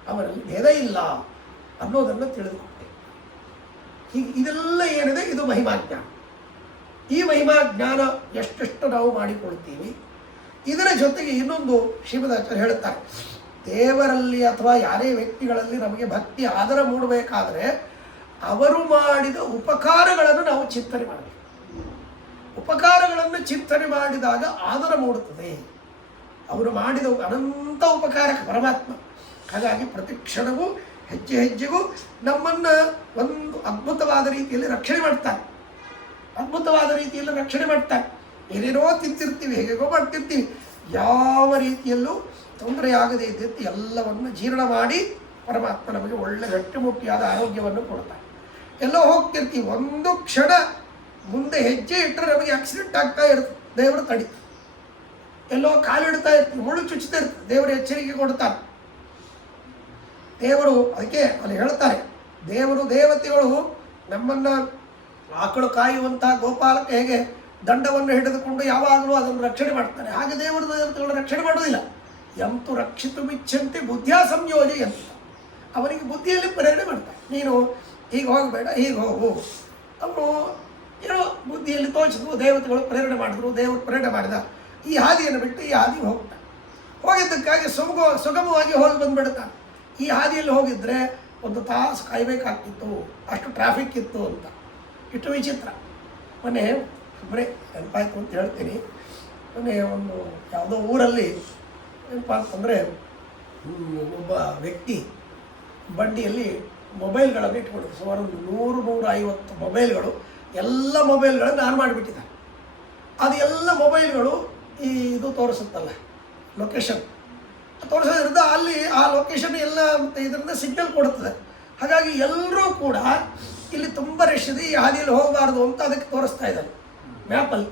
ಅವರಲ್ಲಿ ಭೇದ ಇಲ್ಲ ಅನ್ನೋದನ್ನು ತಿಳಿದುಕೊಂಡೆ. ಹೀಗೆ ಇದೆಲ್ಲ ಏನಿದೆ ಇದು ಮಹಿಮಾಜ್ಞಾನ. ಈ ಮಹಿಮಾಜ್ಞಾನ ಎಷ್ಟೆಷ್ಟು ನಾವು ಮಾಡಿಕೊಳ್ತೀವಿ. ಇದರ ಜೊತೆಗೆ ಇನ್ನೊಂದು ಶ್ರೀಮದಾಚಾರ್ಯ ಹೇಳುತ್ತಾರೆ, ದೇವರಲ್ಲಿ ಅಥವಾ ಯಾರೇ ವ್ಯಕ್ತಿಗಳಲ್ಲಿ ನಮಗೆ ಭಕ್ತಿ ಆದರ ಮೂಡಬೇಕಾದರೆ ಅವರು ಮಾಡಿದ ಉಪಕಾರಗಳನ್ನು ನಾವು ಚಿಂತನೆ ಮಾಡಬೇಕು. ಉಪಕಾರಗಳನ್ನು ಚಿಂತನೆ ಮಾಡಿದಾಗ ಆದರ ಮೂಡುತ್ತದೆ. ಅವರು ಮಾಡಿದ ಅನಂತ ಉಪಕಾರಕ ಪರಮಾತ್ಮ. ಹಾಗಾಗಿ ಪ್ರತಿ ಕ್ಷಣವೂ ಹೆಜ್ಜೆ ಹೆಜ್ಜೆಗೂ ನಮ್ಮನ್ನು ಒಂದು ಅದ್ಭುತವಾದ ರೀತಿಯಲ್ಲಿ ರಕ್ಷಣೆ ಮಾಡ್ತಾನೆ. ಅದ್ಭುತವಾದ ರೀತಿಯಲ್ಲಿ ರಕ್ಷಣೆ ಮಾಡ್ತಾನೆ. ಏನೇನೋ ತಿಂತಿರ್ತೀವಿ, ಹೇಗೇಗೋ ಮಾಡ್ತಿರ್ತೀವಿ, ಯಾವ ರೀತಿಯಲ್ಲೂ ತೊಂದರೆಯಾಗದೇ ಇದ್ದಂತೆ ಎಲ್ಲವನ್ನು ಜೀರ್ಣ ಮಾಡಿ ಪರಮಾತ್ಮ ನಮಗೆ ಒಳ್ಳೆ ಗಟ್ಟಿಮುಟ್ಟಿಯಾದ ಆರೋಗ್ಯವನ್ನು ಕೊಡ್ತಾನೆ. ಎಲ್ಲೋ ಹೋಗ್ತಿರ್ತೀವಿ, ಒಂದು ಕ್ಷಣ ಮುಂದೆ ಹೆಜ್ಜೆ ಇಟ್ಟರೆ ನಮಗೆ ಆಕ್ಸಿಡೆಂಟ್ ಆಗ್ತಾ ಇರ್ತದೆ, ದೇವರು ತಡೀತು. ಎಲ್ಲೋ ಕಾಲಿಡ್ತಾ ಇರ್ತೀವಿ, ಮುಳ್ಳು ಚುಚ್ಚುತ್ತಾ ಇರ್ತದೆ, ದೇವರು ಎಚ್ಚರಿಕೆ ಕೊಡ್ತಾನೆ. ದೇವರು ಅದಕ್ಕೆ ಅಲ್ಲಿ ಹೇಳ್ತಾರೆ, ದೇವರು ದೇವತೆಗಳು ನಮ್ಮನ್ನು ಆಕಳು ಕಾಯುವಂತಹ ಗೋಪಾಲಕ ಹೇಗೆ ದಂಡವನ್ನು ಹಿಡಿದುಕೊಂಡು ಯಾವಾಗಲೂ ಅದನ್ನು ರಕ್ಷಣೆ ಮಾಡ್ತಾನೆ, ಹಾಗೆ ದೇವರು ದೇವತೆಗಳು ರಕ್ಷಣೆ ಮಾಡೋದಿಲ್ಲ. ಎಂತು ರಕ್ಷಿತು ಮಿಚ್ಚಂತೆ ಬುದ್ಧಿಯ ಸಂಯೋಜಿ ಅಂತ ಅವನಿಗೆ ಬುದ್ಧಿಯಲ್ಲಿ ಪ್ರೇರಣೆ ಮಾಡ್ತಾನೆ. ನೀನು ಹೀಗೆ ಹೋಗಬೇಡ, ಹೀಗೆ ಹೋಗು. ಅವನು ಏನೋ ಬುದ್ಧಿಯಲ್ಲಿ ತೋಚಿದ್ರು, ದೇವತೆಗಳು ಪ್ರೇರಣೆ ಮಾಡಿದ್ರು, ದೇವರು ಪ್ರೇರಣೆ ಮಾಡಿದ, ಈ ಹಾದಿಯನ್ನು ಬಿಟ್ಟು ಈ ಹಾದಿಗೆ ಹೋಗ್ತಾನೆ. ಹೋಗಿದ್ದಕ್ಕಾಗಿ ಸುಗಮವಾಗಿ ಹೋಗಿ ಬಂದುಬಿಡ್ತಾನೆ. ಈ ಹಾದಿಯಲ್ಲಿ ಹೋಗಿದ್ರೆ 1 ತಾಸು ಕಾಯಬೇಕಾಗ್ತಿತ್ತು, ಅಷ್ಟು ಟ್ರಾಫಿಕ್ ಇತ್ತು ಅಂತ. ಇಷ್ಟು ವಿಚಿತ್ರ. ಮೊನ್ನೆ ಬರೀ ನೆನಪಾಯ್ತು ಅಂತ ಹೇಳ್ತೀನಿ. ಮೊನ್ನೆ ಒಂದು ಯಾವುದೋ ಊರಲ್ಲಿ ಏನಪ್ಪ ಅಂತಂದರೆ ಒಬ್ಬ ವ್ಯಕ್ತಿ ಬಂಡಿಯಲ್ಲಿ ಮೊಬೈಲ್ಗಳನ್ನು ಇಟ್ಕೊಂಡಿದ್ದು, ಸುಮಾರು 100-150 ಮೊಬೈಲ್ಗಳು, ಎಲ್ಲ ಮೊಬೈಲ್ಗಳನ್ನು ಆನ್ ಮಾಡಿಬಿಟ್ಟಿದ್ದಾರೆ. ಅದು ಎಲ್ಲ ಮೊಬೈಲ್ಗಳು ಇದು ತೋರಿಸುತ್ತಲ್ಲ, ಲೊಕೇಶನ್ ತೋರಿಸೋದ್ರಿಂದ ಅಲ್ಲಿ ಆ ಲೊಕೇಶನ್ ಎಲ್ಲ ಇದರಿಂದ ಸಿಗ್ನಲ್ ಕೊಡುತ್ತದೆ. ಹಾಗಾಗಿ ಎಲ್ಲರೂ ಕೂಡ ಇಲ್ಲಿ ತುಂಬ ರಶ್ ಇದೆ, ಈ ಹಾದಿಯಲ್ಲಿ ಹೋಗಬಾರ್ದು ಅಂತ ಅದಕ್ಕೆ ತೋರಿಸ್ತಾ ಇದ್ದಾರೆ ಮ್ಯಾಪಲ್ಲಿ.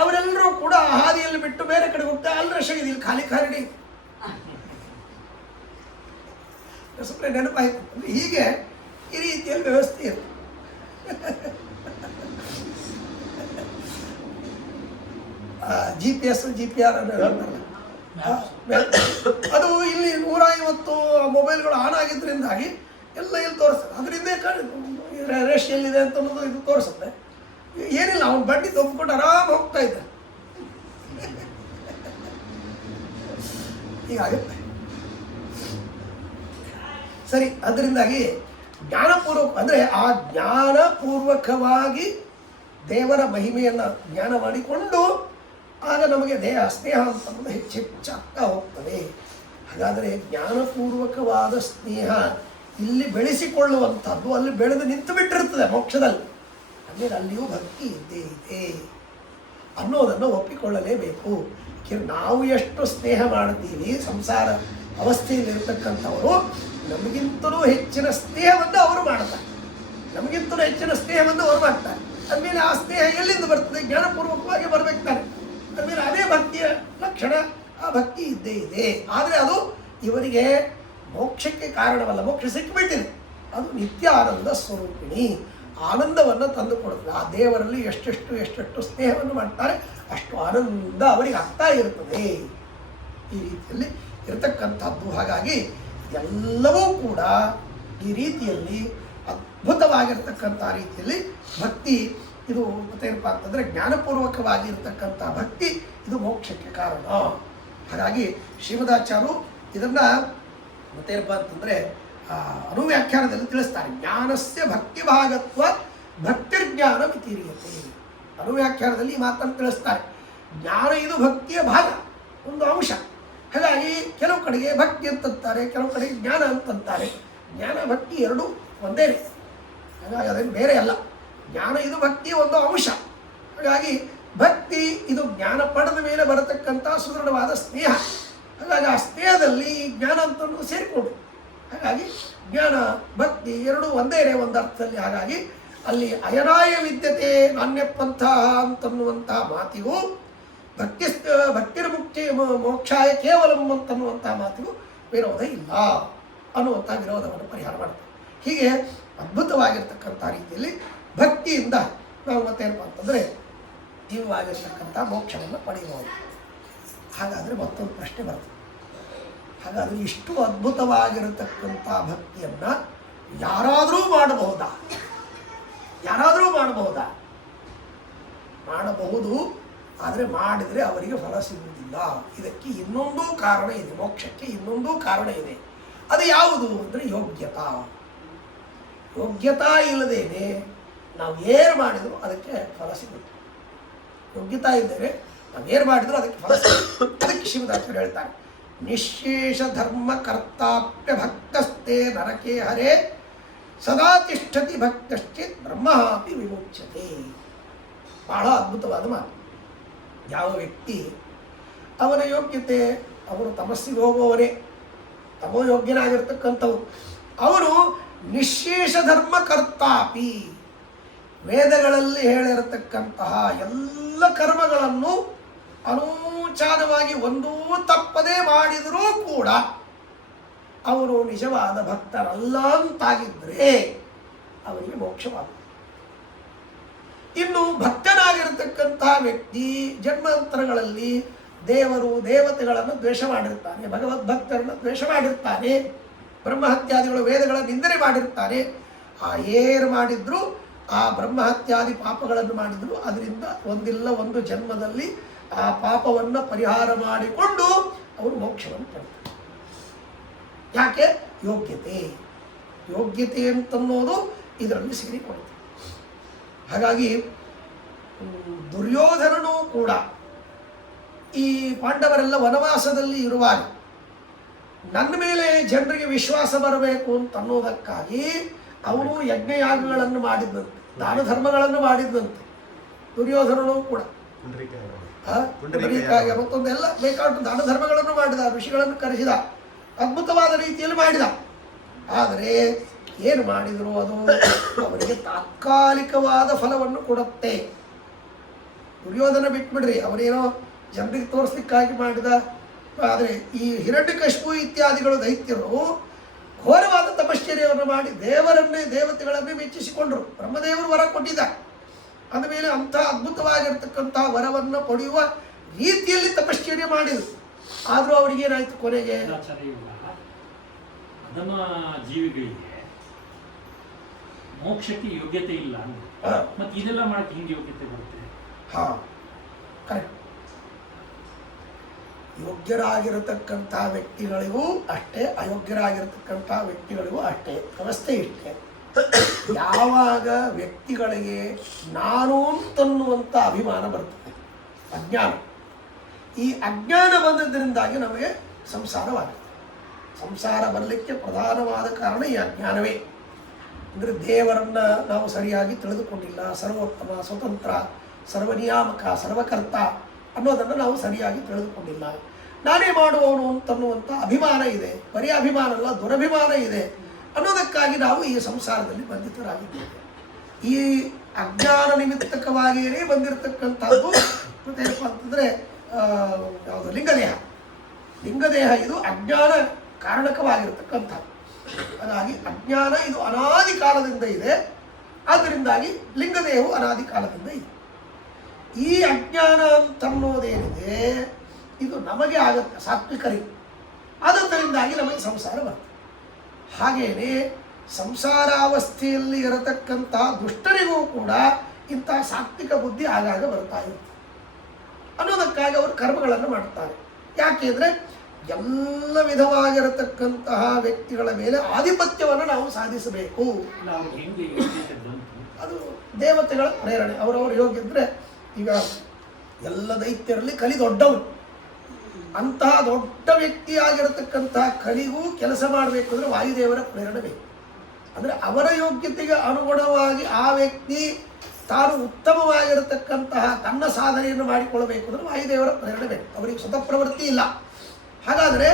ಅವರೆಲ್ಲರೂ ಕೂಡ ಆ ಹಾದಿಯಲ್ಲಿ ಬಿಟ್ಟು ಬೇರೆ ಕಡೆ ಹೋಗ್ತಾ ಅಲ್ಲಿ ರಶ್ ಆಗಿದೆ, ಇಲ್ಲಿ ಖಾಲಿ ಖಾಲಿ ಸುಮ್ಮನೆ ನೆನಪಾಯ್ತು. ಹೀಗೆ ಈ ರೀತಿಯಲ್ಲಿ ವ್ಯವಸ್ಥೆ ಇರುತ್ತೆ. GPS GPR ಅನ್ನು ಹೇಳ್ತಾರಲ್ಲ, ಅದು ಇಲ್ಲಿ 150 ಮೊಬೈಲ್ಗಳು ಆನ್ ಆಗಿದ್ದರಿಂದಾಗಿ ಎಲ್ಲ ಇಲ್ಲಿ ತೋರಿಸ್ತದೆ. ಅದರಿಂದ ರೇಷ್ ಎಲ್ಲಿದೆ ಅಂತ ಅನ್ನೋದು ಇದು ತೋರಿಸುತ್ತೆ. ಏನಿಲ್ಲ, ಅವನು ಬಂಡಿ ತುಂಬಿಕೊಂಡು ಆರಾಮ ಹೋಗ್ತಾ ಇದ್ದ. ಹೀಗಾಗುತ್ತೆ. ಸರಿ, ಅದರಿಂದಾಗಿ ಜ್ಞಾನಪೂರ್ವಕ ಅಂದರೆ ಆ ಜ್ಞಾನಪೂರ್ವಕವಾಗಿ ದೇವರ ಮಹಿಮೆಯನ್ನು ಜ್ಞಾನ ಮಾಡಿಕೊಂಡು ಆಗ ನಮಗೆ ಸ್ನೇಹ ಅಂತಂದು ಹೆಚ್ಚೆಚ್ಚಾಗ್ತಾ ಹೋಗ್ತದೆ. ಹಾಗಾದರೆ ಜ್ಞಾನಪೂರ್ವಕವಾದ ಸ್ನೇಹ ಇಲ್ಲಿ ಬೆಳೆಸಿಕೊಳ್ಳುವಂಥದ್ದು ಅಲ್ಲಿ ಬೆಳೆದು ನಿಂತು ಬಿಟ್ಟಿರ್ತದೆ ಮೋಕ್ಷದಲ್ಲಿ. ಅಂದರೆ ಅಲ್ಲಿಯೂ ಭಕ್ತಿ ಇದ್ದೇ ಇದೆ ಅನ್ನೋದನ್ನು ಒಪ್ಪಿಕೊಳ್ಳಲೇಬೇಕು. ನಾವು ಎಷ್ಟು ಸ್ನೇಹ ಮಾಡ್ತೀವಿ, ಸಂಸಾರ ಅವಸ್ಥೆಯಲ್ಲಿರ್ತಕ್ಕಂಥವರು ನಮಗಿಂತಲೂ ಹೆಚ್ಚಿನ ಸ್ನೇಹವನ್ನು ಅವರು ಮಾಡ್ತಾರೆ, ನಮಗಿಂತಲೂ ಹೆಚ್ಚಿನ ಸ್ನೇಹವನ್ನು ಅವರು ಮಾಡ್ತಾರೆ. ಅಂದಮೇಲೆ ಆ ಸ್ನೇಹ ಎಲ್ಲಿಂದ ಬರ್ತದೆ? ಜ್ಞಾನಪೂರ್ವಕವಾಗಿ ಬರಬೇಕು ತಾನೆ. ಅಂದಮೇಲೆ ಅದೇ ಭಕ್ತಿಯ ಲಕ್ಷಣ, ಆ ಭಕ್ತಿ ಇದ್ದೇ ಇದೆ. ಆದರೆ ಅದು ಇವರಿಗೆ ಮೋಕ್ಷಕ್ಕೆ ಕಾರಣವಲ್ಲ. ಮೋಕ್ಷ ಸಿಕ್ಕಿಬಿಟ್ಟಿದೆ, ಅದು ನಿತ್ಯ ಆನಂದ ಸ್ವರೂಪಿಣಿ, ಆನಂದವನ್ನು ತಂದು ಕೊಡುತ್ತದೆ. ಆ ದೇವರಲ್ಲಿ ಎಷ್ಟೆಷ್ಟು ಸ್ನೇಹವನ್ನು ಮಾಡ್ತಾರೆ ಅಷ್ಟು ಆನಂದ ಅವರಿಗೆ ಆಗ್ತಾ ಇರುತ್ತದೆ. ಈ ರೀತಿಯಲ್ಲಿ ಇರತಕ್ಕಂಥದ್ದು. ಹಾಗಾಗಿ ಎಲ್ಲವೂ ಕೂಡ ಈ ರೀತಿಯಲ್ಲಿ ಅದ್ಭುತವಾಗಿರ್ತಕ್ಕಂಥ ರೀತಿಯಲ್ಲಿ ಭಕ್ತಿ ಇದು ಮತ್ತೇನಪ್ಪ ಅಂತಂದರೆ ಜ್ಞಾನಪೂರ್ವಕವಾಗಿರ್ತಕ್ಕಂಥ ಭಕ್ತಿ ಇದು ಮೋಕ್ಷಕ್ಕೆ ಕಾರಣ. ಹಾಗಾಗಿ ಶ್ರೀಮದಾಚಾರ್ಯರು ಇದನ್ನು ಮತ್ತೇನಪ್ಪ ಅಂತಂದರೆ ಅನುವ್ಯಾಖ್ಯಾನದಲ್ಲಿ ತಿಳಿಸ್ತಾರೆ. ಜ್ಞಾನಸ್ಯ ಭಕ್ತಿ ಭಾಗತ್ವ ಭಕ್ತಿರ್ಜ್ಞಾನ ಮಿತಿರಿಯತೆ. ಅನುವ್ಯಾಖ್ಯಾನದಲ್ಲಿ ಈ ಮಾತನ್ನು ತಿಳಿಸ್ತಾರೆ. ಜ್ಞಾನ ಇದು ಭಕ್ತಿಯ ಭಾಗ, ಒಂದು ಅಂಶ. ಹಾಗಾಗಿ ಕೆಲವು ಕಡೆಗೆ ಭಕ್ತಿ ಅಂತಂತಾರೆ, ಕೆಲವು ಕಡೆಗೆ ಜ್ಞಾನ ಅಂತಂತಾರೆ. ಜ್ಞಾನ ಭಕ್ತಿ ಎರಡೂ ಒಂದೇ. ಹಾಗಾಗಿ ಅದೇನು ಬೇರೆ ಅಲ್ಲ. ಜ್ಞಾನ ಇದು ಭಕ್ತಿಯ ಒಂದು ಅಂಶ. ಹಾಗಾಗಿ ಭಕ್ತಿ ಇದು ಜ್ಞಾನ ಪಡೆದ ಮೇಲೆ ಬರತಕ್ಕಂಥ ಸುದೃಢವಾದ ಸ್ನೇಹ. ಹಾಗಾಗಿ ಆ ಸ್ನೇಹದಲ್ಲಿ ಜ್ಞಾನ ಅಂತ ಸೇರಿಕೊಂಡು, ಹಾಗಾಗಿ ಜ್ಞಾನ ಭಕ್ತಿ ಎರಡೂ ಒಂದೇ ಒಂದು ಅರ್ಥದಲ್ಲಿ. ಹಾಗಾಗಿ ಅಲ್ಲಿ ಅಯನಾಯ ವಿದ್ಯತೆ ನಾಣ್ಯಪಂಥ ಅಂತನ್ನುವಂತಹ ಮಾತಿಗೂ ಭಕ್ತಿರ ಮುಕ್ತಿ ಮೋಕ್ಷಾಯ ಕೇವಲಂ ಅಂತನ್ನುವಂತಹ ಮಾತಿಗೂ ವಿರೋಧ ಇಲ್ಲ ಅನ್ನುವಂಥ ವಿರೋಧವನ್ನು ಪರಿಹಾರ ಮಾಡ್ತಾರೆ. ಹೀಗೆ ಅದ್ಭುತವಾಗಿರ್ತಕ್ಕಂಥ ರೀತಿಯಲ್ಲಿ ಭಕ್ತಿಯಿಂದ ನಾವು ಮತ್ತೇನಪ್ಪ ಅಂತಂದರೆ ಜೀವವಾಗಿರ್ತಕ್ಕಂಥ ಮೋಕ್ಷವನ್ನು ಪಡೆಯಬಹುದು. ಹಾಗಾದರೆ ಮತ್ತೊಂದು ಪ್ರಶ್ನೆ ಬರ್ತದೆ, ಹಾಗಾದರೆ ಇಷ್ಟು ಅದ್ಭುತವಾಗಿರತಕ್ಕಂಥ ಭಕ್ತಿಯನ್ನು ಯಾರಾದರೂ ಮಾಡಬಹುದಾ? ಯಾರಾದರೂ ಮಾಡಬಹುದಾ? ಮಾಡಬಹುದು, ಆದರೆ ಮಾಡಿದರೆ ಅವರಿಗೆ ಫಲ ಸಿಗುವುದಿಲ್ಲ. ಇದಕ್ಕೆ ಇನ್ನೊಂದು ಕಾರಣ ಇದೆ, ಮೋಕ್ಷಕ್ಕೆ ಇನ್ನೊಂದು ಕಾರಣ ಇದೆ. ಅದು ಯಾವುದು ಅಂದರೆ ಯೋಗ್ಯತಾ. ಯೋಗ್ಯತಾ ಇಲ್ಲದೇನೆ ನಾವು ಏನು ಮಾಡಿದರೂ ಅದಕ್ಕೆ ಫಲ ಸಿಗುತ್ತೆ. ಯೋಗ್ಯತಾ ಇದ್ದರೆ ನಾವೇನು ಮಾಡಿದರೂ ಅದಕ್ಕೆ ಫಲ ಸಿಗುತ್ತೆ. ಅದಕ್ಕೆ ಶಿವದಾಸರು ಹೇಳ್ತಾರೆ, ನಿಶೇಷ ಧರ್ಮ ಕರ್ತಾಪ್ಯ ಭಕ್ತಸ್ತೆ ನರಕೆ ಹರೇ ಸದಾ ತಿಷ್ಠತಿ ಭಕ್ತಶ್ಚಿತ್ ಬ್ರಹ್ಮಾಪಿ ವಿಮುಚ್ಯತೆ. ಬಹಳ ಅದ್ಭುತವಾದ ಮಾತು. ಯಾವ ವ್ಯಕ್ತಿ ಅವನ ಯೋಗ್ಯತೆ, ಅವನು ತಮಸ್ಸಿಗೆ ಹೋಗುವವರೇ, ತಮೋಯೋಗ್ಯನಾಗಿರ್ತಕ್ಕಂಥವು, ಅವನು ನಿಶೇಷ ಧರ್ಮ ಕರ್ತಾಪಿ, ವೇದಗಳಲ್ಲಿ ಹೇಳಿರತಕ್ಕಂತಹ ಎಲ್ಲ ಕರ್ಮಗಳನ್ನು ಅನೂಚಾನವಾಗಿ ಒಂದೂ ತಪ್ಪದೇ ಮಾಡಿದರೂ ಕೂಡ ಅವನು ನಿಜವಾದ ಭಕ್ತರಲ್ಲ ಅಂತಾಗಿದ್ದರೆ ಅವನಿಗೆ ಮೋಕ್ಷವಾಗುತ್ತದೆ. ಇನ್ನು ಭಕ್ತನಾಗಿರತಕ್ಕಂತಹ ವ್ಯಕ್ತಿ ಜನ್ಮಾಂತರಗಳಲ್ಲಿ ದೇವರು ದೇವತೆಗಳನ್ನು ದ್ವೇಷ ಮಾಡಿರ್ತಾನೆ, ಭಗವದ್ಭಕ್ತರನ್ನು ದ್ವೇಷ ಮಾಡಿರ್ತಾನೆ, ಬ್ರಹ್ಮಹತ್ಯಾದಿಗಳು ವೇದಗಳ ನಿಂದನೆ ಮಾಡಿರ್ತಾನೆ. ಆ ಏನು ಮಾಡಿದ್ರು, ಆ ಬ್ರಹ್ಮಹತ್ಯಾದಿ ಪಾಪಗಳನ್ನು ಮಾಡಿದ್ರು, ಅದರಿಂದ ಒಂದಿಲ್ಲ ಒಂದು ಜನ್ಮದಲ್ಲಿ ಆ ಪಾಪವನ್ನು ಪರಿಹಾರ ಮಾಡಿಕೊಂಡು ಅವರು ಮೋಕ್ಷವನ್ನು ಪಡ್ತಾರೆ. ಯಾಕೆ? ಯೋಗ್ಯತೆ. ಯೋಗ್ಯತೆ ಅಂತನ್ನೋದು ಇದರಲ್ಲಿ ಸೇರಿಕೊಳ್ಳುತ್ತೆ. ಹಾಗಾಗಿ ದುರ್ಯೋಧನನೂ ಕೂಡ ಈ ಪಾಂಡವರೆಲ್ಲ ವನವಾಸದಲ್ಲಿ ಇರುವಾಗ ನನ್ನ ಮೇಲೆ ಜನರಿಗೆ ವಿಶ್ವಾಸ ಬರಬೇಕು ಅಂತ ಅನ್ನೋದಕ್ಕಾಗಿ ಅವನು ಯಜ್ಞಯಾಗಗಳನ್ನು ಮಾಡಿದ್ದಂತೆ, ದಾನ ಧರ್ಮಗಳನ್ನು ಮಾಡಿದ್ದಂತೆ. ದುರ್ಯೋಧನನೂ ಕೂಡ ಮತ್ತೊಂದೆಲ್ಲ ಬೇಕಾದ ದಾನ ಧರ್ಮಗಳನ್ನು ಮಾಡಿದ, ಋಷಿಗಳನ್ನು ಕರೆಸಿದ, ಅದ್ಭುತವಾದ ರೀತಿಯಲ್ಲಿ ಮಾಡಿದ. ಆದರೆ ಏನು ಮಾಡಿದ್ರು ಅದು ಅವರಿಗೆ ತಾತ್ಕಾಲಿಕವಾದ ಫಲವನ್ನು ಕೊಡುತ್ತೆ. ದುರ್ಯೋಧನ ಬಿಟ್ಬಿಡ್ರಿ, ಅವನೇನೋ ಜನರಿಗೆ ತೋರಿಸ್ಲಿಕ್ಕಾಗಿ ಮಾಡಿದ. ಆದರೆ ಈ ಹಿರಣ್ಯಕಶಿಪು ಇತ್ಯಾದಿಗಳು ದೈತ್ಯರು ಘೋರವಾದ ತಪಶ್ಚರ್ಯವನ್ನು ಮಾಡಿ ದೇವರನ್ನೇ ದೇವತೆಗಳನ್ನೇ ಮೆಚ್ಚಿಸಿಕೊಂಡರು. ಬ್ರಹ್ಮದೇವರು ವರ ಕೊಟ್ಟಿದ್ದ, ಅಂದಮೇಲೆ ಅಂಥ ಅದ್ಭುತವಾಗಿರ್ತಕ್ಕಂಥ ವರವನ್ನು ಪಡೆಯುವ ರೀತಿಯಲ್ಲಿ ತಪಶ್ಚರ್ಯ ಮಾಡಿದರು. ಆದರೂ ಅವರಿಗೇನಾಯ್ತು ಕೊನೆಗೆ? ಅಧಮ ಜೀವಿಗಳಿಗೆ ಮೋಕ್ಷಕ್ಕೆ ಯೋಗ್ಯತೆ ಇಲ್ಲ, ಮತ್ತೆ ಇದೆಲ್ಲ ಮಾಡಕ್ಕೆ ಹಿಂಗೆ ಯೋಗ್ಯತೆ ಬರುತ್ತೆ? ಕರೆಕ್ಟ್. ಯೋಗ್ಯರಾಗಿರತಕ್ಕಂಥ ವ್ಯಕ್ತಿಗಳಿಗೂ ಅಷ್ಟೇ, ಅಯೋಗ್ಯರಾಗಿರತಕ್ಕಂಥ ವ್ಯಕ್ತಿಗಳಿಗೂ ಅಷ್ಟೇ. ವ್ಯವಸ್ಥೆ ಇಷ್ಟೇ. ಯಾವಾಗ ವ್ಯಕ್ತಿಗಳಿಗೆ ನಾನು ಅಂತನ್ನುವಂಥ ಅಭಿಮಾನ ಬರ್ತದೆ, ಅಜ್ಞಾನ, ಈ ಅಜ್ಞಾನ ಬಂದದ್ರಿಂದಾಗಿ ನಮಗೆ ಸಂಸಾರವಾಗುತ್ತೆ. ಸಂಸಾರ ಬರಲಿಕ್ಕೆ ಪ್ರಧಾನವಾದ ಕಾರಣ ಈ ಅಜ್ಞಾನವೇ. ಅಂದರೆ ದೇವರನ್ನು ನಾವು ಸರಿಯಾಗಿ ತಿಳಿದುಕೊಂಡಿಲ್ಲ. ಸರ್ವೋತ್ತಮ, ಸ್ವತಂತ್ರ, ಸರ್ವನಿಯಾಮಕ, ಸರ್ವಕರ್ತ ಅನ್ನೋದನ್ನು ನಾವು ಸರಿಯಾಗಿ ತಿಳಿದುಕೊಂಡಿಲ್ಲ. ನಾನೇ ಮಾಡುವವನು ಅಂತನ್ನುವಂಥ ಅಭಿಮಾನ ಇದೆ. ಬರೀ ಅಭಿಮಾನ ಅಲ್ಲ, ದುರಭಿಮಾನ ಇದೆ. ಅನ್ನೋದಕ್ಕಾಗಿ ನಾವು ಈ ಸಂಸಾರದಲ್ಲಿ ಬಂಧಿತರಾಗಿದ್ದೇವೆ. ಈ ಅಜ್ಞಾನ ನಿಮಿತ್ತಕವಾಗಿಯೇ ಬಂದಿರತಕ್ಕಂಥದ್ದು ಮತ್ತೇನಪ್ಪ ಅಂತಂದರೆ ಯಾವುದು? ಲಿಂಗದೇಹ. ಲಿಂಗದೇಹ ಇದು ಅಜ್ಞಾನ ಕಾರಣಕವಾಗಿರತಕ್ಕಂಥದ್ದು. ಹಾಗಾಗಿ ಅಜ್ಞಾನ ಇದು ಅನಾದಿ ಕಾಲದಿಂದ ಇದೆ. ಆದ್ದರಿಂದಾಗಿ ಲಿಂಗದೇಹವು ಅನಾದಿ ಕಾಲದಿಂದ ಇದೆ. ಈ ಅಜ್ಞಾನ ಅಂತನ್ನೋದೇನಿದೆ ಇದು ನಮಗೆ ಆಗುತ್ತೆ, ಸಾತ್ವಿಕರಿಗೆ. ಆದ್ದರಿಂದಾಗಿ ನಮಗೆ ಸಂಸಾರ ಬರ್ತದೆ. ಹಾಗೆಯೇ ಸಂಸಾರಾವಸ್ಥೆಯಲ್ಲಿ ಇರತಕ್ಕಂಥ ದುಷ್ಟರಿಗೂ ಕೂಡ ಇಂಥ ಸಾತ್ವಿಕ ಬುದ್ಧಿ ಆಗಾಗ ಬರ್ತಾ ಇರುತ್ತೆ. ಅನ್ನೋದಕ್ಕಾಗಿ ಅವರು ಕರ್ಮಗಳನ್ನು ಮಾಡ್ತಾರೆ. ಯಾಕೆಂದರೆ ಎಲ್ಲ ವಿಧವಾಗಿರತಕ್ಕಂತಹ ವ್ಯಕ್ತಿಗಳ ಮೇಲೆ ಆಧಿಪತ್ಯವನ್ನು ನಾವು ಸಾಧಿಸಬೇಕು. ಅದು ದೇವತೆಗಳ ಪ್ರೇರಣೆ. ಅವರವರು ಯೋಗ್ಯ ಇದ್ದರೆ, ಈಗ ಎಲ್ಲ ದೈತ್ಯರಲ್ಲಿ ಕಲಿ ದೊಡ್ಡವನು. ಅಂತಹ ದೊಡ್ಡ ವ್ಯಕ್ತಿಯಾಗಿರತಕ್ಕಂತಹ ಕಲಿಗೂ ಕೆಲಸ ಮಾಡಬೇಕು ಅಂದರೆ ವಾಯುದೇವರ ಪ್ರೇರಣೆ ಬೇಕು. ಅಂದರೆ ಅವರ ಯೋಗ್ಯತೆಗೆ ಅನುಗುಣವಾಗಿ ಆ ವ್ಯಕ್ತಿ ತಾನು ಉತ್ತಮವಾಗಿರತಕ್ಕಂತಹ ತನ್ನ ಸಾಧನೆಯನ್ನು ಮಾಡಿಕೊಳ್ಳಬೇಕು ಅಂದರೆ ವಾಯುದೇವರ ಪ್ರೇರಣೆ ಬೇಕು. ಅವರಿಗೆ ಸ್ವತಃ ಪ್ರವೃತ್ತಿ ಇಲ್ಲ. ಹಾಗಾದರೆ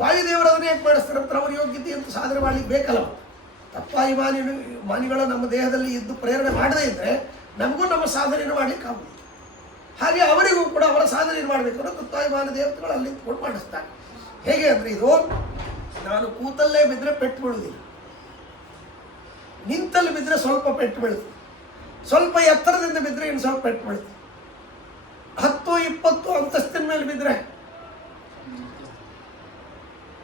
ವಾಯುದೇವರದನ್ನೇ ಯಾಕೆ ಮಾಡಿಸ್ತಾರೆ ಅಂತ ಅವರ ಯೋಗ್ಯತೆ ಅಂತ ಸಾಧನೆ ಮಾಡಲಿಕ್ಕೆ ಬೇಕಲ್ಲ. ತಪ್ಪಾಯಿ ಮಾನಿಗಳು ನಮ್ಮ ದೇಹದಲ್ಲಿ ಇದ್ದು ಪ್ರೇರಣೆ ಮಾಡದೇ ಇದ್ದರೆ ನಮಗೂ ನಮ್ಮ ಸಾಧನೆಯನ್ನು ಮಾಡಲಿಕ್ಕೆ ಆಗುವುದು. ಹಾಗೆ ಅವರಿಗೂ ಕೂಡ ಅವರ ಸಾಧನೆಯನ್ನು ಮಾಡಬೇಕು ಅಂದರೆ ತತ್ವಾಭಿಮಾನ ದೇವತೆಗಳು ಅಲ್ಲಿ ನಿಂತ್ಕೊಂಡು ಮಾಡಿಸ್ತಾರೆ. ಹೇಗೆ ಅಂದರೆ, ಇದು ನಾನು ಕೂತಲ್ಲೇ ಬಿದ್ದರೆ ಪೆಟ್ಟು ಬೀಳುವುದಿಲ್ಲ, ನಿಂತಲ್ಲಿ ಬಿದ್ದರೆ ಸ್ವಲ್ಪ ಪೆಟ್ಟು ಬೀಳುತ್ತೆ. ಸ್ವಲ್ಪ ಎತ್ತರದಿಂದ ಬಿದ್ದರೆ ಇನ್ನು ಸ್ವಲ್ಪ ಪೆಟ್ಟು ಬೀಳುತ್ತೆ. 10-20 ಅಂತಸ್ತಿನ ಮೇಲೆ ಬಿದ್ದರೆ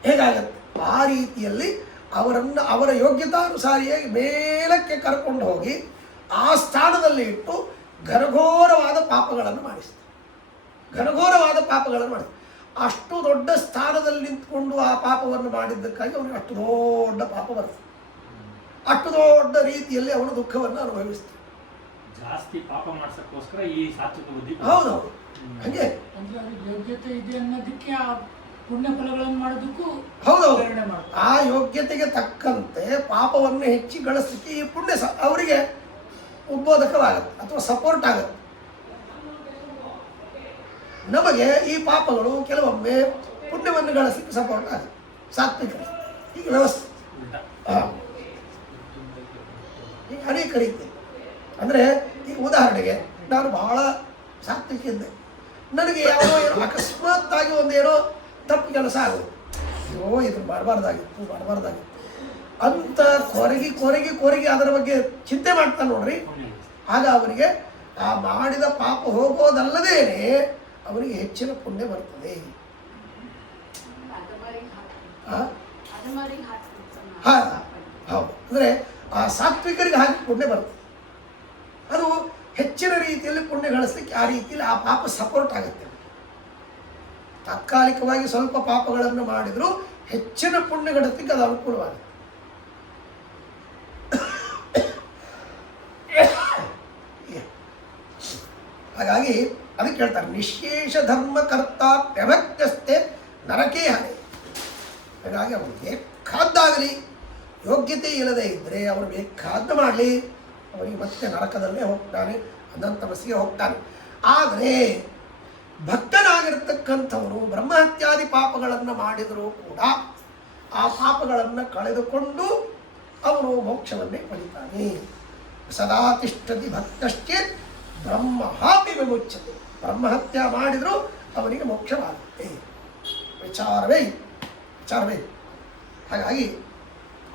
ಹೇಗಾಗತ್ತೆ? ಆ ರೀತಿಯಲ್ಲಿ ಅವರ ಯೋಗ್ಯತಾನುಸಾರಿಯಾಗಿ ಮೇಲಕ್ಕೆ ಕರ್ಕೊಂಡು ಹೋಗಿ ಆ ಸ್ಥಾನದಲ್ಲಿ ಇಟ್ಟು ಘನಘೋರವಾದ ಪಾಪಗಳನ್ನು ಮಾಡಿಸ್ತಾರೆ. ಘನಘೋರವಾದ ಪಾಪಗಳನ್ನು ಮಾಡಿಸ್ತಾರೆ. ಅಷ್ಟು ದೊಡ್ಡ ಸ್ಥಾನದಲ್ಲಿ ನಿಂತ್ಕೊಂಡು ಆ ಪಾಪವನ್ನು ಮಾಡಿದ್ದಕ್ಕಾಗಿ ಅವನಿಗೆ ಅಷ್ಟು ದೊಡ್ಡ ಪಾಪ ಬರ್ತದೆ. ಅಷ್ಟು ದೊಡ್ಡ ರೀತಿಯಲ್ಲಿ ಅವನು ದುಃಖವನ್ನು ಅನುಭವಿಸ್ತಾನೆ. ಜಾಸ್ತಿ ಪಾಪ ಮಾಡ್ಸಕ್ಕೋಸ್ಕರ ಈ ಸಾತ್ವಿಕ ಬುದ್ಧಿ. ಹೌದೌದು, ಹಾಗೆ ಅಂದ್ರೆ ಅವ್ರಿಗೆ ಯೋಗ್ಯತೆ ಇದೆ ಅನ್ನೋದಕ್ಕೆ ಆ ಪುಣ್ಯ ಫಲಗಳನ್ನು ಮಾಡೋದಕ್ಕೂ ಹೌದೌದು. ಪ್ರೇರಣೆ ಮಾಡ್ತಾರೆ. ಆ ಯೋಗ್ಯತೆಗೆ ತಕ್ಕಂತೆ ಪಾಪವನ್ನು ಹೆಚ್ಚಿ ಗಳಿಸಲಿಕ್ಕೆ ಈ ಪುಣ್ಯ ಅವರಿಗೆ ಉದ್ಬೋಧಕವಾಗುತ್ತೆ ಅಥವಾ ಸಪೋರ್ಟ್ ಆಗುತ್ತೆ. ನಮಗೆ ಈ ಪಾಪಗಳು ಕೆಲವೊಮ್ಮೆ ಪುಣ್ಯವನ್ನು ಗಳಿಸಲಿಕ್ಕೆ ಸಪೋರ್ಟ್ ಆಗುತ್ತೆ. ಸಾತ್ವಿಕ ಈಗ ವ್ಯವಸ್ಥೆ ಈಗ ಅನೇಕ ರೀತಿ. ಅಂದರೆ ಈಗ ಉದಾಹರಣೆಗೆ ನಾನು ಬಹಳ ಸಾತ್ವಿಕ ಇದ್ದೆ, ನನಗೆ ಯಾವುದೋ ಏನೋ ಅಕಸ್ಮಾತ್ತಾಗಿ ಒಂದೇನೋ ತಪ್ಪು ಕೆಲಸ ಆಗೋದು, ಅಯ್ಯೋ ಇದನ್ನು ಮಾಡಬಾರ್ದಾಗಿತ್ತು ಅಂತ ಕೊರಗಿ ಅದರ ಬಗ್ಗೆ ಚಿಂತೆ ಮಾಡ್ತಾನೆ ನೋಡ್ರಿ. ಆಗ ಅವನಿಗೆ ಆ ಮಾಡಿದ ಪಾಪ ಹೋಗೋದಲ್ಲದೇನೆ ಅವನಿಗೆ ಹೆಚ್ಚಿನ ಪುಣ್ಯ ಬರ್ತದೆ. ಹೌದು, ಅಂದರೆ ಆ ಸಾತ್ವಿಕರಿಗೆ ಹಾಗೆ ಪುಣ್ಯ ಬರ್ತದೆ. ಅದು ಹೆಚ್ಚಿನ ರೀತಿಯಲ್ಲಿ ಪುಣ್ಯ ಗಳಿಸ್ಲಿಕ್ಕೆ ಆ ರೀತಿಯಲ್ಲಿ ಆ ಪಾಪ ಸಪೋರ್ಟ್ ಆಗುತ್ತೆ. ತಾತ್ಕಾಲಿಕವಾಗಿ ಸ್ವಲ್ಪ ಪಾಪಗಳನ್ನು ಮಾಡಿದರೂ ಹೆಚ್ಚಿನ ಪುಣ್ಯ ಗಳಿಸ್ಲಿಕ್ಕೆ ಅದು ಅನುಕೂಲವಾಗುತ್ತೆ. ಹಾಗಾಗಿ ಅದಕ್ಕೆ ಹೇಳ್ತಾರೆ, ನಿಶೇಷ ಧರ್ಮಕರ್ತಾಪ್ಯಭಕ್ತಸ್ತೆ ನರಕೇ ಹಣೆ. ಹಾಗಾಗಿ ಅವನು ಬೇಕಾದ್ದಾಗಲಿ ಯೋಗ್ಯತೆ ಇಲ್ಲದೆ ಇದ್ದರೆ ಅವನು ಬೇಕಾದ್ದು ಮಾಡಲಿ, ಅವನಿಗೆ ಮತ್ತೆ ನರಕದಲ್ಲೇ ಹೋಗ್ತಾನೆ, ಅನಂತ ಮನಸ್ಸಿಗೆ ಹೋಗ್ತಾನೆ. ಆದರೆ ಭಕ್ತನಾಗಿರ್ತಕ್ಕಂಥವನು ಬ್ರಹ್ಮಹತ್ಯಾದಿ ಪಾಪಗಳನ್ನು ಮಾಡಿದರೂ ಕೂಡ ಆ ಪಾಪಗಳನ್ನು ಕಳೆದುಕೊಂಡು ಅವನು ಮೋಕ್ಷವನ್ನೇ ಪಡಿತಾನೆ. ಸದಾ ತಿಷ್ಠತಿ ಭಕ್ತಶ್ಚೇತ್ ಬ್ರಹ್ಮಹಾಪಿ ವಿಮುಚ್ಯತೆ. ಬ್ರಹ್ಮಹತ್ಯ ಮಾಡಿದರೂ ಅವನಿಗೆ ಮೋಕ್ಷವಾಗುತ್ತೆ. ವಿಚಾರವೇ. ಹಾಗಾಗಿ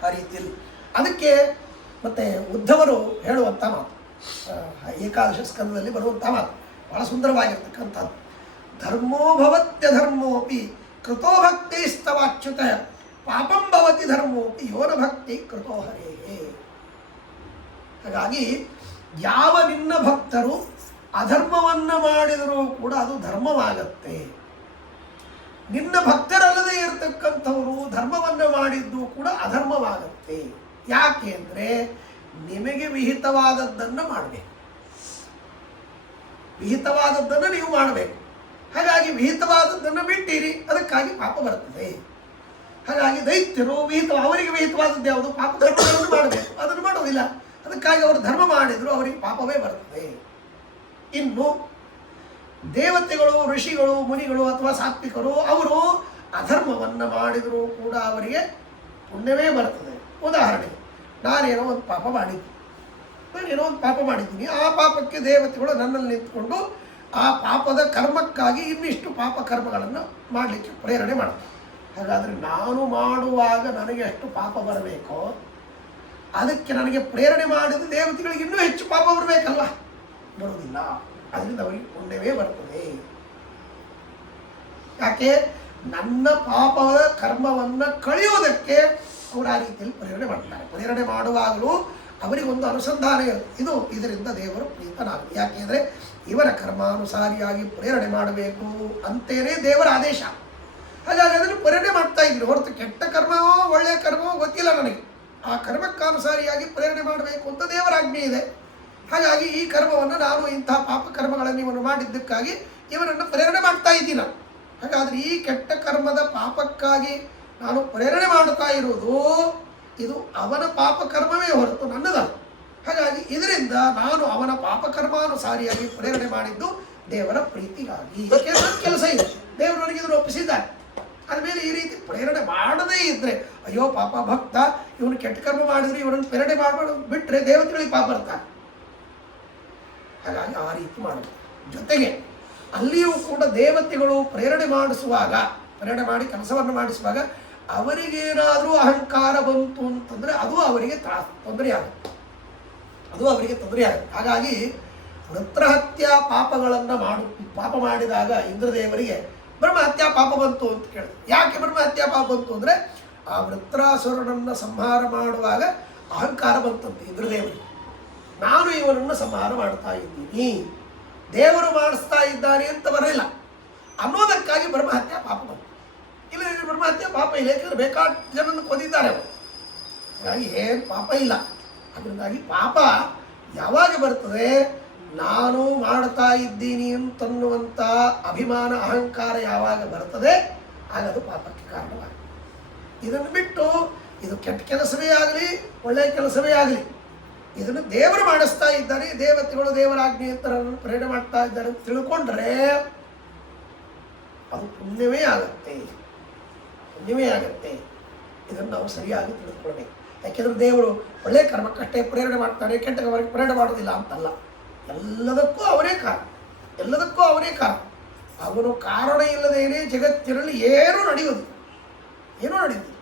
ಆ ರೀತಿಯಲ್ಲಿ ಅದಕ್ಕೆ ಮತ್ತೆ ಉದ್ಧವರು ಹೇಳುವಂಥ ಮಾತು, ಏಕಾದಶ ಸ್ಕಂದದಲ್ಲಿ ಬರುವಂಥ ಮಾತು ಬಹಳ ಸುಂದರವಾಗಿರ್ತಕ್ಕಂಥದ್ದು. ಧರ್ಮೋ ಭವತ್ಯಧರ್ಮೋಪಿ ಕೃತೋ ಭಕ್ತಿಸ್ತವಾಚ್ಯುತ ಪಾಪಂ ಭವತಿ ಧರ್ಮೋಪಿ ಯೋನ ಭಕ್ತಿ ಕೃತೋ ಹರೇ. ಹಾಗಾಗಿ ಯಾವ ನಿನ್ನ ಭಕ್ತರು ಅಧರ್ಮವನ್ನು ಮಾಡಿದರೂ ಕೂಡ ಅದು ಧರ್ಮವಾಗತ್ತೆ. ನಿನ್ನ ಭಕ್ತರಲ್ಲದೆ ಇರತಕ್ಕಂಥವರು ಧರ್ಮವನ್ನು ಮಾಡಿದ್ದು ಕೂಡ ಅಧರ್ಮವಾಗತ್ತೆ. ಯಾಕೆ ಅಂದರೆ ನಿಮಗೆ ವಿಹಿತವಾದದ್ದನ್ನು ಮಾಡಬೇಕು, ವಿಹಿತವಾದದ್ದನ್ನು ನೀವು ಮಾಡಬೇಕು. ಹಾಗಾಗಿ ವಿಹಿತವಾದದ್ದನ್ನು ಬಿಟ್ಟಿರಿ, ಅದಕ್ಕಾಗಿ ಪಾಪ ಬರ್ತದೆ. ಹಾಗಾಗಿ ದೈತ್ಯರು ಅವರಿಗೆ ವಿಹಿತವಾದದ್ದು ಯಾವುದು? ಪಾಪ ಧರ್ಮಗಳನ್ನು ಮಾಡಬೇಕು, ಅದನ್ನು ಮಾಡೋದಿಲ್ಲ. ಅದಕ್ಕಾಗಿ ಅವರು ಧರ್ಮ ಮಾಡಿದ್ರು, ಅವರಿಗೆ ಪಾಪವೇ ಬರ್ತದೆ. ಇನ್ನು ದೇವತೆಗಳು, ಋಷಿಗಳು, ಮುನಿಗಳು ಅಥವಾ ಸಾತ್ವಿಕರು ಅವರು ಅಧರ್ಮವನ್ನು ಮಾಡಿದರೂ ಕೂಡ ಅವರಿಗೆ ಪುಣ್ಯವೇ ಬರ್ತದೆ. ಉದಾಹರಣೆಗೆ ನಾನೇನೋ ಒಂದು ಪಾಪ ಮಾಡಿದ್ದೀನಿ, ಆ ಪಾಪಕ್ಕೆ ದೇವತೆಗಳು ನನ್ನಲ್ಲಿ ನಿಂತ್ಕೊಂಡು ಆ ಪಾಪದ ಕರ್ಮಕ್ಕಾಗಿ ಇನ್ನಿಷ್ಟು ಪಾಪ ಕರ್ಮಗಳನ್ನು ಮಾಡಲಿಕ್ಕೆ ಪ್ರೇರಣೆ ಮಾಡ್ತಾರೆ. ಹಾಗಾದರೆ ನಾನು ಮಾಡುವಾಗ ನನಗೆ ಎಷ್ಟು ಪಾಪ ಬರಬೇಕೋ ಅದಕ್ಕೆ ನನಗೆ ಪ್ರೇರಣೆ ಮಾಡಿದ ದೇವತೆಗಳಿಗೆ ಇನ್ನೂ ಹೆಚ್ಚು ಪಾಪ ಬರಬೇಕಲ್ವ? ಬರುವುದಿಲ್ಲ. ಅದರಿಂದ ಅವರಿಗೆ ಪುಣ್ಯವೇ ಬರ್ತದೆ. ಯಾಕೆ? ನನ್ನ ಪಾಪದ ಕರ್ಮವನ್ನು ಕಳೆಯುವುದಕ್ಕೆ ಅವರು ಆ ರೀತಿಯಲ್ಲಿ ಪ್ರೇರಣೆ ಮಾಡ್ತಾರೆ. ಪ್ರೇರಣೆ ಮಾಡುವಾಗಲೂ ಅವರಿಗೊಂದು ಅನುಸಂಧಾನ ಇರುತ್ತೆ, ಇದರಿಂದ ದೇವರು ಪ್ರೀತನಾಗಲಿ. ಯಾಕೆಂದರೆ ಇವರ ಕರ್ಮಾನುಸಾರಿಯಾಗಿ ಪ್ರೇರಣೆ ಮಾಡಬೇಕು ಅಂತೇನೇ ದೇವರ ಆದೇಶ. ಹಾಗಾಗಿ ಅದನ್ನು ಪ್ರೇರಣೆ ಮಾಡ್ತಾ ಇದ್ದೀನಿ ಹೊರತು ಕೆಟ್ಟ ಕರ್ಮವೋ ಒಳ್ಳೆಯ ಕರ್ಮವೋ ಗೊತ್ತಿಲ್ಲ ನನಗೆ. ಆ ಕರ್ಮಕ್ಕಾನುಸಾರಿಯಾಗಿ ಪ್ರೇರಣೆ ಮಾಡಬೇಕು ಅಂತ ದೇವರ ಆಜ್ಞೆ ಇದೆ. ಹಾಗಾಗಿ ಈ ಕರ್ಮವನ್ನು ನಾನು ಇಂತಹ ಪಾಪ ಕರ್ಮಗಳನ್ನು ಇವನು ಮಾಡಿದ್ದಕ್ಕಾಗಿ ಇವನನ್ನು ಪ್ರೇರಣೆ ಮಾಡ್ತಾ ಇದ್ದೀನಿ ನಾನು. ಹಾಗಾದರೆ ಈ ಕೆಟ್ಟ ಕರ್ಮದ ಪಾಪಕ್ಕಾಗಿ ನಾನು ಪ್ರೇರಣೆ ಮಾಡುತ್ತಾ ಇರುವುದು ಇದು ಅವನ ಪಾಪ ಕರ್ಮವೇ ಹೊರತು ನನ್ನದಲ್ಲ. ಹಾಗಾಗಿ ಇದರಿಂದ ನಾನು ಅವನ ಪಾಪಕರ್ಮಾನುಸಾರಿಯಾಗಿ ಪ್ರೇರಣೆ ಮಾಡಿದ್ದು ದೇವರ ಪ್ರೀತಿಗಾಗಿ. ನನ್ನ ಕೆಲಸ ಇದೆ, ದೇವರು ನನಗೆ ಇದನ್ನು ಒಪ್ಪಿಸಿದ್ದಾರೆ. ಅದ್ಮೇಲೆ ಈ ರೀತಿ ಪ್ರೇರಣೆ ಮಾಡದೇ ಇದ್ದರೆ, ಅಯ್ಯೋ ಪಾಪ ಭಕ್ತ ಇವನು ಕೆಟ್ಟ ಕರ್ಮ ಮಾಡಿದ್ರೆ ಇವನನ್ನು ಪ್ರೇರಣೆ ಮಾಡಬಾರ್ದು ಬಿಟ್ಟರೆ ದೇವತೆಗಳಿಗೆ ಪಾಪ ಬರ್ತಾರೆ. ಹಾಗಾಗಿ ಆ ರೀತಿ ಮಾಡೋದು. ಜೊತೆಗೆ ಅಲ್ಲಿಯೂ ಕೂಡ ದೇವತೆಗಳು ಪ್ರೇರಣೆ ಮಾಡಿ ಕೆಲಸವನ್ನು ಮಾಡಿಸುವಾಗ ಅವರಿಗೇನಾದರೂ ಅಹಂಕಾರ ಬಂತು ಅಂತಂದರೆ ಅದು ಅವರಿಗೆ ತೊಂದರೆ ಆಗುತ್ತೆ. ಅದು ಅವರಿಗೆ ತೊಂದರೆ ಆಗುತ್ತೆ. ಹಾಗಾಗಿ ವೃತ್ರಹತ್ಯಾ ಪಾಪಗಳನ್ನು ಪಾಪ ಮಾಡಿದಾಗ ಇಂದ್ರದೇವರಿಗೆ ಬ್ರಹ್ಮಹತ್ಯಾ ಪಾಪ ಬಂತು ಅಂತ ಕೇಳಿದ್ರು. ಯಾಕೆ ಬ್ರಹ್ಮಹತ್ಯಾ ಪಾಪ ಬಂತು ಅಂದರೆ ಆ ವೃತ್ರಾಸುರನನ್ನು ಸಂಹಾರ ಮಾಡುವಾಗ ಅಹಂಕಾರ ಬಂತಂತೆ ಇಂದ್ರದೇವರಿಗೆ. ನಾನು ಇವನನ್ನು ಸಂಹಾರ ಮಾಡ್ತಾ ಇದ್ದೀನಿ, ದೇವರು ಮಾಡಿಸ್ತಾ ಇದ್ದಾನೆ ಅಂತ ಬರಲಿಲ್ಲ ಅನ್ನೋದಕ್ಕಾಗಿ ಬ್ರಹ್ಮಹತ್ಯಾ ಪಾಪ ಬಂತು. ಇಲ್ಲ ಬ್ರಹ್ಮಹತ್ಯಾ ಪಾಪ ಇಲ್ಲ, ಯಾಕೆಂದರೆ ಬೇಕಾದ ಜನರನ್ನು ಕೊಂದಿದ್ದಾರೆ ಅವರು. ಹಾಗಾಗಿ ಏನು ಪಾಪ ಇಲ್ಲ. ಅದರಿಂದಾಗಿ ಪಾಪ ಯಾವಾಗ ಬರ್ತದೆ, ನಾನು ಮಾಡ್ತಾ ಇದ್ದೀನಿ ಅಂತನ್ನುವಂಥ ಅಭಿಮಾನ ಅಹಂಕಾರ ಯಾವಾಗ ಬರ್ತದೆ ಆಗ ಅದು ಪಾಪಕ್ಕೆ ಕಾರಣವಾಗುತ್ತೆ. ಇದನ್ನು ಬಿಟ್ಟು ಇದು ಕೆಟ್ಟ ಕೆಲಸವೇ ಆಗಲಿ ಒಳ್ಳೆಯ ಕೆಲಸವೇ ಆಗಲಿ, ಇದನ್ನು ದೇವರು ಮಾಡಿಸ್ತಾ ಇದ್ದಾರೆ, ದೇವತೆಗಳು ದೇವರ ಆಜ್ಞೆ ಅಂತ ಪ್ರೇರಣೆ ಮಾಡ್ತಾ ಇದ್ದಾರೆ ಅಂತ ತಿಳ್ಕೊಂಡ್ರೆ ಅದು ಪುಣ್ಯವೇ ಆಗುತ್ತೆ, ಪುಣ್ಯವೇ ಆಗುತ್ತೆ. ಇದನ್ನು ನಾವು ಸರಿಯಾಗಿ ತಿಳಿದುಕೊಳ್ಬೇಕು. ಯಾಕೆಂದರೆ ದೇವರು ಒಳ್ಳೆಯ ಕರ್ಮಕ್ಕಷ್ಟೇ ಪ್ರೇರಣೆ ಮಾಡ್ತಾರೆ, ಕೆಟ್ಟ ಕರ್ಮಕ್ಕೆ ಪ್ರೇರಣೆ ಮಾಡೋದಿಲ್ಲ ಅಂತಲ್ಲ. ಎಲ್ಲದಕ್ಕೂ ಅವನೇ ಕಾರಣ, ಎಲ್ಲದಕ್ಕೂ ಅವನೇ ಕಾರಣ. ಅವನು ಕಾರಣ ಇಲ್ಲದೇನೆ ಜಗತ್ತಿನಲ್ಲಿ ಏನೂ ನಡೆಯುವುದು, ಏನೂ ನಡೆಯುವುದು.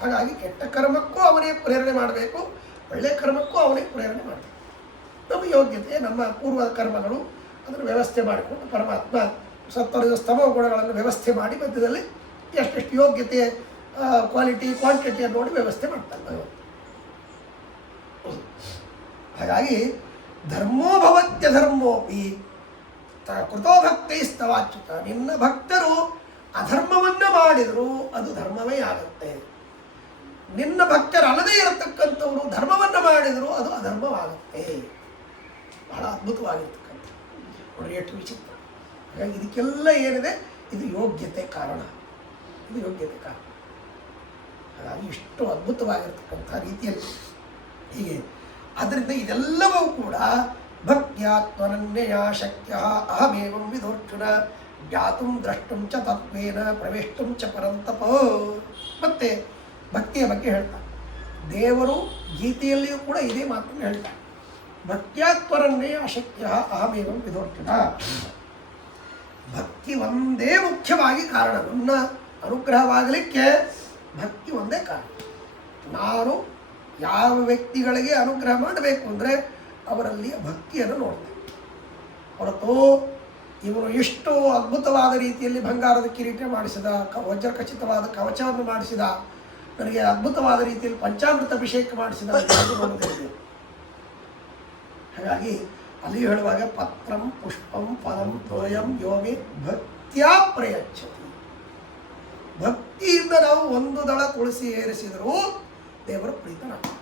ಹಾಗಾಗಿ ಕೆಟ್ಟ ಕರ್ಮಕ್ಕೂ ಅವನೇ ಪ್ರೇರಣೆ ಮಾಡಬೇಕು, ಒಳ್ಳೆಯ ಕರ್ಮಕ್ಕೂ ಅವನೇ ಪ್ರೇರಣೆ ಮಾಡಬೇಕು. ನಮ್ಮ ಯೋಗ್ಯತೆ, ನಮ್ಮ ಪೂರ್ವ ಕರ್ಮಗಳು ಅದನ್ನು ವ್ಯವಸ್ಥೆ ಮಾಡಿಕೊಂಡು ಪರಮಾತ್ಮ ಸತ್ವರದ ಸ್ತಮ ಗುಣಗಳನ್ನು ವ್ಯವಸ್ಥೆ ಮಾಡಿ ಮಧ್ಯದಲ್ಲಿ ಎಷ್ಟೆಷ್ಟು ಯೋಗ್ಯತೆ, ಕ್ವಾಲಿಟಿ, ಕ್ವಾಂಟಿಟಿಯನ್ನು ನೋಡಿ ವ್ಯವಸ್ಥೆ ಮಾಡ್ತಾನೆ ಭಗವಂತ. ಹಾಗಾಗಿ ಧರ್ಮೋ ಭವತ್ಯ ಧರ್ಮೋಪಿ ಕೃತೋ ಭಕ್ತೈಸ್ತವಾಚ್ಯುತ. ನಿನ್ನ ಭಕ್ತರು ಅಧರ್ಮವನ್ನು ಮಾಡಿದರೂ ಅದು ಧರ್ಮವೇ ಆಗುತ್ತೆ. ನಿನ್ನ ಭಕ್ತರು ಅಲ್ಲದೇ ಇರತಕ್ಕಂಥವರು ಧರ್ಮವನ್ನು ಮಾಡಿದರೂ ಅದು ಅಧರ್ಮವಾಗುತ್ತೆ. ಬಹಳ ಅದ್ಭುತವಾಗಿರ್ತಕ್ಕಂಥ ನೋಡಿ, ಎಷ್ಟು ವಿಚಿತ್ರ. ಹಾಗಾಗಿ ಇದಕ್ಕೆಲ್ಲ ಏನಿದೆ, ಇದು ಯೋಗ್ಯತೆ ಕಾರಣ, ಇದು ಯೋಗ್ಯತೆ ಕಾರಣ. ಹಾಗಾಗಿ ಇಷ್ಟು ಅದ್ಭುತವಾಗಿರ್ತಕ್ಕಂಥ ರೀತಿಯಲ್ಲಿ ಹೀಗೆ. ಆದ್ದರಿಂದ ಇದೆಲ್ಲವೂ ಕೂಡ ಭಕ್ತ್ಯಾತ್ಮನನ್ಯಯ ಶಕ್ಯ ಅಹಮೇವಂ ವಿಧೋರ್ಜುನ ಜ್ಞಾತುಂ ದ್ರಷ್ಟುಂ ಚ ತತ್ವೇನ ಪ್ರವೇಷ್ಟುಂ ಚ ಪರಂತಪ. ಮತ್ತೆ ಭಕ್ತಿಯ ಬಗ್ಗೆ ಹೇಳ್ತಾರೆ ದೇವರು. ಗೀತೆಯಲ್ಲಿಯೂ ಕೂಡ ಇದೇ ಮಾತನ್ನು ಹೇಳ್ತಾರೆ, ಭಕ್ತ್ಯಾತ್ಮನನ್ಯಯ ಶಕ್ಯ ಅಹಮೇವಂ ವಿಧೋರ್ಜುನ. ಭಕ್ತಿ ಒಂದೇ ಮುಖ್ಯವಾಗಿ ಕಾರಣ. ನನ್ನ ಅನುಗ್ರಹವಾಗಲಿಕ್ಕೆ ಭಕ್ತಿ ಒಂದೇ ಕಾರಣ. ನಾನು ಯಾವ ವ್ಯಕ್ತಿಗಳಿಗೆ ಅನುಗ್ರಹ ಮಾಡಬೇಕು ಅಂದರೆ ಅವರಲ್ಲಿ ಭಕ್ತಿಯನ್ನು ನೋಡ್ತೇನೆ ಹೊರತು ಇವನು ಎಷ್ಟು ಅದ್ಭುತವಾದ ರೀತಿಯಲ್ಲಿ ಬಂಗಾರದ ಕಿರೀಟ ಮಾಡಿಸಿದ, ವಜ್ರ ಖಚಿತವಾದ ಕವಚವನ್ನು ಮಾಡಿಸಿದ, ನನಗೆ ಅದ್ಭುತವಾದ ರೀತಿಯಲ್ಲಿ ಪಂಚಾಮೃತ ಅಭಿಷೇಕ ಮಾಡಿಸಿದ ನೋಡುತ್ತೇವೆ. ಹಾಗಾಗಿ ಅಲ್ಲಿ ಹೇಳುವಾಗ ಪತ್ರಂ ಪುಷ್ಪಂ ಫಲಂ ತೋಯಂ ಯೋಮಿ ಭಕ್ತಿಯಾ ಪ್ರಯಚ್ಛತಿ. ಭಕ್ತಿಯಿಂದ ನಾವು ಒಂದು ದಳ ತುಳಸಿ ಏರಿಸಿದರೂ ದೇವರು ಪ್ರೀತನಾಗ್ತಾನೆ.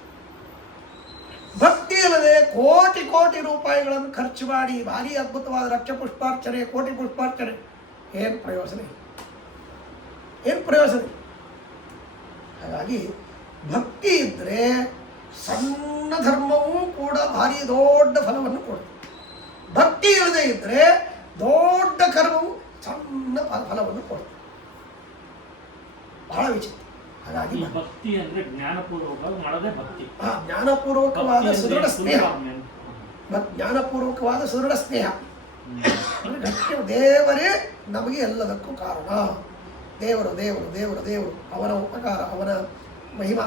ಭಕ್ತಿ ಇಲ್ಲದೆ ಕೋಟಿ ಕೋಟಿ ರೂಪಾಯಿಗಳನ್ನು ಖರ್ಚು ಮಾಡಿ ಭಾರಿ ಅದ್ಭುತವಾದ ಲಕ್ಷ ಪುಷ್ಪಾರ್ಚನೆ, ಕೋಟಿ ಪುಷ್ಪಾರ್ಚನೆ, ಏನು ಪ್ರಯೋಜನ, ಏನು ಪ್ರಯೋಜನ? ಹಾಗಾಗಿ ಭಕ್ತಿ ಇದ್ದರೆ ಸಣ್ಣ ಧರ್ಮವೂ ಕೂಡ ಭಾರಿ ದೊಡ್ಡ ಫಲವನ್ನು ಕೊಡುತ್ತೆ. ಭಕ್ತಿ ಇಲ್ಲದೆ ಇದ್ದರೆ ದೊಡ್ಡ ಕರ್ಮವು ಸಣ್ಣ ಫಲವನ್ನು ಕೊಡುತ್ತೆ. ಬಹಳ ವಿಚಿತ್ರ. ಹಾಗಾಗಿ ಭಕ್ತಿ ಅಂದ್ರೆ ಜ್ಞಾನಪೂರ್ವಕವಾಗಿ ಮಾಡೋದೇ ಭಕ್ತಿ. ಜ್ಞಾನಪೂರ್ವಕವಾದ ಸುದೃಢ ಸ್ನೇಹ, ಜ್ಞಾನಪೂರ್ವಕವಾದ ಸುದೃಢ ಸ್ನೇಹ. ದೇವರೇ ನಮಗೆ ಎಲ್ಲದಕ್ಕೂ ಕಾರಣ. ದೇವರು ದೇವರು ದೇವರು ದೇವರು ಅವನ ಉಪಕಾರ, ಅವನ ಮಹಿಮಾ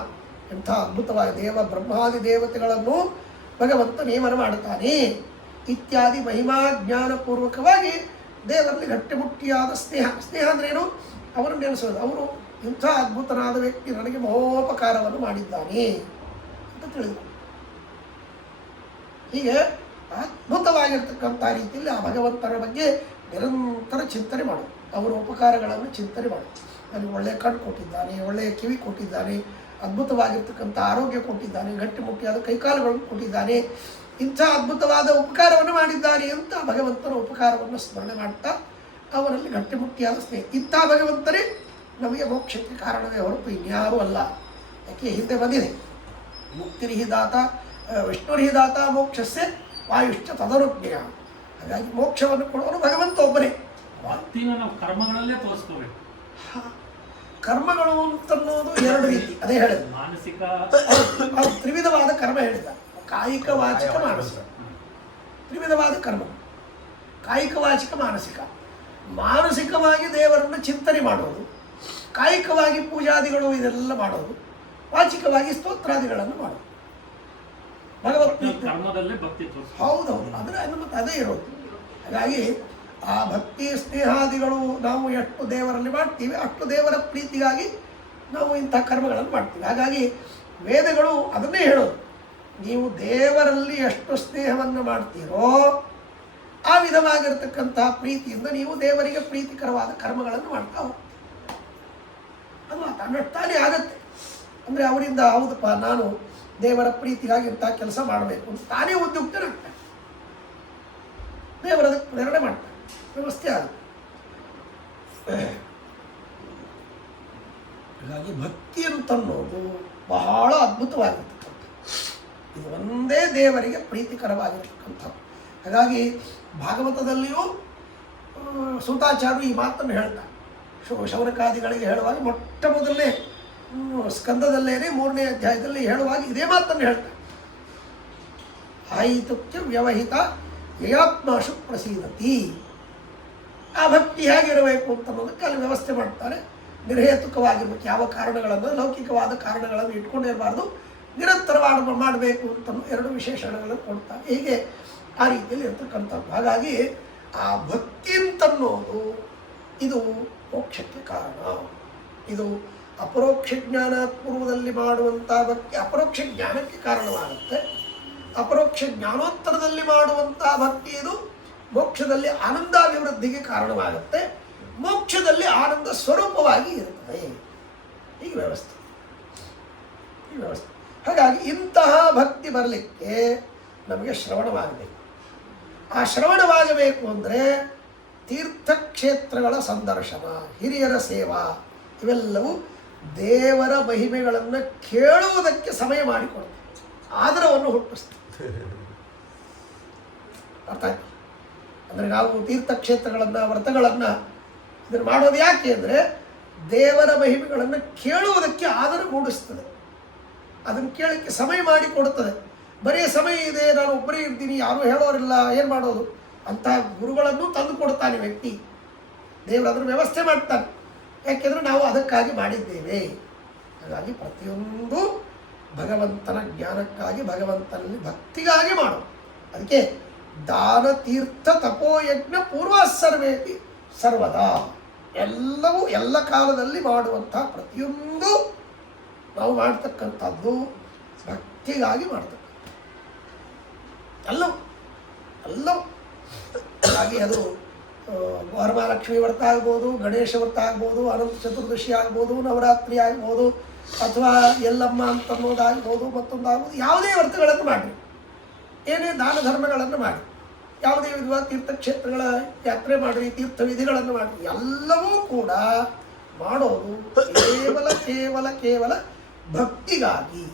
ಎಂಥ ಅದ್ಭುತವಾಗಿ ದೇವ ಬ್ರಹ್ಮಾದಿ ದೇವತೆಗಳನ್ನು ಭಗವಂತ ನೇಮನ ಮಾಡುತ್ತಾನೆ ಇತ್ಯಾದಿ ಮಹಿಮಾ ಜ್ಞಾನಪೂರ್ವಕವಾಗಿ ದೇವರಲ್ಲಿ ಗಟ್ಟಿಮುಟ್ಟಿಯಾದ ಸ್ನೇಹ. ಸ್ನೇಹ ಅಂದ್ರೇನು? ಅವರನ್ನು ನೆನೆಸೋದು. ಅವರು ಇಂಥ ಅದ್ಭುತನಾದ ವ್ಯಕ್ತಿ ನನಗೆ ಮಹೋಪಕಾರವನ್ನು ಮಾಡಿದ್ದಾನೆ ಅಂತ ತಿಳಿದು ಹೀಗೆ ಅದ್ಭುತವಾಗಿರ್ತಕ್ಕಂಥ ರೀತಿಯಲ್ಲಿ ಆ ಭಗವಂತನ ಬಗ್ಗೆ ನಿರಂತರ ಚಿಂತನೆ ಮಾಡೋದು. ಅವರ ಉಪಕಾರಗಳನ್ನು ಚಿಂತನೆ ಮಾಡೋದು. ನನಗೆ ಒಳ್ಳೆಯ ಕಣ್ಣು ಕೊಟ್ಟಿದ್ದಾನೆ, ಒಳ್ಳೆಯ ಕಿವಿ ಕೊಟ್ಟಿದ್ದಾನೆ, ಅದ್ಭುತವಾಗಿರ್ತಕ್ಕಂಥ ಆರೋಗ್ಯ ಕೊಟ್ಟಿದ್ದಾನೆ, ಗಟ್ಟಿಮುಟ್ಟಿಯಾದ ಕೈಕಾಲುಗಳನ್ನು ಕೊಟ್ಟಿದ್ದಾನೆ, ಇಂಥ ಅದ್ಭುತವಾದ ಉಪಕಾರವನ್ನು ಮಾಡಿದ್ದಾನೆ ಅಂತ ಭಗವಂತನ ಉಪಕಾರವನ್ನು ಸ್ಮರಣೆ ಮಾಡ್ತಾ ಅವರಲ್ಲಿ ಗಟ್ಟಿಮುಟ್ಟಿಯಾದ ಸ್ನೇಹ. ಇಂಥ ಭಗವಂತನೇ ನಮಗೆ ಮೋಕ್ಷಕ್ಕೆ ಕಾರಣವೇ ಹೊರತು ಇನ್ಯಾರೂ ಅಲ್ಲ. ಯಾಕೆ ಹಿಂದೆ ಬಂದಿದೆ, ಮುಕ್ತಿರಿಹಿದಾತ ವಿಷ್ಣುರಿಹಿದಾತ ಮೋಕ್ಷಸ್ಸೆ ವಾಯುಶ್ಚ ತದನುಜ್ಞೆಯ. ಹಾಗಾಗಿ ಮೋಕ್ಷವನ್ನು ಕೊಡುವನು ಭಗವಂತ ಒಬ್ಬನೇ. ಭಕ್ತಿನ ನಾವು ಕರ್ಮಗಳಲ್ಲೇ ತೋರಿಸ್ಕೋಬೇಕು. ಕರ್ಮಗಳು ಅಂತನ್ನೋದು ಎರಡು ರೀತಿ, ಅದೇ ಹೇಳಿದ ಮಾನಸಿಕ ತ್ರಿವಿಧವಾದ ಕರ್ಮ ಹೇಳಿದ, ಕಾಯಿಕ ವಾಚಿಕ ಮಾನಸಿಕ. ತ್ರಿವಿಧವಾದ ಕರ್ಮ, ಕಾಯಿಕ ವಾಚಿಕ ಮಾನಸಿಕ. ಮಾನಸಿಕವಾಗಿ ದೇವರನ್ನು ಚಿಂತನೆ ಮಾಡೋದು, ಕಾಯಿಕವಾಗಿ ಪೂಜಾದಿಗಳು ಇದೆಲ್ಲ ಮಾಡೋದು, ವಾಚಿಕವಾಗಿ ಸ್ತೋತ್ರಾದಿಗಳನ್ನು ಮಾಡೋದು. ಭಗವತ್ ಪ್ರೀತಿ. ಕರ್ಮದಲ್ಲೇ ಭಕ್ತಿ ತೋರಿಸ. ಹೌದೌದು, ಅದರ ಮತ್ತೆ ಅದೇ ಇರೋದು. ಹಾಗಾಗಿ ಆ ಭಕ್ತಿ ಸ್ನೇಹಾದಿಗಳು ನಾವು ಎಷ್ಟು ದೇವರಲ್ಲಿ ಮಾಡ್ತೀವಿ ಅಷ್ಟು ದೇವರ ಪ್ರೀತಿಗಾಗಿ ನಾವು ಇಂಥ ಕರ್ಮಗಳನ್ನು ಮಾಡ್ತೀವಿ. ಹಾಗಾಗಿ ವೇದಗಳು ಅದನ್ನೇ ಹೇಳೋದು, ನೀವು ದೇವರಲ್ಲಿ ಎಷ್ಟು ಸ್ನೇಹವನ್ನು ಮಾಡ್ತೀರೋ ಆ ವಿಧವಾಗಿರ್ತಕ್ಕಂಥ ಪ್ರೀತಿಯಿಂದ ನೀವು ದೇವರಿಗೆ ಪ್ರೀತಿಕರವಾದ ಕರ್ಮಗಳನ್ನು ಮಾಡ್ತಾ ಹೋಗ್ತೀವಿ. ಅದು ತನ್ನಷ್ಟಾನೇ ಆಗತ್ತೆ. ಅಂದರೆ ಅವರಿಂದ ಹೌದಪ್ಪ ನಾನು ದೇವರ ಪ್ರೀತಿಗಾಗಿ ಇಂಥ ಕೆಲಸ ಮಾಡಬೇಕು ಅಂತ ತಾನೇ ಉದ್ಯುಕ್ತನಾಗ್ತಾನೆ, ದೇವರ ಅದಕ್ಕೆ ಪ್ರೇರಣೆ ಮಾಡ್ತಾನೆ, ವ್ಯವಸ್ಥೆ ಆಗುತ್ತೆ. ಹಾಗಾಗಿ ಭಕ್ತಿ ಅಂತನ್ನೋದು ಬಹಳ ಅದ್ಭುತವಾಗಿರ್ತಕ್ಕಂಥ, ಇದು ಒಂದೇ ದೇವರಿಗೆ ಪ್ರೀತಿಕರವಾಗಿರ್ತಕ್ಕಂಥದ್ದು. ಹಾಗಾಗಿ ಭಾಗವತದಲ್ಲಿಯೂ ಸೂತಾಚಾರ್ಯರು ಈ ಮಾತನ್ನು ಹೇಳ್ತಾರೆ. ಶೌನಕಾದಿಗಳಿಗೆ ಹೇಳುವಾಗ ಮೊಟ್ಟ ಮೊದಲನೇ ಸ್ಕಂದದಲ್ಲೇನೆ 3ನೇ ಅಧ್ಯಾಯದಲ್ಲಿ ಹೇಳುವಾಗ ಇದೇ ಮಾತನ್ನು ಹೇಳ್ತಾರೆ. ಆಯಿತುಕ್ಯ ವ್ಯವಹಿತ ಯಯಾತ್ಮಾಶು ಪ್ರಸೀದತಿ. ಆ ಭಕ್ತಿ ಹೇಗಿರಬೇಕು ಅಂತನ್ನೋದಕ್ಕೆ ಅಲ್ಲಿ ವ್ಯವಸ್ಥೆ ಮಾಡ್ತಾರೆ. ನಿರ್ಹೇತುಕವಾಗಿರ್ಬೇಕು, ಯಾವ ಕಾರಣಗಳನ್ನು, ಲೌಕಿಕವಾದ ಕಾರಣಗಳನ್ನು ಇಟ್ಕೊಂಡಿರಬಾರ್ದು, ನಿರಂತರವಾಗಿ ಮಾಡಬೇಕು ಅಂತ 2 ವಿಶೇಷಣಗಳನ್ನು ಕೊಡ್ತಾರೆ. ಹೀಗೆ ಆ ರೀತಿಯಲ್ಲಿ ಇರ್ತಕ್ಕಂಥದ್ದು. ಹಾಗಾಗಿ ಆ ಭಕ್ತಿ ಅಂತನ್ನೋದು ಇದು ಮೋಕ್ಷಕ್ಕೆ ಕಾರಣ. ಇದು ಅಪರೋಕ್ಷ ಜ್ಞಾನ ಪೂರ್ವದಲ್ಲಿ ಮಾಡುವಂಥ ಭಕ್ತಿ ಅಪರೋಕ್ಷ ಜ್ಞಾನಕ್ಕೆ ಕಾರಣವಾಗುತ್ತೆ. ಅಪರೋಕ್ಷ ಜ್ಞಾನೋತ್ತರದಲ್ಲಿ ಮಾಡುವಂಥ ಭಕ್ತಿ ಇದು ಮೋಕ್ಷದಲ್ಲಿ ಆನಂದಾಭಿವೃದ್ಧಿಗೆ ಕಾರಣವಾಗುತ್ತೆ, ಮೋಕ್ಷದಲ್ಲಿ ಆನಂದ ಸ್ವರೂಪವಾಗಿ ಇರುತ್ತದೆ. ಈ ವ್ಯವಸ್ಥೆ. ಹಾಗಾಗಿ ಇಂತಹ ಭಕ್ತಿ ಬರಲಿಕ್ಕೆ ನಮಗೆ ಶ್ರವಣವಾಗಬೇಕು. ಆ ಶ್ರವಣವಾಗಬೇಕು ಅಂದರೆ ತೀರ್ಥಕ್ಷೇತ್ರಗಳ ಸಂದರ್ಶನ, ಹಿರಿಯರ ಸೇವಾ, ಇವೆಲ್ಲವೂ ದೇವರ ಮಹಿಮೆಗಳನ್ನು ಕೇಳುವುದಕ್ಕೆ ಸಮಯ ಮಾಡಿಕೊಡುತ್ತೆ, ಆದರವನ್ನು ಹುಟ್ಟಿಸ್ತದೆ. ಅರ್ಥ ಆಯ್ತು? ಅಂದರೆ ನಾವು ತೀರ್ಥಕ್ಷೇತ್ರಗಳನ್ನು, ವ್ರತಗಳನ್ನು ಇದನ್ನು ಮಾಡೋದು ಯಾಕೆ ಅಂದರೆ ದೇವರ ಮಹಿಮೆಗಳನ್ನು ಕೇಳುವುದಕ್ಕೆ ಆದರ ಮೂಡಿಸ್ತದೆ, ಅದನ್ನು ಕೇಳಲಿಕ್ಕೆ ಸಮಯ ಮಾಡಿ ಕೊಡುತ್ತದೆ. ಬರೀ ಸಮಯ ಇದೆ, ನಾನು ಒಬ್ಬರೇ ಇರ್ತೀನಿ, ಯಾರೂ ಹೇಳೋರಿಲ್ಲ, ಏನು ಮಾಡೋದು ಅಂತ ಗುರುಗಳನ್ನು ತಂದು ಕೊಡ್ತಾನೆ ವ್ಯಕ್ತಿ. ದೇವರು ಅದರ ವ್ಯವಸ್ಥೆ ಮಾಡ್ತಾನೆ, ಯಾಕೆಂದರೆ ನಾವು ಅದಕ್ಕಾಗಿ ಮಾಡಿದ್ದೇವೆ. ಹಾಗಾಗಿ ಪ್ರತಿಯೊಂದು ಭಗವಂತನ ಜ್ಞಾನಕ್ಕಾಗಿ, ಭಗವಂತನಲ್ಲಿ ಭಕ್ತಿಗಾಗಿ ಮಾಡೋದು. ಅದಕ್ಕೆ ದಾನ ತೀರ್ಥ ತಪೋಯಜ್ಞ ಪೂರ್ವ ಸರ್ವೇಪಿ ಸರ್ವದಾ, ಎಲ್ಲವೂ ಎಲ್ಲ ಕಾಲದಲ್ಲಿ ಮಾಡುವಂಥ ಪ್ರತಿಯೊಂದು ನಾವು ಮಾಡ್ತಕ್ಕಂಥದ್ದು ಭಕ್ತಿಗಾಗಿ ಮಾಡ್ತಕ್ಕಂಥ ಎಲ್ಲವೂ. ಹಾಗಾಗಿ ಅದು ವರಮಹಾಲಕ್ಷ್ಮಿ ವ್ರತ ಆಗ್ಬೋದು, ಗಣೇಶ ವ್ರತ ಆಗ್ಬೋದು, ಅನಂತ ಚತುರ್ದಶಿ ಆಗ್ಬೋದು, ನವರಾತ್ರಿ ಆಗ್ಬೋದು, ಅಥವಾ ಎಲ್ಲಮ್ಮ ಅಂತನ್ನೋದಾಗ್ಬೋದು, ಮತ್ತೊಂದಾಗ್ಬೋದು, ಯಾವುದೇ ವ್ರತಗಳನ್ನು ಮಾಡಿರಿ, ಏನೇ ದಾನ ಧರ್ಮಗಳನ್ನು ಮಾಡಿ, ಯಾವುದೇ ವಿಧವಾದ ತೀರ್ಥಕ್ಷೇತ್ರಗಳ ಯಾತ್ರೆ ಮಾಡಿರಿ, ತೀರ್ಥ ವಿಧಿಗಳನ್ನು ಮಾಡಿರಿ, ಎಲ್ಲವೂ ಕೂಡ ಮಾಡೋದು ಕೇವಲ ಕೇವಲ ಕೇವಲ ಭಕ್ತಿಗಾಗಿ,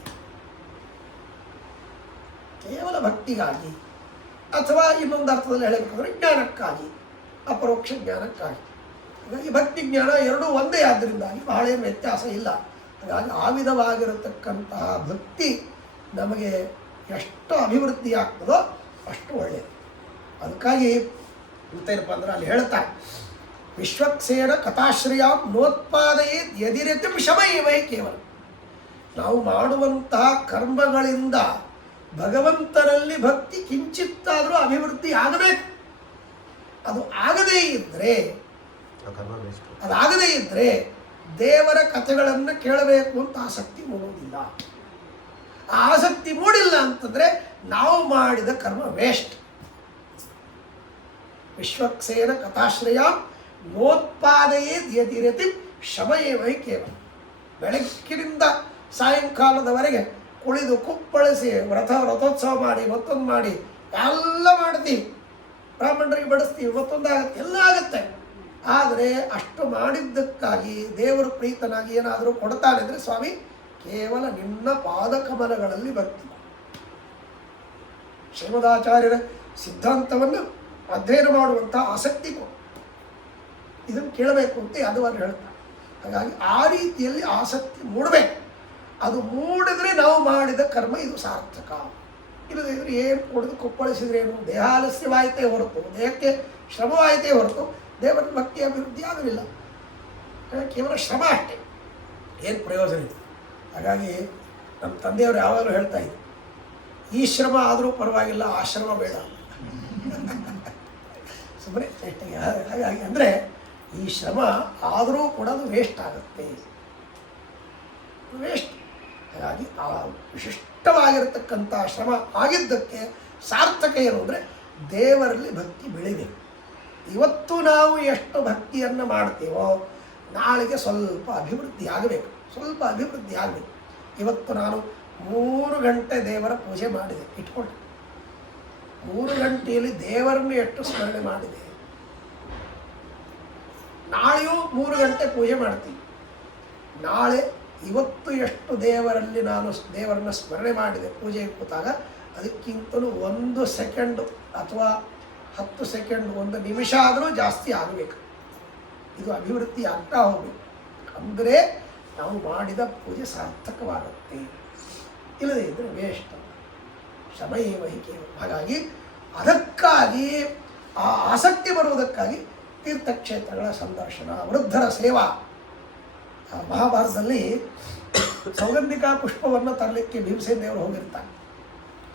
ಕೇವಲ ಭಕ್ತಿಗಾಗಿ, ಅಥವಾ ಇನ್ನೊಂದು ಅರ್ಥದಲ್ಲಿ ಹೇಳಬೇಕಂದ್ರೆ ಜ್ಞಾನಕ್ಕಾಗಿ, ಅಪರೋಕ್ಷ ಜ್ಞಾನಕ್ಕಾಗಿ. ಹಾಗಾಗಿ ಭಕ್ತಿ ಜ್ಞಾನ ಎರಡೂ ಒಂದೇ ಆದ್ದರಿಂದಾಗಿ ಬಹಳ ಏನು ವ್ಯತ್ಯಾಸ ಇಲ್ಲ. ಹಾಗಾಗಿ ಆ ವಿಧವಾಗಿರತಕ್ಕಂತಹ ಭಕ್ತಿ ನಮಗೆ ಎಷ್ಟು ಅಭಿವೃದ್ಧಿ ಆಗ್ತದೋ ಅಷ್ಟು ಒಳ್ಳೆಯದು. ಅದಕ್ಕಾಗಿ ಮತ್ತೇನಪ್ಪ ಅಂದ್ರೆ ಅಲ್ಲಿ ಹೇಳ್ತಾರೆ, ವಿಶ್ವಕ್ಸೇನ ಕಥಾಶ್ರಯ ನೋತ್ಪಾದಯೇ ಯದಿರತಿ ಶಮಯವೇ ಕೇವಲ. ನಾವು ಮಾಡುವಂತಹ ಕರ್ಮಗಳಿಂದ ಭಗವಂತನಲ್ಲಿ ಭಕ್ತಿ ಕಿಂಚಿತ್ತಾದರೂ ಅಭಿವೃದ್ಧಿ ಆಗಬೇಕು. ಅದಾಗದೇ ಇದ್ದರೆ ದೇವರ ಕಥೆಗಳನ್ನು ಕೇಳಬೇಕು ಅಂತ ಆಸಕ್ತಿ ಮೂಡುವುದಿಲ್ಲ. ಆ ಆಸಕ್ತಿ ಮೂಡಿಲ್ಲ ಅಂತಂದರೆ ನಾವು ಮಾಡಿದ ಕರ್ಮ ವೇಸ್ಟ್. ವಿಶ್ವಕ್ಸೇನ ಕಥಾಶ್ರಯ ನೋತ್ಪಾದಯೇ ಯತಿರತಿ ಶಮಯವೇ ಕೇವಲ. ಬೆಳಗ್ಗಿನಿಂದ ಸಾಯಂಕಾಲದವರೆಗೆ ಕುಳಿದು ಕುಪ್ಪಳಿಸಿ ರಥೋತ್ಸವ ಮಾಡಿ, ಮತ್ತೊಂದು ಮಾಡಿ, ಎಲ್ಲ ಮಾಡ್ತೀವಿ, ಬ್ರಾಹ್ಮಣರಿಗೆ ಬಡಿಸ್ತೀವಿ, ಮತ್ತೊಂದಾಗತ್ತೆ, ಎಲ್ಲ ಆಗುತ್ತೆ. ಆದರೆ ಅಷ್ಟು ಮಾಡಿದ್ದಕ್ಕಾಗಿ ದೇವರು ಪ್ರೀತನಾಗಿ ಏನಾದರೂ ಕೊಡ್ತಾನೆ ಅಂದರೆ, ಸ್ವಾಮಿ ಕೇವಲ ನಿನ್ನ ಪಾದಕಮಲಗಳಲ್ಲಿ ಭಕ್ತಿ. ಶ್ರೀಮದಾಚಾರ್ಯರ ಸಿದ್ಧಾಂತವನ್ನು ಅಧ್ಯಯನ ಮಾಡುವಂಥ ಆಸಕ್ತಿ ಕೊಡು, ಇದನ್ನು ಕೇಳಬೇಕು ಅಂತ ಯಾದವರು ಹೇಳ್ತಾರೆ. ಹಾಗಾಗಿ ಆ ರೀತಿಯಲ್ಲಿ ಆಸಕ್ತಿ ಮೂಡಬೇಕು. ಅದು ಮೂಡಿದ್ರೆ ನಾವು ಮಾಡಿದ ಕರ್ಮ ಇದು ಸಾರ್ಥಕ. ಇಲ್ಲದಿದ್ರೆ ಏನು ಕೊಡೋದು ಕುಪ್ಪಳಿಸಿದ್ರೆ ಏನು, ದೇಹಾಲಸ್ಯವಾಯಿತೇ ಹೊರತು, ದೇಹಕ್ಕೆ ಶ್ರಮವಾಯಿತೇ ಹೊರತು ದೇವರ ಭಕ್ತಿ ಅಭಿವೃದ್ಧಿ ಆಗಲಿಲ್ಲ. ಕೇವಲ ಶ್ರಮ ಅಷ್ಟೇ, ಏನು ಪ್ರಯೋಜನ ಇದೆ. ಹಾಗಾಗಿ ನಮ್ಮ ತಂದೆಯವರು ಯಾವಾಗಲೂ ಹೇಳ್ತಾ ಇದ್ರು, ಈ ಶ್ರಮ ಆದರೂ ಪರವಾಗಿಲ್ಲ, ಆಶ್ರಮ ಬೇಡ ಸುಮ್ಮನೆ ಚೇಷ್ಟೆಗೆ. ಹಾಗಾಗಿ ಅಂದರೆ ಈ ಶ್ರಮ ಆದರೂ ಕೂಡ ಅದು ವೇಸ್ಟ್ ಆಗುತ್ತೆ, ವೇಸ್ಟ್. ಹಾಗಾಗಿ ಆ ವಿಶಿಷ್ಟವಾಗಿರತಕ್ಕಂಥ ಶ್ರಮ ಆಗಿದ್ದಕ್ಕೆ ಸಾರ್ಥಕ ಏನು ಅಂದರೆ ದೇವರಲ್ಲಿ ಭಕ್ತಿ ಬೆಳಿಬೇಕು. ಇವತ್ತು ನಾವು ಎಷ್ಟು ಭಕ್ತಿಯನ್ನು ಮಾಡ್ತೀವೋ ನಾಳೆಗೆ ಸ್ವಲ್ಪ ಅಭಿವೃದ್ಧಿ ಆಗಬೇಕು, ಸ್ವಲ್ಪ ಅಭಿವೃದ್ಧಿ ಆಗಬೇಕು. ಇವತ್ತು ನಾನು 3 ಗಂಟೆ ದೇವರ ಪೂಜೆ ಮಾಡಿದೆ ಇಟ್ಕೊಂಡು, 3 ಗಂಟೆಯಲ್ಲಿ ದೇವರನ್ನು ಎಷ್ಟು ಸ್ಮರಣೆ ಮಾಡಿದೆ. ನಾಳೆಯೂ 3 ಗಂಟೆ ಪೂಜೆ ಮಾಡ್ತೀನಿ. ನಾಳೆ ಇವತ್ತು ಎಷ್ಟು ದೇವರಲ್ಲಿ ನಾನು ದೇವರನ್ನು ಸ್ಮರಣೆ ಮಾಡಿದೆ ಪೂಜೆಗೆ ಕೂತಾಗ, ಅದಕ್ಕಿಂತಲೂ 1 ಸೆಕೆಂಡ್ ಅಥವಾ 10 ಸೆಕೆಂಡ್, 1 ನಿಮಿಷ ಆದರೂ ಜಾಸ್ತಿ ಆಗಬೇಕು. ಇದು ಅಭಿವೃದ್ಧಿ ಆಗ್ತಾ ಹೋಗಬೇಕು. ಅಂದರೆ ನಾವು ಮಾಡಿದ ಪೂಜೆ ಸಾರ್ಥಕವಾಗುತ್ತೆ. ಇಲ್ಲದೇ ಇದ್ದರೆ ವೇಸ್ಟ್, ಶ್ರಮಯೇ ವಹಿಕೆ. ಹಾಗಾಗಿ ಅದಕ್ಕಾಗಿ ಆ ಆಸಕ್ತಿ ಬರುವುದಕ್ಕಾಗಿ ತೀರ್ಥಕ್ಷೇತ್ರಗಳ ಸಂದರ್ಶನ, ವೃದ್ಧರ ಸೇವಾ. ಮಹಾಭಾರತದಲ್ಲಿ ಸೌಗಂಧಿಕಾ ಪುಷ್ಪವನ್ನು ತರಲಿಕ್ಕೆ ಭೀಮಸೇನ ದೇವರು ಹೋಗಿರ್ತಾರೆ.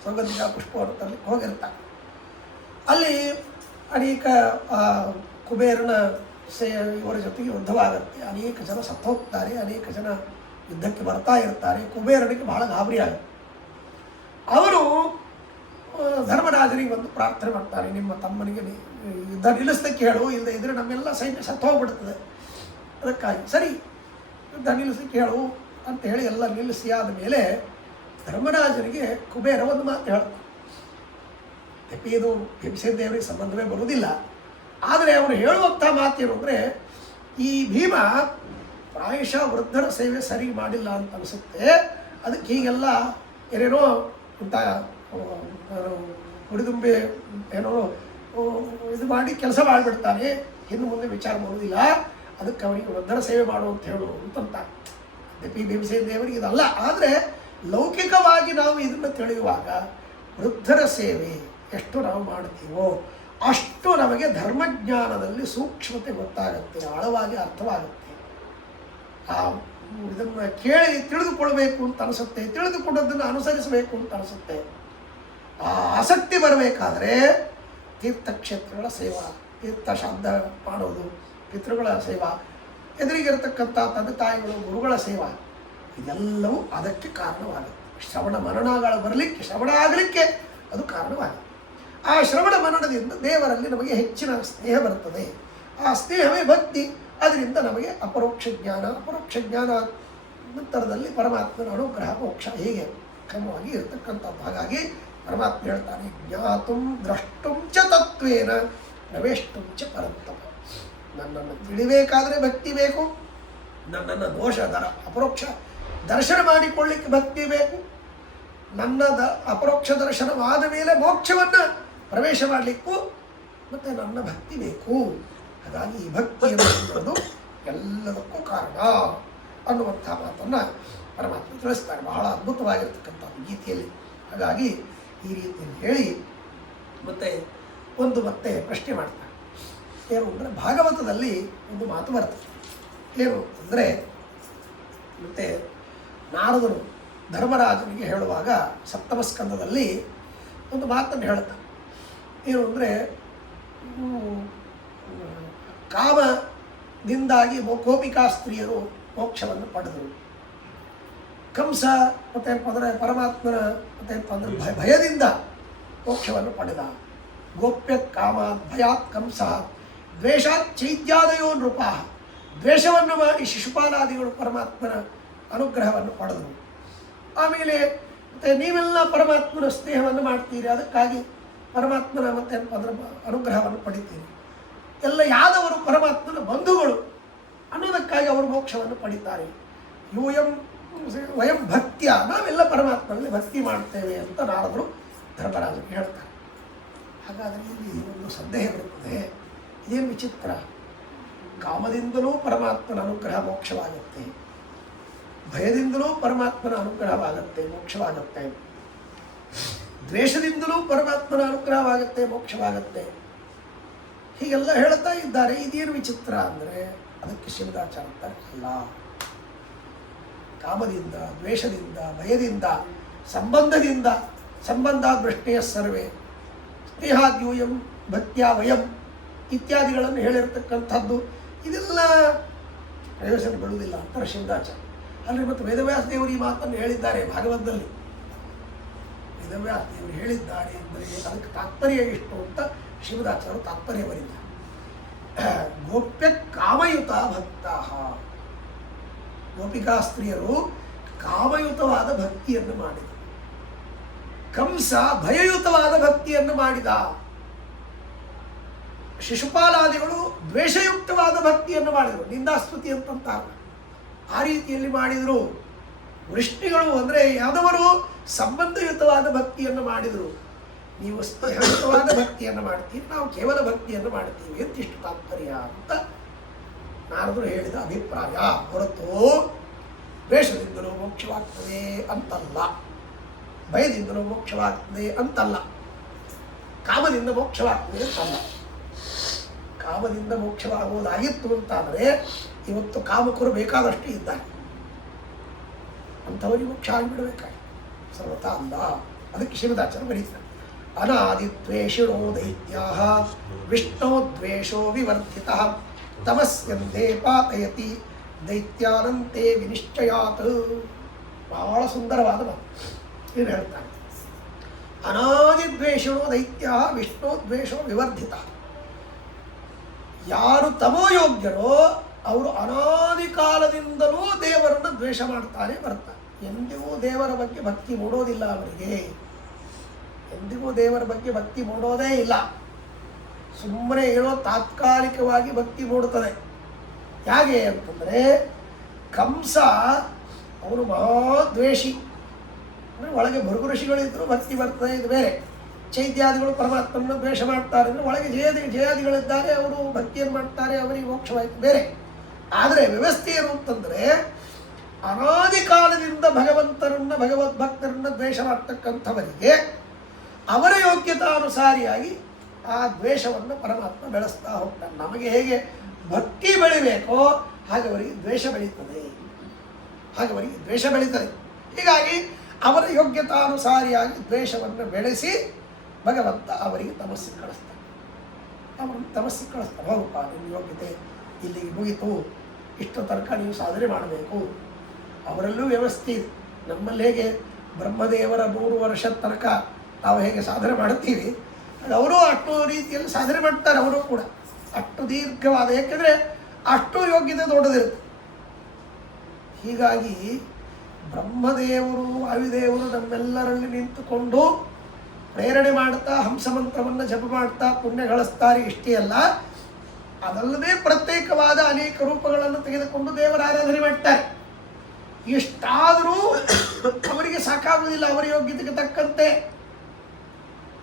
ಸೌಗಂಧಿಕಾ ಪುಷ್ಪವನ್ನು ತರಲಿಕ್ಕೆ ಹೋಗಿರ್ತಾರೆ. ಅಲ್ಲಿ ಅನೇಕ ಕುಬೇರನ ಇವರ ಜೊತೆಗೆ ಯುದ್ಧವಾಗುತ್ತೆ. ಅನೇಕ ಜನ ಸತ್ತು ಹೋಗ್ತಾರೆ, ಅನೇಕ ಜನ ಯುದ್ಧಕ್ಕೆ ಬರ್ತಾ ಇರ್ತಾರೆ. ಕುಬೇರನಿಗೆ ಬಹಳ ಗಾಬರಿ ಆಗುತ್ತೆ. ಅವರು ಧರ್ಮರಾಜನಿಗೆ ಒಂದು ಪ್ರಾರ್ಥನೆ ಮಾಡ್ತಾರೆ, ನಿಮ್ಮ ತಮ್ಮನಿಗೆ ಯುದ್ಧ ನಿಲ್ಲಿಸಲಿಕ್ಕೆ ಹೇಳು, ಇಲ್ಲದೆ ಇದ್ರೆ ನಮ್ಮೆಲ್ಲ ಸೈನ್ಯ ಸತ್ತು ಹೋಗ್ಬಿಡ್ತದೆ. ಅದಕ್ಕಾಗಿ ಸರಿ ಯುದ್ಧ ನಿಲ್ಲಿಸಲಿಕ್ಕೆ ಹೇಳು ಅಂತ ಹೇಳಿ ಎಲ್ಲ ನಿಲ್ಲಿಸಿ ಆದ ಮೇಲೆ ಧರ್ಮರಾಜನಿಗೆ ಕುಬೇರ ಒಂದು ಮಾತು ಹೇಳ್ತಾನೆ. ಇದು ಭೀಮಸೇನ ದೇವರಿಗೆ ಸಂಬಂಧವೇ ಬರುವುದಿಲ್ಲ, ಆದರೆ ಅವನು ಹೇಳುವಂಥ ಮಾತೇನು ಅಂದರೆ, ಈ ಭೀಮ ಪ್ರಾಯಶಃ ವೃದ್ಧರ ಸೇವೆ ಸರಿ ಮಾಡಿಲ್ಲ ಅಂತ ಅನಿಸುತ್ತೆ, ಅದಕ್ಕೆ ಹೀಗೆಲ್ಲ ಏನೇನೋ ಅಂತ ಹುಡಿದುಂಬೆ ಏನೋ ಇದು ಮಾಡಿ ಕೆಲಸ ಮಾಡಿಬಿಡ್ತಾನೆ, ಇನ್ನು ಮುಂದೆ ವಿಚಾರ ಮಾಡೋದಿಲ್ಲ, ಅದಕ್ಕೆ ಅವನಿಗೆ ವೃದ್ಧರ ಸೇವೆ ಮಾಡು ಅಂತ ಹೇಳು ಅಂತಂತ. ಭೀಮಸೇನ ದೇವರಿಗೆ ಇದಲ್ಲ. ಆದರೆ ಲೌಕಿಕವಾಗಿ ನಾವು ಇದನ್ನು ತಿಳಿಯುವಾಗ ವೃದ್ಧರ ಸೇವೆ ಎಷ್ಟು ನಾವು ಮಾಡ್ತೀವೋ ಅಷ್ಟು ನಮಗೆ ಧರ್ಮಜ್ಞಾನದಲ್ಲಿ ಸೂಕ್ಷ್ಮತೆ ಗೊತ್ತಾಗುತ್ತೆ, ಆಳವಾಗಿ ಅರ್ಥವಾಗುತ್ತೆ. ಇದನ್ನು ಕೇಳಿ ತಿಳಿದುಕೊಳ್ಬೇಕು ಅಂತ ಅನಿಸುತ್ತೆ, ತಿಳಿದುಕೊಂಡದ್ದನ್ನು ಅನುಸರಿಸಬೇಕು ಅಂತ ಅನಿಸುತ್ತೆ. ಆ ಆಸಕ್ತಿ ಬರಬೇಕಾದ್ರೆ ತೀರ್ಥಕ್ಷೇತ್ರಗಳ ಸೇವಾ, ತೀರ್ಥ ಶಬ್ದ ಮಾಡೋದು, ಪಿತೃಗಳ ಸೇವಾ, ಎದುರಿಗಿರತಕ್ಕಂಥ ತಂದೆ ತಾಯಿಗಳು, ಗುರುಗಳ ಸೇವಾ, ಇದೆಲ್ಲವೂ ಅದಕ್ಕೆ ಕಾರಣವಾಗುತ್ತೆ. ಶ್ರವಣ ಮನನಗಳ ಬರಲಿಕ್ಕೆ, ಶ್ರವಣ ಆಗಲಿಕ್ಕೆ ಅದು ಕಾರಣವಾಗುತ್ತೆ. ಆ ಶ್ರವಣ ಮನನದಿಂದ ದೇವರಲ್ಲಿ ನಮಗೆ ಹೆಚ್ಚಿನ ಸ್ನೇಹ ಬರ್ತದೆ. ಆ ಸ್ನೇಹವೇ ಭಕ್ತಿ. ಅದರಿಂದ ನಮಗೆ ಅಪರೋಕ್ಷ ಜ್ಞಾನ ನಂತರದಲ್ಲಿ ಪರಮಾತ್ಮನ ಅನುಗ್ರಹ, ಮೋಕ್ಷ, ಹೀಗೆ ಕ್ರಮವಾಗಿ ಇರತಕ್ಕಂಥದ್ದು. ಹಾಗಾಗಿ ಪರಮಾತ್ಮ ಹೇಳ್ತಾನೆ, ಜ್ಞಾತುಂ ದ್ರಷ್ಟುಂ ಚ ತತ್ವೇನ ನವೇಷ್ಟುಂ ಚ ಪರಂತಪ. ನನ್ನನ್ನು ತಿಳಿಬೇಕಾದರೆ ಭಕ್ತಿ ಬೇಕು, ನನ್ನನ್ನು ಅಪರೋಕ್ಷ ದರ್ಶನ ಮಾಡಿಕೊಳ್ಳಿಕ್ಕೆ ಭಕ್ತಿ ಬೇಕು, ನನ್ನ ಅಪರೋಕ್ಷ ದರ್ಶನವಾದ ಮೇಲೆ ಮೋಕ್ಷವನ್ನು ಪ್ರವೇಶ ಮಾಡಲಿಕ್ಕೂ ಮತ್ತು ನನ್ನ ಭಕ್ತಿ ಬೇಕು. ಹಾಗಾಗಿ ಈ ಭಕ್ತಿ ಅನ್ನೋದು ಎಲ್ಲದಕ್ಕೂ ಕಾರಣ ಅನ್ನುವಂಥ ಮಾತನ್ನು ಪರಮಾತ್ಮ ತಿಳಿಸ್ತಾರೆ. ಬಹಳ ಅದ್ಭುತವಾಗಿರ್ತಕ್ಕಂಥದ್ದು ಗೀತೆಯಲ್ಲಿ. ಹಾಗಾಗಿ ಈ ರೀತಿಯಲ್ಲಿ ಹೇಳಿ ಮತ್ತೆ ಪ್ರಶ್ನೆ ಮಾಡ್ತಾರೆ. ಏನು ಅಂದರೆ, ಭಾಗವತದಲ್ಲಿ ಒಂದು ಮಾತು ಬರ್ತದೆ. ಏನು ಅಂದರೆ, ಮತ್ತು ನಾರದರು ಧರ್ಮರಾಜನಿಗೆ ಹೇಳುವಾಗ ಸಪ್ತಮ ಸ್ಕಂದದಲ್ಲಿ ಒಂದು ಮಾತನ್ನು ಹೇಳ್ತಾರೆ. ಏನು ಅಂದರೆ, ಕಾಮದಿಂದಾಗಿ ಗೋಪಿಕಾ ಸ್ತ್ರೀಯರು ಮೋಕ್ಷವನ್ನು ಪಡೆದರು. ಕಂಸ ಮತ್ತೇನಪ್ಪ ಅಂದರೆ ಪರಮಾತ್ಮನ ಮತ್ತೇನಪ್ಪ ಅಂದರೆ ಭಯದಿಂದ ಮೋಕ್ಷವನ್ನು ಪಡೆದ. ಗೋಪ್ಯ ಕಾಮಾತ್ ಭಯಾತ್ ಕಂಸ ದ್ವೇಷಾತ್ ಚೈತ್ಯಾದಯೋ ನೃಪ. ದ್ವೇಷವನ್ನು ಮಾಡಿ ಶಿಶುಪಾಲಾದಿಗಳು ಪರಮಾತ್ಮನ ಅನುಗ್ರಹವನ್ನು ಪಡೆದರು. ಆಮೇಲೆ ಮತ್ತು ನೀವೆಲ್ಲ ಪರಮಾತ್ಮನ ಸ್ನೇಹವನ್ನು ಮಾಡ್ತೀರಿ, ಅದಕ್ಕಾಗಿ ಪರಮಾತ್ಮನ ಮತ್ತೇನಪ್ಪ ಅಂದರೆ ಅನುಗ್ರಹವನ್ನು ಪಡಿತೀರಿ. ಎಲ್ಲ ಯಾದವರು ಪರಮಾತ್ಮನ ಬಂಧುಗಳು ಅನ್ನೋದಕ್ಕಾಗಿ ಅವರು ಮೋಕ್ಷವನ್ನು ಪಡಿತಾರೆ. ವಯಂ ಭಕ್ತಿಯ, ನಾವೆಲ್ಲ ಪರಮಾತ್ಮನಲ್ಲಿ ಭಕ್ತಿ ಮಾಡ್ತೇವೆ ಅಂತ ನಾರದರು ಧರ್ಮರಾಜನಿಗೆ ಹೇಳ್ತಾರೆ. ಹಾಗಾದರೆ ಇಲ್ಲಿ ಒಂದು ಸಂದೇಹ ಬರುತ್ತದೆ, ಇದೇನು ವಿಚಿತ್ರ. ಕಾಮದಿಂದಲೂ ಪರಮಾತ್ಮನ ಅನುಗ್ರಹ ಮೋಕ್ಷವಾಗುತ್ತೆ, ಭಯದಿಂದಲೂ ಪರಮಾತ್ಮನ ಅನುಗ್ರಹವಾಗುತ್ತೆ, ಮೋಕ್ಷವಾಗುತ್ತೆ, ದ್ವೇಷದಿಂದಲೂ ಪರಮಾತ್ಮನ ಅನುಗ್ರಹವಾಗುತ್ತೆ, ಮೋಕ್ಷವಾಗುತ್ತೆ, ಹೀಗೆಲ್ಲ ಹೇಳ್ತಾ ಇದ್ದಾರೆ. ಇದೇನು ವಿಚಿತ್ರ ಅಂದರೆ, ಅದಕ್ಕೆ ಶಿವದಾಚಾರ್ಯ ಅಲ್ಲ. ಕಾಮದಿಂದ, ದ್ವೇಷದಿಂದ, ಭಯದಿಂದ, ಸಂಬಂಧದಿಂದ ಸಂಬಂಧಾದೃಷ್ಟಿಯ ಸರ್ವೇ ಸ್ನೇಹಾದ್ಯೂಯಂ ಭಕ್ತ್ಯ ವಯಂ ಇತ್ಯಾದಿಗಳನ್ನು ಹೇಳಿರ್ತಕ್ಕಂಥದ್ದು ಇದೆಲ್ಲ ಪ್ರಯೋಜನ ಬೀಳುವುದಿಲ್ಲ ಅಂತಾರೆ ಶಿವದಾಚಾರ್ಯ. ಅಲ್ಲಿ ಮತ್ತು ವೇದವ್ಯಾಸ ದೇವರು ಈ ಮಾತನ್ನು ಹೇಳಿದ್ದಾರೆ ಭಾಗವತದಲ್ಲಿ. ವೇದವ್ಯಾಸ ದೇವರು ಹೇಳಿದ್ದಾರೆ ಅಂದರೆ ಅದಕ್ಕೆ ತಾತ್ಪರ್ಯ ಎಷ್ಟು ಅಂತ ಶಿವದಾಚಾರ್ಯರು ತಾತ್ಪರ್ಯ ಬರೀತಾರೆ. ಗೋಪ್ಯ ಕಾಮಯುತ ಭಕ್ತ, ಗೋಪಿಕಾ ಸ್ತ್ರೀಯರು ಕಾಮಯುತವಾದ ಭಕ್ತಿಯನ್ನು ಮಾಡಿದರು. ಕಂಸ ಭಯಯುತವಾದ ಭಕ್ತಿಯನ್ನು ಮಾಡಿದ. ಶಿಶುಪಾಲಾದಿಗಳು ದ್ವೇಷಯುಕ್ತವಾದ ಭಕ್ತಿಯನ್ನು ಮಾಡಿದರು, ನಿಂದಾಸ್ತುತಿ ಅಂತಂತಾರೆ. ಆ ರೀತಿಯಲ್ಲಿ ಮಾಡಿದರು. ವೃಷ್ಣಿಗಳು ಅಂದರೆ ಯಾದವರು ಸಂಬಂಧಯುತವಾದ ಭಕ್ತಿಯನ್ನು ಮಾಡಿದರು. ನೀವು ಸ್ನೇಹಯುತವಾದ ಭಕ್ತಿಯನ್ನು ಮಾಡ್ತೀವಿ, ನಾವು ಕೇವಲ ಭಕ್ತಿಯನ್ನು ಮಾಡ್ತೀವಿ ಅಂತ ಇಷ್ಟು ತಾತ್ಪರ್ಯ ಅಂತ ನಾರದರು ಹೇಳಿದ ಅಭಿಪ್ರಾಯ ಹೊರತು ದ್ವೇಷದಿಂದಲೂ ಮೋಕ್ಷವಾಗ್ತದೆ ಅಂತಲ್ಲ, ಭಯದಿಂದಲೂ ಮೋಕ್ಷವಾಗ್ತದೆ ಅಂತಲ್ಲ, ಕಾಮದಿಂದ ಮೋಕ್ಷವಾಗ್ತದೆ ಅಂತಲ್ಲ. ಕಾಮದಿಂದ ಮೋಕ್ಷವಾಗುವುದಾಗಿತ್ತು ಅಂತಾದರೆ ಇವತ್ತು ಕಾಮಕರು ಬೇಕಾದಷ್ಟು ಇದ್ದಾರೆ, ಅಂಥವರಿಗೆ ಮೋಕ್ಷ ಆಗಿಬಿಡಬೇಕಾಗಿ ಸರ್ವತಾ ಅಲ್ಲ. ಅದಕ್ಕೆ ಶಿವದಾಚಾರ್ಯ ಬರೀತಾರೆ, ಅನಾದಿದ್ವೇಷಿಣೋ ದೈತ್ಯಾಃ ವಿಷ್ಣೋ ದ್ವೇಷೋ ವಿವರ್ಧಿತಃ ತಮಸ್ಯಂಧೇ ಪಾತಯತಿ ದೈತ್ಯಾನಂತೆ ವಿನಿಶ್ಚಯಾತ್. ಬಹಳ ಸುಂದರವಾದ ಮಾತು. ಏನು ಹೇಳ್ತಾನೆ? ಅನಾದಿದ್ವೇಷಿಣೋ ದೈತ್ಯಾಃ ವಿಷ್ಣೋ ದ್ವೇಷೋ ವಿವರ್ಧಿತಃ. ಯಾರು ತಮೋಯೋಗ್ಯರೋ ಅವರು ಅನಾದಿ ಕಾಲದಿಂದಲೂ ದೇವರನ್ನು ದ್ವೇಷ ಮಾಡ್ತಾನೆ ಬರ್ತಾರೆ. ಎಂದಿಗೂ ದೇವರ ಬಗ್ಗೆ ಭಕ್ತಿ ಮೂಡೋದಿಲ್ಲ ಅವರಿಗೆ, ಎಂದಿಗೂ ದೇವರ ಬಗ್ಗೆ ಭಕ್ತಿ ಮೂಡೋದೇ ಇಲ್ಲ. ಸುಮ್ಮನೆ ಏನೋ ತಾತ್ಕಾಲಿಕವಾಗಿ ಭಕ್ತಿ ಮೂಡುತ್ತದೆ. ಹೇಗೆ ಅಂತಂದರೆ ಕಂಸ ಅವನು ಮಹಾದ್ವೇಷಿ, ಅಂದರೆ ಒಳಗೆ ಭೃಗು ಋಷಿಗಳಿದ್ದರೂ ಭಕ್ತಿ ಬರ್ತದೆ, ಇದು ಬೇರೆ. ಚೈತ್ಯಾದಿಗಳು ಪರಮಾತ್ಮನ ದ್ವೇಷ ಮಾಡ್ತಾರೆ ಅಂದರೆ ಒಳಗೆ ಜಯಾದಿಗಳಿದ್ದಾರೆ, ಅವರು ಭಕ್ತಿಯನ್ನು ಮಾಡ್ತಾರೆ, ಅವರಿಗೆ ಮೋಕ್ಷವಾಯಿತು, ಬೇರೆ. ಆದರೆ ವ್ಯವಸ್ಥೆ ಏನು ಅಂತಂದರೆ ಅನಾದಿ ಕಾಲದಿಂದ ಭಗವಂತರನ್ನು ಭಗವದ್ಭಕ್ತರನ್ನು ದ್ವೇಷ ಮಾಡ್ತಕ್ಕಂಥವರಿಗೆ ಅವರ ಯೋಗ್ಯತಾನುಸಾರಿಯಾಗಿ ಆ ದ್ವೇಷವನ್ನು ಪರಮಾತ್ಮ ಬೆಳೆಸ್ತಾ ಹೋಗ್ತಾನೆ. ನಮಗೆ ಹೇಗೆ ಭಕ್ತಿ ಬೆಳಿಬೇಕೋ ಹಾಗೆ ಅವರಿಗೆ ದ್ವೇಷ ಬೆಳೀತದೆ, ಹಾಗೆ ಅವರಿಗೆ ದ್ವೇಷ ಬೆಳೀತದೆ. ಹೀಗಾಗಿ ಅವರ ಯೋಗ್ಯತಾನುಸಾರಿಯಾಗಿ ದ್ವೇಷವನ್ನು ಬೆಳೆಸಿ ಭಗವಂತ ಅವರಿಗೆ ತಮಸ್ಸಿಗೆ ಕಳಿಸ್ತಾನೆ. ಅವರನ್ನು ತಮಸ್ಸಿಗೆ ಕಳಿಸ್ತಾನೆ. ಹೋಗಪ್ಪ, ನಿಮ್ಮ ಯೋಗ್ಯತೆ ಇಲ್ಲಿಗೆ ಮುಗಿತು, ಇಷ್ಟು ತನಕ ನೀವು ಸಾಧನೆ ಮಾಡಬೇಕು. ಅವರಲ್ಲೂ ವ್ಯವಸ್ಥೆ ಇದೆ. ನಮ್ಮಲ್ಲಿ ಹೇಗೆ ಬ್ರಹ್ಮದೇವರ 3 ವರ್ಷದ ತನಕ ನಾವು ಹೇಗೆ ಸಾಧನೆ ಮಾಡುತ್ತೀವಿ, ಅವರು ಅಷ್ಟು ರೀತಿಯಲ್ಲಿ ಸಾಧನೆ ಮಾಡ್ತಾರೆ. ಅವರು ಕೂಡ ಅಷ್ಟು ದೀರ್ಘವಾದ, ಯಾಕೆಂದರೆ ಅಷ್ಟು ಯೋಗ್ಯತೆ ದೊಡ್ಡದಿರುತ್ತೆ. ಹೀಗಾಗಿ ಬ್ರಹ್ಮದೇವರು ವಾಯುದೇವರು ನಮ್ಮೆಲ್ಲರಲ್ಲಿ ನಿಂತುಕೊಂಡು ಪ್ರೇರಣೆ ಮಾಡ್ತಾ ಹಂಸಮಂತ್ರವನ್ನು ಜಪ ಮಾಡ್ತಾ ಪುಣ್ಯ ಗಳಿಸ್ತಾರೆ. ಇಷ್ಟೇ ಅಲ್ಲ, ಅದಲ್ಲದೆ ಪ್ರತ್ಯೇಕವಾದ ಅನೇಕ ರೂಪಗಳನ್ನು ತೆಗೆದುಕೊಂಡು ದೇವರ ಆರಾಧನೆ ಮಾಡ್ತಾರೆ. ಎಷ್ಟಾದರೂ ಅವರಿಗೆ ಸಾಕಾಗುವುದಿಲ್ಲ ಅವರ ಯೋಗ್ಯತೆಗೆ ತಕ್ಕಂತೆ.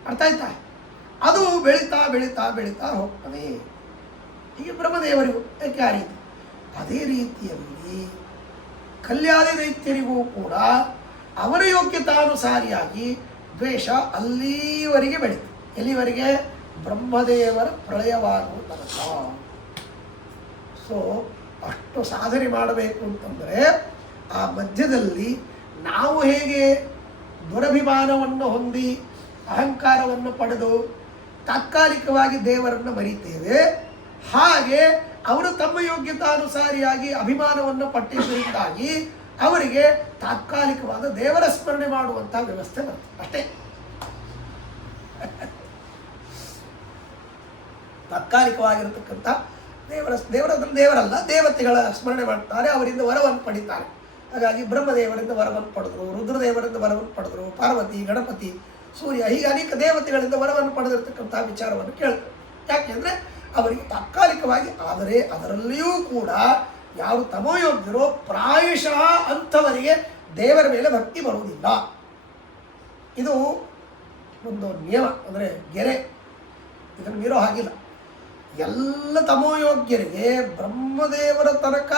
ಅರ್ಥ ಆಯ್ತಾ? ಅದು ಬೆಳೀತಾ ಬೆಳೀತಾ ಬೆಳೀತಾ ಹೋಗ್ತದೆ. ಹೀಗೆ ಬ್ರಹ್ಮದೇವರಿಗೂ ಯಾಕೆ ಆ ರೀತಿ, ಅದೇ ರೀತಿಯಲ್ಲಿ ಕಲ್ಯಾಣಿ ದೈತ್ಯರಿಗೂ ಕೂಡ ಅವರ ಯೋಗ್ಯತಾನುಸಾರಿಯಾಗಿ ದ್ವೇಷ ಅಲ್ಲಿವರೆಗೆ ಬೆಳೀತು. ಎಲ್ಲಿವರೆಗೆ? ಬ್ರಹ್ಮದೇವರ ಪ್ರಳಯವಾಗುವ ತನಕ. ಸೊ ಅಷ್ಟು ಸಾಧನೆ ಮಾಡಬೇಕು ಅಂತಂದರೆ ಆ ಮಧ್ಯದಲ್ಲಿ ನಾವು ಹೇಗೆ ದುರಭಿಮಾನವನ್ನು ಹೊಂದಿ ಅಹಂಕಾರವನ್ನು ಪಡೆದು ತಾತ್ಕಾಲಿಕವಾಗಿ ದೇವರನ್ನು ಮರೀತೇವೆ, ಹಾಗೆ ಅವರು ತಮ್ಮ ಯೋಗ್ಯತಾನುಸಾರಿಯಾಗಿ ಅಭಿಮಾನವನ್ನು ಪಟ್ಟಿದ್ದರಿಂದಾಗಿ ಅವರಿಗೆ ತಾತ್ಕಾಲಿಕವಾದ ದೇವರ ಸ್ಮರಣೆ ಮಾಡುವಂತಹ ವ್ಯವಸ್ಥೆ ಬರ್ತದೆ. ಅಷ್ಟೇ. ತಾತ್ಕಾಲಿಕವಾಗಿರತಕ್ಕಂಥ ದೇವರಲ್ಲ, ದೇವತೆಗಳ ಸ್ಮರಣೆ ಮಾಡ್ತಾರೆ, ಅವರಿಂದ ವರವನ್ನು ಪಡಿತಾರೆ. ಹಾಗಾಗಿ ಬ್ರಹ್ಮದೇವರಿಂದ ವರವನ್ನು ಪಡೆದರು, ರುದ್ರದೇವರಿಂದ ವರವನ್ನು ಪಡೆದರು, ಪಾರ್ವತಿ, ಗಣಪತಿ, ಸೂರ್ಯ, ಹೀಗೆ ಅನೇಕ ದೇವತೆಗಳಿಂದ ವರವನ್ನು ಪಡೆದಿರ್ತಕ್ಕಂಥ ವಿಚಾರವನ್ನು ಕೇಳ್ತಾರೆ. ಯಾಕೆಂದರೆ ಅವರಿಗೆ ತಾತ್ಕಾಲಿಕವಾಗಿ. ಆದರೆ ಅದರಲ್ಲಿಯೂ ಕೂಡ ಯಾರು ತಮೋಯೋಗ್ಯರೋ ಪ್ರಾಯಶಃ ಅಂಥವರಿಗೆ ದೇವರ ಮೇಲೆ ಭಕ್ತಿ ಬರುವುದಿಲ್ಲ. ಇದು ಒಂದು ನಿಯಮ, ಅಂದರೆ ಗೆರೆ, ಇದನ್ನು ಮೀರೋ ಹಾಗಿಲ್ಲ. ಎಲ್ಲ ತಮೋಯೋಗ್ಯರಿಗೆ ಬ್ರಹ್ಮದೇವರ ತನಕ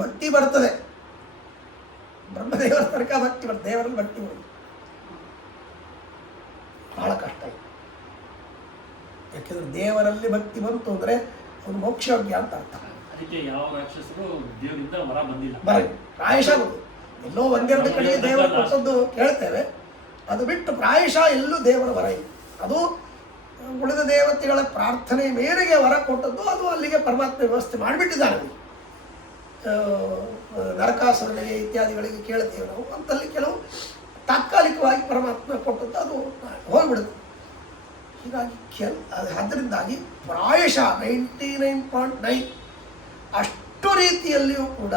ಭಕ್ತಿ ಬರ್ತದೆ, ಬ್ರಹ್ಮದೇವರ ತನಕ ಭಕ್ತಿ ಬರ್ತದೆ, ದೇವರಲ್ಲಿ ಭಕ್ತಿ ಬರುವುದು ಬಹಳ ಕಷ್ಟ ಇದೆ. ಯಾಕೆಂದರೆ ದೇವರಲ್ಲಿ ಭಕ್ತಿ ಬಂತು ಅಂದರೆ ಅವನು ಮೋಕ್ಷಯೋಗ್ಯ ಅಂತ ಅರ್ಥ. ಅದಕ್ಕೆ ಯಾವ ರಾಕ್ಷಸರು ದೇವರಿಂದ ವರ ಬಂದಿಲ್ಲ, ಬರಲಿ ಪ್ರಾಯಶಃ ಎಲ್ಲೋ ಒಂದೆರಡು ಕಡೆ ದೇವರು ಕೊಟ್ಟದ್ದು ಕೇಳ್ತೇವೆ. ಅದು ಬಿಟ್ಟು ಪ್ರಾಯಶಃ ಎಲ್ಲೂ ದೇವರ ವರ ಇಲ್ಲ. ಅದು ಉಳಿದ ದೇವತೆಗಳ ಪ್ರಾರ್ಥನೆ ಮೇರೆಗೆ ವರ ಕೊಟ್ಟದ್ದು. ಅದು ಅಲ್ಲಿಗೆ ಪರಮಾತ್ಮ ವ್ಯವಸ್ಥೆ ಮಾಡಿಬಿಟ್ಟಿದ್ದಾನೆ. ನರಕಾಸುರನಿಗೆ ಇತ್ಯಾದಿಗಳಿಗೆ ಕೇಳ್ತೇವೆ ನಾವು, ಅಂತಲ್ಲಿ ಕೆಲವು ತಾತ್ಕಾಲಿಕವಾಗಿ ಪರಮಾತ್ಮ ಕೊಟ್ಟದ್ದು ಅದು ಹೋಗ್ಬಿಡುತ್ತೆ. ಹೀಗಾಗಿ ಅದರಿಂದಾಗಿ ಪ್ರಾಯಶಃ 99.9 ಅಷ್ಟು ರೀತಿಯಲ್ಲಿಯೂ ಕೂಡ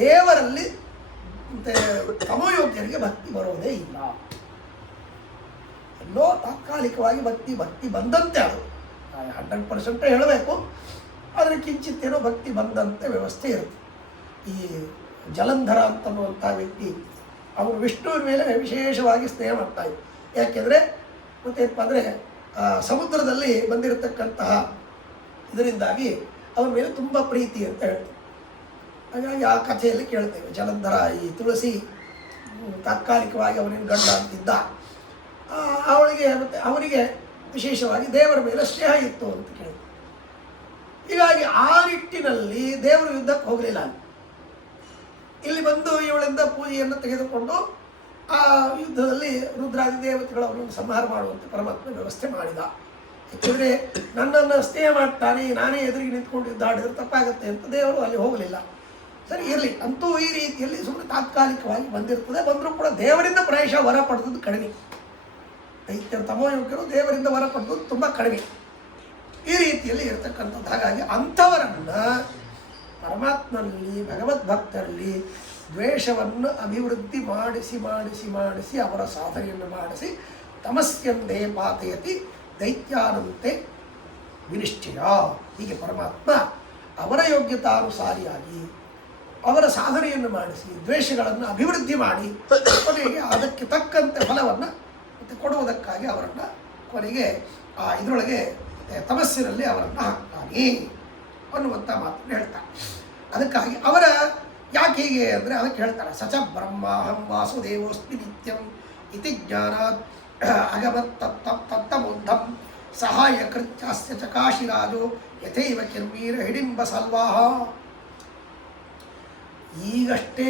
ದೇವರಲ್ಲಿ ತಮೋಯೋಗ್ಯರಿಗೆ ಭಕ್ತಿ ಬರೋದೇ ಇಲ್ಲ. ಎಲ್ಲೋ ತಾತ್ಕಾಲಿಕವಾಗಿ ಭಕ್ತಿ ಬಂದಂತೆ, ಅದು 100% ಹೇಳಬೇಕು, ಆದರೆ ಕಿಂಚಿತ್ತೇನೋ ಭಕ್ತಿ ಬಂದಂತೆ ವ್ಯವಸ್ಥೆ ಇರುತ್ತೆ. ಈ ಜಲಂಧರ ಅಂತನ್ನುವಂಥ ವ್ಯಕ್ತಿ ಅವರು ವಿಷ್ಣುವಿನ ಮೇಲೆ ವಿಶೇಷವಾಗಿ ಸ್ನೇಹ ಮಾಡ್ತಾ ಇದ್ರು. ಯಾಕೆಂದರೆ ಮತ್ತೇನಪ್ಪ ಅಂದರೆ ಸಮುದ್ರದಲ್ಲಿ ಬಂದಿರತಕ್ಕಂತಹ ಇದರಿಂದಾಗಿ ಅವನ ಮೇಲೆ ತುಂಬ ಪ್ರೀತಿ ಅಂತ ಹೇಳ್ತಾರೆ. ಹಾಗಾಗಿ ಆ ಕಥೆಯಲ್ಲಿ ಕೇಳ್ತೇವೆ, ಜಲಂಧರ ಈ ತುಳಸಿ ತಾತ್ಕಾಲಿಕವಾಗಿ ಅವನಿಗೆ ಗಂಡ ಅಂತಿದ್ದ, ಅವಳಿಗೆ ಮತ್ತು ಅವನಿಗೆ ವಿಶೇಷವಾಗಿ ದೇವರ ಮೇಲೆ ಸ್ನೇಹ ಇತ್ತು ಅಂತ ಕೇಳ್ತೇವೆ. ಹೀಗಾಗಿ ಆ ನಿಟ್ಟಿನಲ್ಲಿ ದೇವರ ಯುದ್ಧಕ್ಕೆ ಹೋಗಲಿಲ್ಲ. ಇಲ್ಲಿ ಬಂದು ಇವಳಿಂದ ಪೂಜೆಯನ್ನು ತೆಗೆದುಕೊಂಡು ಆ ಯುದ್ಧದಲ್ಲಿ ರುದ್ರಾದಿ ದೇವತೆಗಳು ಅವರನ್ನು ಸಂಹಾರ ಮಾಡುವಂತೆ ಪರಮಾತ್ಮ ವ್ಯವಸ್ಥೆ ಮಾಡಿದ. ಯಾಕೆಂದರೆ ನನ್ನನ್ನು ಸ್ನೇಹ ಮಾಡ್ತಾನೆ, ನಾನೇ ಎದುರಿಗೆ ನಿಂತ್ಕೊಂಡು ಯುದ್ಧ ಆಡಿದ್ರೆ ತಪ್ಪಾಗುತ್ತೆ ಅಂತ ದೇವರು ಅಲ್ಲಿ ಹೋಗಲಿಲ್ಲ. ಸರಿ ಇರಲಿ, ಅಂತೂ ಈ ರೀತಿಯಲ್ಲಿ ಸುಮ್ಮನೆ ತಾತ್ಕಾಲಿಕವಾಗಿ ಬಂದಿರ್ತದೆ. ಬಂದರೂ ಕೂಡ ದೇವರಿಂದ ಪ್ರಾಯಶಃ ವರ ಪಡೆದದ್ದು ಕಡಿಮೆ. ದೈತ್ಯರು ತಮೋಯೋಗ್ಯರು ದೇವರಿಂದ ವರ ಪಡೆದದ್ದು ತುಂಬ ಕಡಿಮೆ ಈ ರೀತಿಯಲ್ಲಿ ಇರತಕ್ಕಂಥದ್ದು. ಹಾಗಾಗಿ ಅಂಥವರನ್ನು ಪರಮಾತ್ಮನಲ್ಲಿ ಭಗವದ್ಭಕ್ತರಲ್ಲಿ ದ್ವೇಷವನ್ನು ಅಭಿವೃದ್ಧಿ ಮಾಡಿಸಿ ಅವರ ಸಾಧನೆಯನ್ನು ಮಾಡಿಸಿ ತಮಸ್ಯಂದೇ ಪಾತಯತಿ ದೈತ್ಯಾನಂತೆ ವಿನಿಶ್ಚಯ. ಹೀಗೆ ಪರಮಾತ್ಮ ಅವರ ಯೋಗ್ಯತಾನುಸಾರಿಯಾಗಿ ಅವರ ಸಾಧನೆಯನ್ನು ಮಾಡಿಸಿ ದ್ವೇಷಗಳನ್ನು ಅಭಿವೃದ್ಧಿ ಮಾಡಿ ಕೊನೆಗೆ ಅದಕ್ಕೆ ತಕ್ಕಂತೆ ಫಲವನ್ನು ಮತ್ತು ಕೊಡುವುದಕ್ಕಾಗಿ ಅವರನ್ನು ಕೊನೆಗೆ ಇದರೊಳಗೆ ತಮಸ್ಸಿನಲ್ಲಿ ಅವರನ್ನು ಹಾಕ್ತಾನೆ ಅನ್ನುವಂಥ ಮಾತನ್ನು ಹೇಳ್ತಾರೆ. ಅದಕ್ಕಾಗಿ ಅವರ ಯಾಕೆ ಹೀಗೆ ಅಂದರೆ ಅದಕ್ಕೆ ಹೇಳ್ತಾರೆ, ಸಚ ಬ್ರಹ್ಮಾಹಂ ವಾಸುದೇವೋಸ್ಮಿ ನಿತ್ಯಂ ಇತಿ ಜ್ಞಾನಾತ್ ಅಗಮತ್ ತತ್ತಮುಂಧಂ ಸಹಾಯ ಕೃತ್ಯಾಸ್ಯ ಚಕಾಶಿರಾಜೋ ಯಥೈವ ಕಿರ್ಮೀರ ಹಿಡಿಂಬ ಸಲ್ವಾಹ. ಈಗಷ್ಟೇ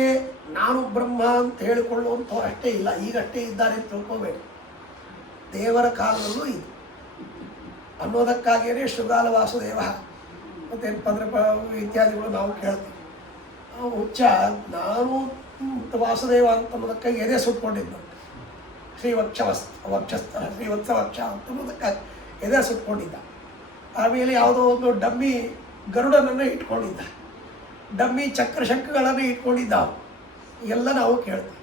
ನಾನು ಬ್ರಹ್ಮ ಅಂತ ಹೇಳಿಕೊಳ್ಳುವಂಥವರಷ್ಟೇ ಇಲ್ಲ, ಈಗಷ್ಟೇ ಇದ್ದಾರೆ ಅಂತ ತಿಳ್ಕೋಬೇಡಿ. ದೇವರ ಕಾಲದಲ್ಲೂ ಇದು ಅನ್ನೋದಕ್ಕಾಗಿಯೇ ಶೃಗಾಲ ವಾಸುದೇವ ಮತ್ತೇನಪ್ಪ ಅಂದರೆ ಇತ್ಯಾದಿಗಳು ನಾವು ಕೇಳ್ತೀವಿ. ಹುಚ್ಚ ನಾನು ವಾಸುದೇವ ಅಂತನ್ನೋದಕ್ಕಾಗಿ ಎದೆ ಸುಟ್ಕೊಂಡಿದ್ದ, ಶ್ರೀವತ್ಸ ವಕ್ಷ ಅಂತನ್ನೋದಕ್ಕಾಗಿ ಎದೆ ಸುಟ್ಕೊಂಡಿದ್ದ. ಆಮೇಲೆ ಯಾವುದೋ ಒಂದು ಡಮ್ಮಿ ಗರುಡನನ್ನು ಇಟ್ಕೊಂಡಿದ್ದ, ಡಮ್ಮಿ ಚಕ್ರಶಂಖಗಳನ್ನು ಇಟ್ಕೊಂಡಿದ್ದ. ಎಲ್ಲ ನಾವು ಕೇಳ್ತೀವಿ.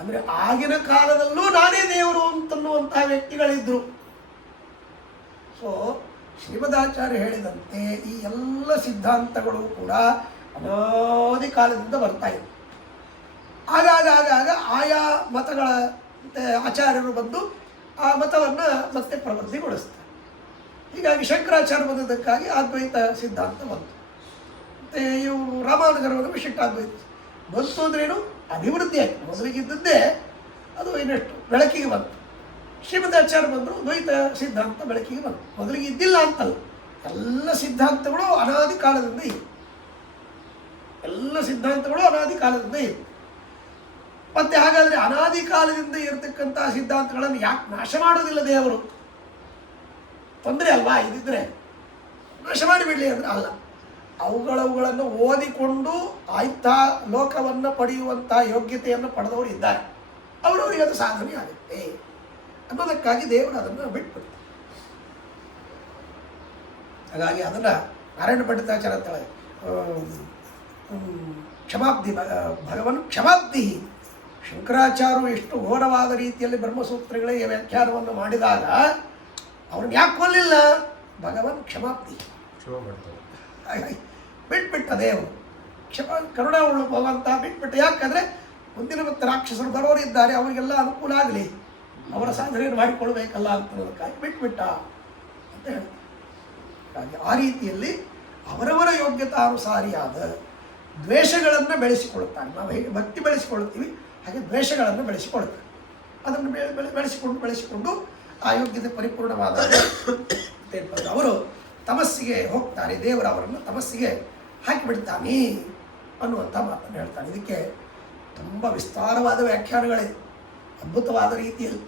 ಅಂದರೆ ಆಗಿನ ಕಾಲದಲ್ಲೂ ನಾನೇ ದೇವರು ಅಂತನ್ನುವಂತಹ ವ್ಯಕ್ತಿಗಳಿದ್ದರು. ಸೊ ಶ್ರೀಮದಾಚಾರ್ಯ ಹೇಳಿದಂತೆ ಈ ಎಲ್ಲ ಸಿದ್ಧಾಂತಗಳು ಕೂಡ ಅನಾದಿ ಕಾಲದಿಂದ ಬರ್ತಾ ಇದೆ. ಆಗಾಗ ಆಯಾ ಮತಗಳ ಆಚಾರ್ಯರು ಬಂದು ಆ ಮತವನ್ನು ಮತ್ತೆ ಪ್ರವೃತ್ತಿಗೊಳಿಸ್ತಾರೆ. ಹೀಗಾಗಿ ಶಂಕರಾಚಾರ್ಯ ಬಂದದಕ್ಕಾಗಿ ಅದ್ವೈತ ಸಿದ್ಧಾಂತ ಬಂತು. ಮತ್ತು ಇವರು ರಾಮಾನುಜರವರು ವಿಶಿಷ್ಟಾದ್ವೈತ ಬಂತು ಅಂದ್ರೇನು ಅಭಿವೃದ್ಧಿ ಆಯಿತು. ಮೊದಲಿಗಿದ್ದದ್ದೇ ಅದು ಇನ್ನಷ್ಟು ಬೆಳಕಿಗೆ ಬಂತು. ಶ್ರೀಮದಾಚಾರ್ಯ ಬಂದರು, ದ್ವೈತ ಸಿದ್ಧಾಂತ ಬೆಳಕಿಗೆ ಬಂತು. ಮೊದಲಿಗೆ ಇದ್ದಿಲ್ಲ ಅಂತಲ್ಲ, ಎಲ್ಲ ಸಿದ್ಧಾಂತಗಳು ಅನಾದಿ ಕಾಲದಿಂದ ಇವೆ. ಎಲ್ಲ ಸಿದ್ಧಾಂತಗಳು ಅನಾದಿ ಕಾಲದಿಂದ ಇವೆ. ಮತ್ತೆ ಹಾಗಾದರೆ ಅನಾದಿ ಕಾಲದಿಂದ ಇರತಕ್ಕಂತಹ ಸಿದ್ಧಾಂತಗಳನ್ನು ಯಾಕೆ ನಾಶ ಮಾಡೋದಿಲ್ಲ ದೇವರು? ತೊಂದರೆ ಅಲ್ವಾ? ಇದಿದ್ರೆ ನಾಶ ಮಾಡಿಬಿಡಲಿ ಅಂದರೆ ಅಲ್ಲ. ಅವುಗಳನ್ನು ಓದಿಕೊಂಡು ಆಯ್ತಾ ಲೋಕವನ್ನು ಪಡೆಯುವಂತಹ ಯೋಗ್ಯತೆಯನ್ನು ಪಡೆದವರು ಇದ್ದಾರೆ, ಅವರವರಿಗೆ ಅದು ಸಾಧನೆ ಆಗುತ್ತೆ ಅನ್ನೋದಕ್ಕಾಗಿ ದೇವರು ಅದನ್ನು ಬಿಟ್ಬಿಡ್ತಾರೆ. ಹಾಗಾಗಿ ಅದನ್ನು ನಾರಾಯಣ ಪಂಡಿತಾಚಾರ್ಯ ಅಂತಾಳೆ, ಕ್ಷಮಾಬ್ಧಿ ಭಗವನ್ ಕ್ಷಮಾಬ್ಧಿ. ಶಂಕರಾಚಾರ್ಯರು ಎಷ್ಟು ಘೋರವಾದ ರೀತಿಯಲ್ಲಿ ಬ್ರಹ್ಮಸೂತ್ರಗಳಿಗೆ ವ್ಯಾಖ್ಯಾನವನ್ನು ಮಾಡಿದಾಗ ಅವ್ರನ್ನ ಯಾಕೆ ಕೊಲ್ಲಿಲ್ಲ? ಭಗವನ್ ಕ್ಷಮಾಬ್ಧಿ, ಬಿಟ್ಬಿಟ್ಟ ದೇವರು. ಕರುಣಾ ಉಳ್ಳು ಭಗವಂತ ಬಿಟ್ಬಿಟ್ಟ. ಯಾಕಂದರೆ ಮುಂದಿನ ಮತ್ತೆ ರಾಕ್ಷಸರು ಬರೋರು ಇದ್ದಾರೆ, ಅವರಿಗೆಲ್ಲ ಅನುಕೂಲ ಆಗಲಿ, ಅವರ ಸಾಧನೆಯನ್ನು ಮಾಡಿಕೊಳ್ಬೇಕಲ್ಲ ಅಂತನ್ನೋದಕ್ಕಾಗಿ ಬಿಟ್ಬಿಟ್ಟ ಅಂತ ಹೇಳ್ತಾರೆ. ಹಾಗೆ ಆ ರೀತಿಯಲ್ಲಿ ಅವರವರ ಯೋಗ್ಯತಾನುಸಾರಿಯಾದ ದ್ವೇಷಗಳನ್ನು ಬೆಳೆಸಿಕೊಳ್ಳುತ್ತಾರೆ. ನಾವು ಹೇಗೆ ಭಕ್ತಿ ಬೆಳೆಸಿಕೊಳ್ಳುತ್ತೀವಿ ಹಾಗೆ ದ್ವೇಷಗಳನ್ನು ಬೆಳೆಸಿಕೊಳ್ತಾರೆ. ಅದನ್ನು ಬೆಳೆಸಿಕೊಂಡು ಆ ಯೋಗ್ಯತೆ ಪರಿಪೂರ್ಣವಾದ ಅವರು ತಮಸ್ಸಿಗೆ ಹೋಗ್ತಾರೆ. ದೇವರು ಅವರನ್ನು ತಮಸ್ಸಿಗೆ ಹಾಕಿಬಿಡ್ತಾನೆ ಅನ್ನುವಂಥ ಮಾತನ್ನು ಹೇಳ್ತಾನೆ. ಇದಕ್ಕೆ ತುಂಬ ವಿಸ್ತಾರವಾದ ವ್ಯಾಖ್ಯಾನಗಳಿದೆ. ಅದ್ಭುತವಾದ ರೀತಿಯಲ್ಲಿ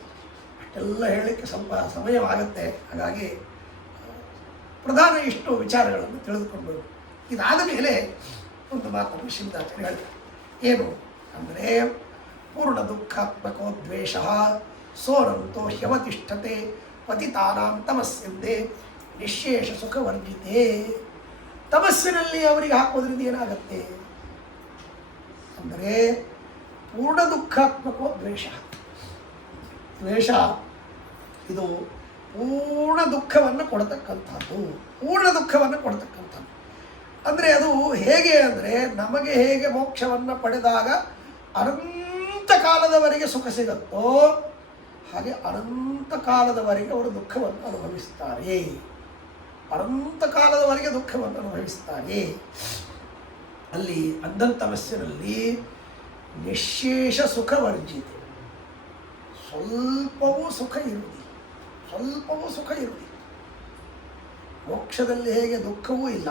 ಅಷ್ಟೆಲ್ಲ ಹೇಳಲಿಕ್ಕೆ ಸ್ವಲ್ಪ ಸಮಯವಾಗುತ್ತೆ. ಹಾಗಾಗಿ ಪ್ರಧಾನ ಇಷ್ಟು ವಿಚಾರಗಳನ್ನು ತಿಳಿದುಕೊಂಡು ಇದಾದ ಮೇಲೆ ಒಂದು ಮಾತನ್ನು ಶ್ರೀಮದಾಚಾರ್ಯ ಹೇಳ್ತಾರೆ. ಏನು ಅಂದರೆ ಪೂರ್ಣ ದುಃಖಾತ್ಮಕೋ ದ್ವೇಷ ಸೋರಂತೋ ಹ್ಯವತಿಷ್ಠತೆ ಪತಿತಾನಾಂ ತಮಸ್ಸೆಂದೇ ನಿಶೇಷ ಸುಖವರ್ಜಿತೆ. ತಮಸ್ಸಿನಲ್ಲಿ ಅವರಿಗೆ ಹಾಕೋದ್ರಿಂದ ಏನಾಗತ್ತೆ ಅಂದರೆ ಪೂರ್ಣ ದುಃಖಾತ್ಮಕೋ ದ್ವೇಷ. ದ್ವೇಷ ಇದು ಪೂರ್ಣ ದುಃಖವನ್ನು ಕೊಡತಕ್ಕಂಥದ್ದು. ಪೂರ್ಣ ದುಃಖವನ್ನು ಕೊಡತಕ್ಕಂಥದ್ದು ಅಂದರೆ ಅದು ಹೇಗೆ ಅಂದರೆ ನಮಗೆ ಹೇಗೆ ಮೋಕ್ಷವನ್ನು ಪಡೆದಾಗ ಅನಂತ ಕಾಲದವರೆಗೆ ಸುಖ ಸಿಗುತ್ತೋ ಹಾಗೆ ಅನಂತ ಕಾಲದವರೆಗೆ ಅವರು ದುಃಖವನ್ನು ಅನುಭವಿಸ್ತಾರೆ. ಅನಂತ ಕಾಲದವರೆಗೆ ದುಃಖವನ್ನು ಅನುಭವಿಸ್ತಾರೆ. ಅಲ್ಲಿ ಅಂಧಂತಮಸ್ಸಿನಲ್ಲಿ ನಿಶೇಷ ಸುಖವರ್ಜಿತ, ಸ್ವಲ್ಪವೂ ಸುಖ ಇರುವುದಿಲ್ಲ. ಸ್ವಲ್ಪವೂ ಸುಖ ಇರುವುದಿಲ್ಲ. ಮೋಕ್ಷದಲ್ಲಿ ಹೇಗೆ ದುಃಖವೂ ಇಲ್ಲ,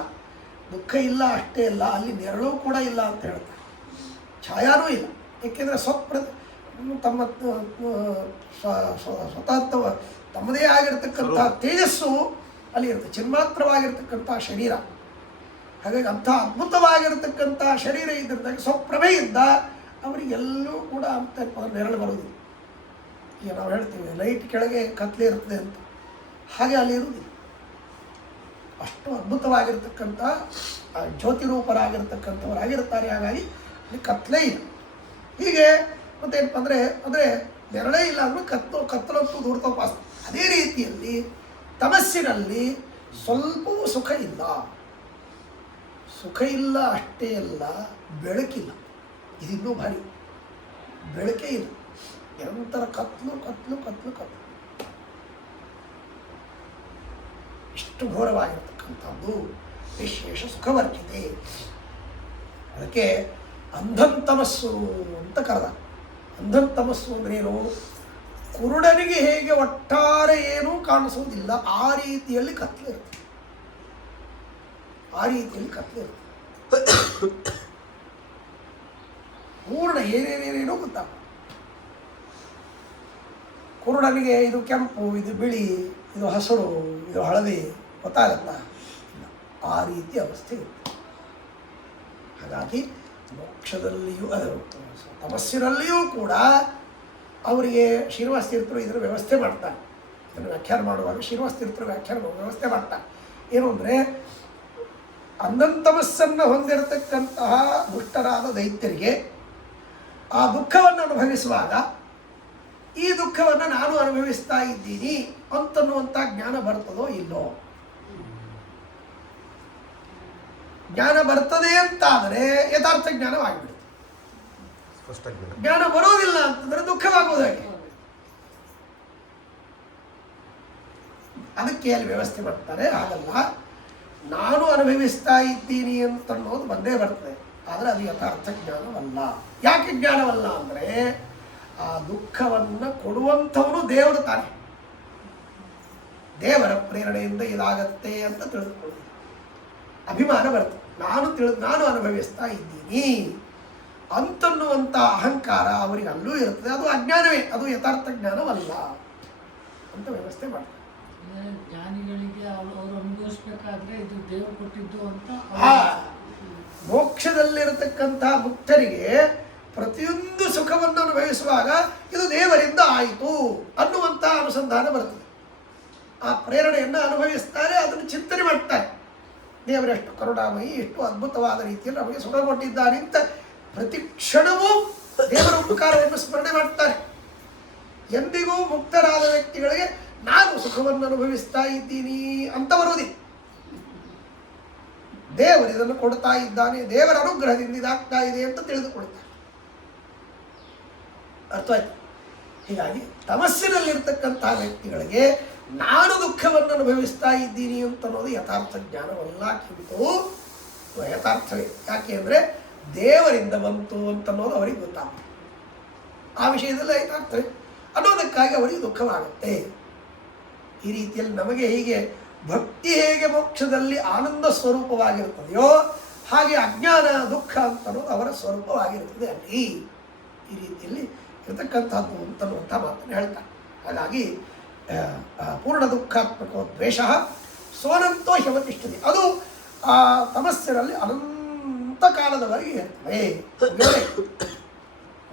ದುಃಖ ಇಲ್ಲ ಅಷ್ಟೇ ಅಲ್ಲ, ಅಲ್ಲಿ ನೆರಳು ಕೂಡ ಇಲ್ಲ ಅಂತ ಹೇಳ್ತಾರೆ, ಛಾಯಾನೂ ಇಲ್ಲ. ಏಕೆಂದರೆ ತಮ್ಮ ಸ್ವತಃ ತಮ್ಮದೇ ಆಗಿರ್ತಕ್ಕಂಥ ತೇಜಸ್ಸು ಅಲ್ಲಿ ಇರುತ್ತೆ, ಚಿನ್ಮಾತ್ರವಾಗಿರ್ತಕ್ಕಂಥ ಶರೀರ. ಹಾಗಾಗಿ ಅಂಥ ಅದ್ಭುತವಾಗಿರ್ತಕ್ಕಂಥ ಶರೀರ ಇದ್ದಾಗ ಸ್ವಪ್ರಭೆಯಿಂದ ಅವರಿಗೆಲ್ಲೂ ಕೂಡ ಅಂತ ನೆರಳು ಬರುವುದಿಲ್ಲ. ಈಗ ನಾವು ಹೇಳ್ತೀವಿ ಲೈಟ್ ಕೆಳಗೆ ಕತ್ಲೆ ಇರ್ತದೆ ಅಂತ, ಹಾಗೆ ಅಲ್ಲಿ ಇರುವುದಿಲ್ಲ. ಅಷ್ಟು ಅದ್ಭುತವಾಗಿರ್ತಕ್ಕಂಥ ಜ್ಯೋತಿ ರೂಪರಾಗಿರ್ತಕ್ಕಂಥವರಾಗಿರ್ತಾರೆ. ಹಾಗಾಗಿ ಅಲ್ಲಿ ಕತ್ಲೆ ಇಲ್ಲ. ಹೀಗೆ ಮತ್ತೇನಪ್ಪ ಅಂದರೆ ನೆರಳೇ ಇಲ್ಲ ಅಂದರೆ ಕತ್ತಲಂತೂ ದೂರ್ತೋಪಾಸ. ಅದೇ ರೀತಿಯಲ್ಲಿ ತಮಸ್ಸಿನಲ್ಲಿ ಸ್ವಲ್ಪವೂ ಸುಖ ಇಲ್ಲ. ಸುಖ ಇಲ್ಲ ಅಷ್ಟೇ ಅಲ್ಲ, ಬೆಳಕಿಲ್ಲ. ಇದಿನ್ನೂ ಭಾರಿ, ಬೆಳಕೇ ಇಲ್ಲ. ನಿರಂತರ ಕತ್ಲು ಕತ್ಲು ಕತ್ಲು ಕತ್ಲು. ಇಷ್ಟು ಘೋರವಾಗಿರ್ತಕ್ಕಂಥದ್ದು ವಿಶೇಷ ಸುಖವರ್ಜಿತೆ. ಅದಕ್ಕೆ ಅಂಧಂತಮಸ್ಸು ಅಂತ ಕರೆದ. ಅಂಧಂತಮಸ್ಸು ಅಂದ್ರೇನು? ಕುರುಡನಿಗೆ ಹೇಗೆ ಒಟ್ಟಾರೆ ಏನೂ ಕಾಣಿಸುವುದಿಲ್ಲ ಆ ರೀತಿಯಲ್ಲಿ ಕತ್ಲೆ ಇರ್ತದೆ. ಆ ರೀತಿಯಲ್ಲಿ ಕತ್ಲೆ ಇರ್ತದೆ. ಪೂರ್ಣ ಏನೇನೇನೇನೋ ಗೊತ್ತಾಗ. ಕುರುಡನಿಗೆ ಇದು ಕೆಂಪು, ಇದು ಬಿಳಿ, ಇದು ಹಸಿರು, ಇದು ಹಳದಿ ಗೊತ್ತಾಗತ್ತಾ? ಇಲ್ಲ, ಆ ರೀತಿ ಅವಸ್ಥೆ ಇರುತ್ತೆ. ಹಾಗಾಗಿ ಮೋಕ್ಷದಲ್ಲಿಯೂ ತಮಸ್ಸಿನಲ್ಲಿಯೂ ಕೂಡ ಅವರಿಗೆ ಶ್ರೀನಿವಾಸ ತೀರ್ಥರು ಇದರ ವ್ಯವಸ್ಥೆ ಮಾಡ್ತಾರೆ. ಇದನ್ನು ವ್ಯಾಖ್ಯಾನ ಮಾಡುವಾಗ ಶ್ರೀನಿವಾಸ ತೀರ್ಥರು ವ್ಯಾಖ್ಯಾನ ವ್ಯವಸ್ಥೆ ಮಾಡ್ತಾರೆ. ಏನು ಅಂದರೆ ಅಂಧಂತಮಸ್ಸನ್ನು ಹೊಂದಿರತಕ್ಕಂತಹ ದುಷ್ಟರಾದ ದೈತ್ಯರಿಗೆ ಆ ದುಃಖವನ್ನು ಅನುಭವಿಸುವಾಗ ಈ ದುಃಖವನ್ನು ನಾನು ಅನುಭವಿಸ್ತಾ ಇದ್ದೀನಿ ಅಂತನ್ನುವಂಥ ಜ್ಞಾನ ಬರ್ತದೋ ಇಲ್ಲೋ? ಜ್ಞಾನ ಬರ್ತದೆ ಅಂತಾದರೆ ಯಥಾರ್ಥ ಜ್ಞಾನವಾಗಿಬಿಡುತ್ತೆ. ಜ್ಞಾನ ಬರೋದಿಲ್ಲ ಅಂತಂದ್ರೆ ದುಃಖವಾಗೋದು ಹಾಗೆ. ಅದಕ್ಕೆ ಅಲ್ಲಿ ವ್ಯವಸ್ಥೆ ಮಾಡ್ತಾರೆ. ಹಾಗಲ್ಲ, ನಾನು ಅನುಭವಿಸ್ತಾ ಇದ್ದೀನಿ ಅಂತನ್ನೋದು ಬಂದೇ ಬರ್ತದೆ, ಆದರೆ ಅದು ಯಥಾರ್ಥ ಜ್ಞಾನವಲ್ಲ. ಯಾಕೆ ಜ್ಞಾನವಲ್ಲ ಅಂದರೆ ಆ ದುಃಖವನ್ನು ಕೊಡುವಂಥವನು ದೇವರು ತಾನೆ. ದೇವರ ಪ್ರೇರಣೆಯಿಂದ ಇದಾಗತ್ತೆ ಅಂತ ತಿಳಿದುಕೊಳ್ಳಿ. ಅಭಿಮಾನ ಬರ್ತದೆ. ನಾನು ಅನುಭವಿಸ್ತಾ ಇದ್ದೀನಿ ಅಂತನ್ನುವಂಥ ಅಹಂಕಾರ ಅವರಿಗೆ ಅಲ್ಲೂ ಇರ್ತದೆ. ಅದು ಅಜ್ಞಾನವೇ, ಅದು ಯಥಾರ್ಥ ಜ್ಞಾನವಲ್ಲ ಅಂತ ವ್ಯವಸ್ಥೆ ಮಾಡ್ತಾರೆ. ಜ್ಞಾನಿಗಳಿಗೆ ಅವರು ಅನುಭವಿಸ್ಬೇಕಾದ್ರೆ ಇದು ದೇವರು ಕೊಟ್ಟಿದ್ದು ಅಂತ. ಮೋಕ್ಷದಲ್ಲಿರತಕ್ಕಂಥ ಮುಕ್ತರಿಗೆ ಪ್ರತಿಯೊಂದು ಸುಖವನ್ನು ಅನುಭವಿಸುವಾಗ ಇದು ದೇವರಿಂದ ಆಯಿತು ಅನ್ನುವಂಥ ಅನುಸಂಧಾನ ಬರ್ತದೆ. ಆ ಪ್ರೇರಣೆಯನ್ನು ಅನುಭವಿಸ್ತಾರೆ, ಅದನ್ನು ಚಿಂತನೆ ಮಾಡ್ತಾರೆ. ದೇವರೆಷ್ಟು ಕರುಣಾಮಯಿ, ಎಷ್ಟು ಅದ್ಭುತವಾದ ರೀತಿಯಲ್ಲಿ ನಮಗೆ ಸುಖ ಕೊಟ್ಟಿದ್ದಾನೆ ಅಂತ ಪ್ರತಿ ಕ್ಷಣವೂ ದೇವರ ಉಪಕಾರವನ್ನು ಸ್ಮರಣೆ ಮಾಡ್ತಾರೆ. ಎಂದಿಗೂ ಮುಕ್ತರಾದ ವ್ಯಕ್ತಿಗಳಿಗೆ ನಾನು ಸುಖವನ್ನು ಅನುಭವಿಸ್ತಾ ಇದ್ದೀನಿ ಅಂತ ಬರುವುದಿಲ್ಲ. ದೇವರು ಇದನ್ನು ಕೊಡ್ತಾ ಇದ್ದಾನೆ, ದೇವರ ಅನುಗ್ರಹದಿಂದ ಇದಾಗ್ತಾ ಇದೆ ಅಂತ ತಿಳಿದುಕೊಳ್ತಾರೆ. ಅರ್ಥ ಆಯ್ತು? ಹೀಗಾಗಿ ತಮಸ್ಸಿನಲ್ಲಿರ್ತಕ್ಕಂಥ ವ್ಯಕ್ತಿಗಳಿಗೆ ನಾನು ದುಃಖವನ್ನು ಅನುಭವಿಸ್ತಾ ಇದ್ದೀನಿ ಅಂತ ಅನ್ನೋದು ಯಥಾರ್ಥ ಜ್ಞಾನವಲ್ಲ, ಕಿಂತು ಯಥಾರ್ಥವೇ. ಯಾಕೆ ಅಂದರೆ ದೇವರಿಂದ ಬಂತು ಅಂತನ್ನೋದು ಅವರಿಗೆ ಗೊತ್ತಾಗುತ್ತೆ. ಆ ವಿಷಯದಲ್ಲಿ ಯಥಾರ್ಥವೇ ಅನ್ನೋದಕ್ಕಾಗಿ ಅವರಿಗೆ ದುಃಖವಾಗುತ್ತೆ. ಈ ರೀತಿಯಲ್ಲಿ ನಮಗೆ ಹೀಗೆ ಭಕ್ತಿ ಹೇಗೆ ಮೋಕ್ಷದಲ್ಲಿ ಆನಂದ ಸ್ವರೂಪವಾಗಿರುತ್ತದೆಯೋ ಹಾಗೆ ಅಜ್ಞಾನ ದುಃಖ ಅಂತ ಅನ್ನೋದು ಅವರ ಸ್ವರೂಪವಾಗಿರುತ್ತದೆ ಅಲ್ಲಿ. ಈ ರೀತಿಯಲ್ಲಿ ಇರತಕ್ಕಂಥದ್ದು ಅಂತನ್ನುವಂಥ ಮಾತನ್ನು ಹೇಳ್ತಾರೆ. ಹಾಗಾಗಿ ಪೂರ್ಣ ದುಃಖಾತ್ಮಕೋ ದ್ವೇಷ ಸೋನಂತೋ ಹ್ಯವತಿಷ್ಠತೆ, ಅದು ಆ ತಮಸ್ಸಿನಲ್ಲಿ ಅನಂತ ಕಾಲದವರೆಗೆ ಇರ್ತವೆ.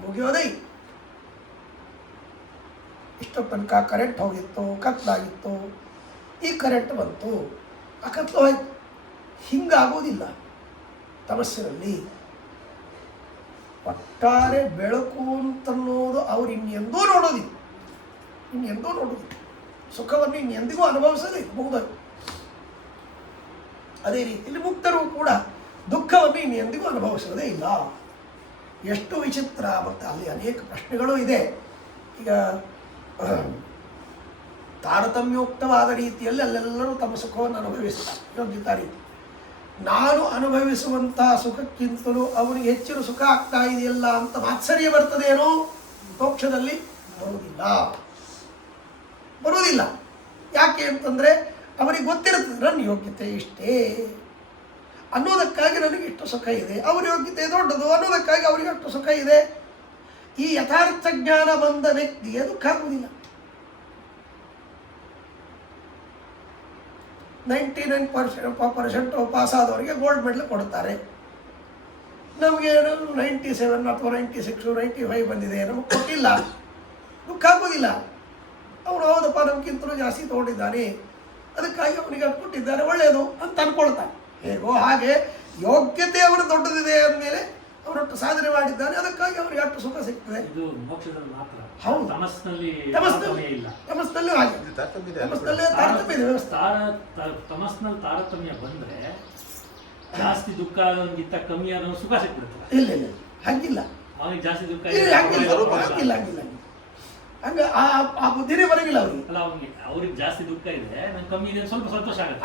ಮುಗಿಯೋದೇ ಇಷ್ಟೋ ತನಕ ಕರೆಂಟ್ ಹೋಗಿತ್ತು, ಕತ್ಲಾಗಿತ್ತು, ಈ ಕರೆಂಟ್ ಬಂತು, ಆ ಕತ್ಲು ಹೋಯ್ತು. ಹಿಂಗಾಗೋದಿಲ್ಲ ತಮಸ್ಸಿನಲ್ಲಿ. ಒಟ್ಟಾರೆ ಬೆಳಕು ಅಂತನ್ನೋದು ಅವ್ರು ಇನ್ನೆಂದೂ ನೋಡೋದಿಲ್ಲ, ಸುಖವನ್ನು ಇನ್ನೆಂದಿಗೂ ಅನುಭವಿಸೋದೇ ಮುಗ್ದರು. ಅದೇ ರೀತಿಯಲ್ಲಿ ಮುಕ್ತರು ಕೂಡ ದುಃಖವನ್ನು ಇನ್ನೆಂದಿಗೂ ಅನುಭವಿಸೋದೇ ಇಲ್ಲ. ಎಷ್ಟು ವಿಚಿತ್ರ. ಮತ್ತು ಅಲ್ಲಿ ಅನೇಕ ಪ್ರಶ್ನೆಗಳು ಇದೆ. ಈಗ ತಾರತಮ್ಯೋಕ್ತವಾದ ರೀತಿಯಲ್ಲಿ ಅಲ್ಲೆಲ್ಲರೂ ತಮ್ಮ ಸುಖವನ್ನು ಅನುಭವಿಸ್ತಾರೆ ಯೋಗ್ಯತಾ ರೀತಿ. ನಾನು ಅನುಭವಿಸುವಂತಹ ಸುಖಕ್ಕಿಂತಲೂ ಅವನಿಗೆ ಹೆಚ್ಚಿನ ಸುಖ ಆಗ್ತಾ ಇದೆಯಲ್ಲ ಅಂತ ಮಾತ್ಸರ್ಯ ಬರ್ತದೇನೋ ಮೋಕ್ಷದಲ್ಲಿ ಬರುವುದಿಲ್ಲ. ಯಾಕೆ ಅಂತಂದರೆ ಅವರಿಗೆ ಗೊತ್ತಿರುತ್ತದೆ ನನ್ನ ಯೋಗ್ಯತೆ ಇಷ್ಟೇ ಅನ್ನೋದಕ್ಕಾಗಿ ನನಗೆ ಇಷ್ಟು ಸುಖ ಇದೆ, ಅವರ ಯೋಗ್ಯತೆ ದೊಡ್ಡದು ಅನ್ನೋದಕ್ಕಾಗಿ ಅವರಿಗೆ ಅಷ್ಟು ಸುಖ ಇದೆ. ಈ ಯಥಾರ್ಥ ಜ್ಞಾನ ಬಂದ ವ್ಯಕ್ತಿಗೆ ದುಃಖ ಆಗುವುದಿಲ್ಲ. 99% ಪಾಸ್ ಆದವರಿಗೆ ಗೋಲ್ಡ್ ಮೆಡಲ್ ಕೊಡ್ತಾರೆ. ನಮಗೆ 97 ಅಥವಾ 96, 95 ಬಂದಿದೆ, ನಮಗೆ ಕೊಟ್ಟಿಲ್ಲ, ದುಃಖ ಆಗೋದಿಲ್ಲ. ಅವನು ಹೌದಪ್ಪ ನಮಗಿಂತಲೂ ಜಾಸ್ತಿ ತೊಗೊಂಡಿದ್ದಾನೆ, ಅದಕ್ಕಾಗಿ ಅವನಿಗೆ ಅದು ಕೊಟ್ಟಿದ್ದಾರೆ, ಒಳ್ಳೆಯದು ಅಂತ ಅನ್ಕೊಳ್ತಾನೆ. ಹೇಗೋ ಹಾಗೆ ಯೋಗ್ಯತೆ ಅವನು ದೊಡ್ಡದಿದೆ ಅಂದಮೇಲೆ ಅವರಷ್ಟು ಸಾಧನೆ ಮಾಡಿದ್ದಾನೆ, ಅದಕ್ಕಾಗಿ ಅವರಿಗೆ ಅಷ್ಟು ಸುಖ ಸಿಗ್ತದೆ. ಇದು ಮೋಕ್ಷದಲ್ಲಿ ಮಾತ್ರ. ಹೌದು, ತಮಸ್ನಲ್ಲಿ ಇಲ್ಲ. ತಮಸ್ನಲ್ಲೂ ಹಾಗೆ, ತಮಸ್ನಲ್ಲೇ ತಾರತಮ್ಯ ಇದೆ ವ್ಯವಸ್ಥೆ. ತಮಸ್ನಲ್ಲಿ ತಾರತಮ್ಯ ಬಂದ್ರೆ ಜಾಸ್ತಿ ದುಃಖ ಆಗೋಂಗಿಂತ ಕಮ್ಮಿ ಆದೋ ಸುಖ ಸಿಕ್ಬಿಡ್ತದೆ. ಇಲ್ಲ ಹಂಗಿಲ್ಲ, ಅವನಿಗೆ ಜಾಸ್ತಿ ದುಃಖ ಹಂಗಿಲ್ಲ ಹಂಗ ಆ ಬುದ್ಧಿನೇ ಬರಂಗಿಲ್ಲ ಅವ್ರಿಗೆ. ಅಲ್ಲ, ಅವ್ರಿಗೆ ಜಾಸ್ತಿ ದುಃಖ ಇದೆ, ನಂಗೆ ಕಮ್ಮಿ ಇದೆ, ಸ್ವಲ್ಪ ಸಂತೋಷ ಆಗುತ್ತೆ.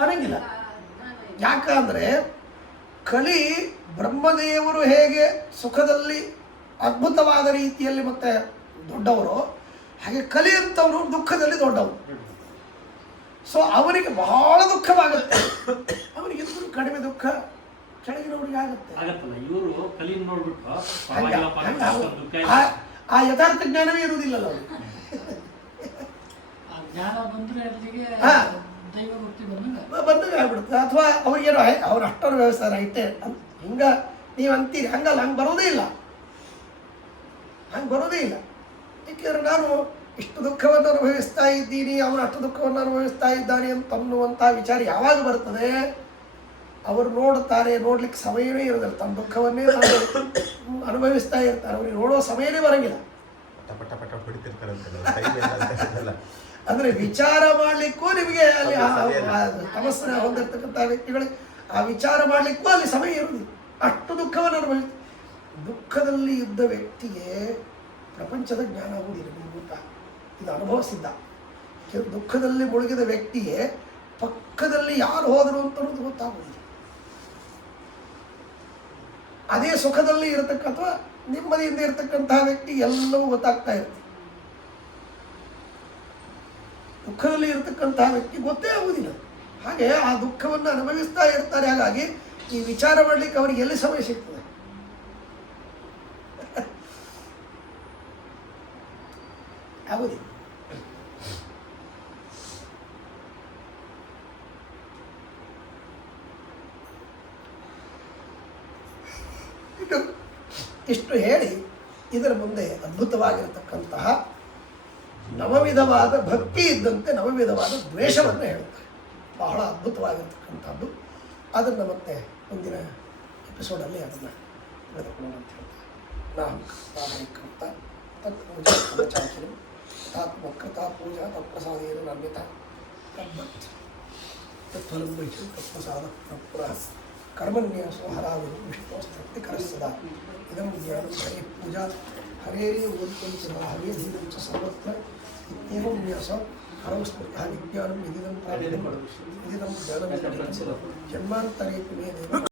ಅನ್ನಂಗಿಲ್ಲ. ಯಾಕಂದ್ರೆ ಕಲಿ ಬ್ರಹ್ಮದೇವರು ಹೇಗೆ ಸುಖದಲ್ಲಿ ಅದ್ಭುತವಾದ ರೀತಿಯಲ್ಲಿ ಮತ್ತೆ ದೊಡ್ಡವರು, ಹಾಗೆ ಕಲಿ ಅಂತವನು ದುಃಖದಲ್ಲಿ ದೊಡ್ಡವರು. ಸೊ ಅವನಿಗೆ ಬಹಳ ದುಃಖವಾಗುತ್ತೆ, ಅವನಿಗೆ ಕಡಿಮೆ ದುಃಖ ಕೆಳಗಿನವರಿಗೆ ಆಗತ್ತಲ್ಲ. ಇವರು ಕಲಿ ನೋಡ್ಬಿಟ್ಟು ಆ ಯಥಾರ್ಥ ಜ್ಞಾನವೇ ಇರುವುದಿಲ್ಲಲ್ಲ ಅವರಿಗೆ. ಜ್ಞಾನ ಬಂದ್ರೆ ಅಲ್ಲಿಗೆ ದೈವ ಭಕ್ತಿ ಬಂದಾಗ ಆಗ್ಬಿಡುತ್ತೆ. ಅಥವಾ ಅವ್ರಿಗೇನೋ ಅವ್ರು ಅಷ್ಟೊಂದು ವ್ಯವಸ್ಥೆ ಐತೆ ಹಿಂಗ ನೀವು ಅಂತೀರಿ, ಹಂಗಲ್ಲ, ಹಂಗೆ ಬರೋದೇ ಇಲ್ಲ. ಏಕೆಂದರೆ ನಾನು ಇಷ್ಟು ದುಃಖವನ್ನು ಅನುಭವಿಸ್ತಾ ಇದ್ದೀನಿ, ಅವನು ಅಷ್ಟು ದುಃಖವನ್ನು ಅನುಭವಿಸ್ತಾ ಇದ್ದಾನೆ ಅಂತ ಅನ್ನುವಂಥ ವಿಚಾರ ಯಾವಾಗ ಬರ್ತದೆ, ಅವರು ನೋಡ್ಲಿಕ್ಕೆ ಸಮಯವೇ ಇರೋದಿಲ್ಲ. ತಮ್ಮ ದುಃಖವನ್ನೇ ಅನುಭವಿಸ್ತಾ ಇರ್ತಾರೆ, ಅವ್ರಿಗೆ ನೋಡೋ ಸಮಯನೇ ಬರಂಗಿಲ್ಲ. ಅಂದ್ರೆ ವಿಚಾರ ಮಾಡ್ಲಿಕ್ಕೂ ನಿಮಗೆ ಅಲ್ಲಿ ತಮಸ್ಸನ್ನ ಹೊಂದಿರ್ತಕ್ಕಂಥ ವ್ಯಕ್ತಿಗಳಿಗೆ ಆ ವಿಚಾರ ಮಾಡ್ಲಿಕ್ಕೂ ಅಲ್ಲಿ ಸಮಯ ಇರುವುದಿಲ್ಲ, ಅಷ್ಟು ದುಃಖವನ್ನು ಅನುಭವಿಸ್ತಾರೆ. ದುಃಖದಲ್ಲಿ ಇದ್ದ ವ್ಯಕ್ತಿಗೆ ಪ್ರಪಂಚದ ಜ್ಞಾನ ಆಗುವುದಿಲ್ಲ. ಗೊತ್ತಾ, ಇದು ಅನುಭವಿಸಿದ್ದ. ದುಃಖದಲ್ಲಿ ಮುಳುಗಿದ ವ್ಯಕ್ತಿಗೆ ಪಕ್ಕದಲ್ಲಿ ಯಾರು ಹೋದರು ಅಂತ ಗೊತ್ತಾಗುವುದಿಲ್ಲ. ಅದೇ ಸುಖದಲ್ಲಿ ಇರತಕ್ಕಂಥ ನೆಮ್ಮದಿಯಿಂದ ಇರತಕ್ಕಂತಹ ವ್ಯಕ್ತಿ ಎಲ್ಲವೂ ಗೊತ್ತಾಗ್ತಾ ಇರುತ್ತೆ. ದುಃಖದಲ್ಲಿ ಇರತಕ್ಕಂತಹ ವ್ಯಕ್ತಿ ಗೊತ್ತೇ ಆಗುವುದಿಲ್ಲ. ಹಾಗೆ ಆ ದುಃಖವನ್ನು ಅನುಭವಿಸ್ತಾ ಇರ್ತಾರೆ. ಹಾಗಾಗಿ ಈ ವಿಚಾರ ಮಾಡಲಿಕ್ಕೆ ಅವರಿಗೆ ಎಲ್ಲಿ ಸಮಯ ಸಿಗ್ತದೆ? ಆಗುದಿಲ್ಲ. ಇಷ್ಟು ಹೇಳಿ ಇದರ ಮುಂದೆ ಅದ್ಭುತವಾಗಿರತಕ್ಕಂತಹ ನವವಿಧವಾದ ಭಕ್ತಿ ಇದ್ದಂತೆ ನವವಿಧವಾದ ದ್ವೇಷವನ್ನು ಹೇಳುತ್ತಾರೆ. ಬಹಳ ಅದ್ಭುತವಾಗಿರ್ತಕ್ಕಂಥದ್ದು. ಅದನ್ನು ಮತ್ತೆ ಮುಂದಿನ ಎಪಿಸೋಡಲ್ಲಿ ಅದನ್ನು ತಿಳಿದುಕೊಳ್ಳೋಣ ಅಂತ ಹೇಳ್ತಾರೆ. ನಾಮಕೃತ ತತ್ಪೂಜಾಚಾರ್ಯ ತಾತ್ಮಕೃತಾ ಪೂಜಾ ತತ್ಪ್ರಸಾದೇನ ನಮ್ಯತ ತದ್ಭಕ್ತಿ ತತ್ಫಲಂ ವೈಷು ತತ್ಪ್ರಸಾದ ಪುರಃ ಕರ್ಮನ್ಯಾಸೋ ಹರಾವಿರು ವಿಷ್ಣೋಸ್ತೃಪ್ತಿಕರ ಸದಾ ಇದಂ ಜ್ಞಾನಂ ಹರೇ ಪೂಜಾ ಹರೇ ಓದ್ಯಂ ಸದಾ ಹರೇ ಧೀರಂ ಚ ಸರ್ವತ್ರ ಇತ್ಯೇವಂ ನ್ಯಾಸ ಹರಂ ಸ್ಮೃತಃ ವಿಜ್ಞಾನಂ ಇದಿದಂ ಪ್ರಾಪ್ತಂ ಇದಿದಂ ಜ್ಞಾನಂ ಜನ್ಮಾಂತರೇಪಿ ಮೇ ದೇವ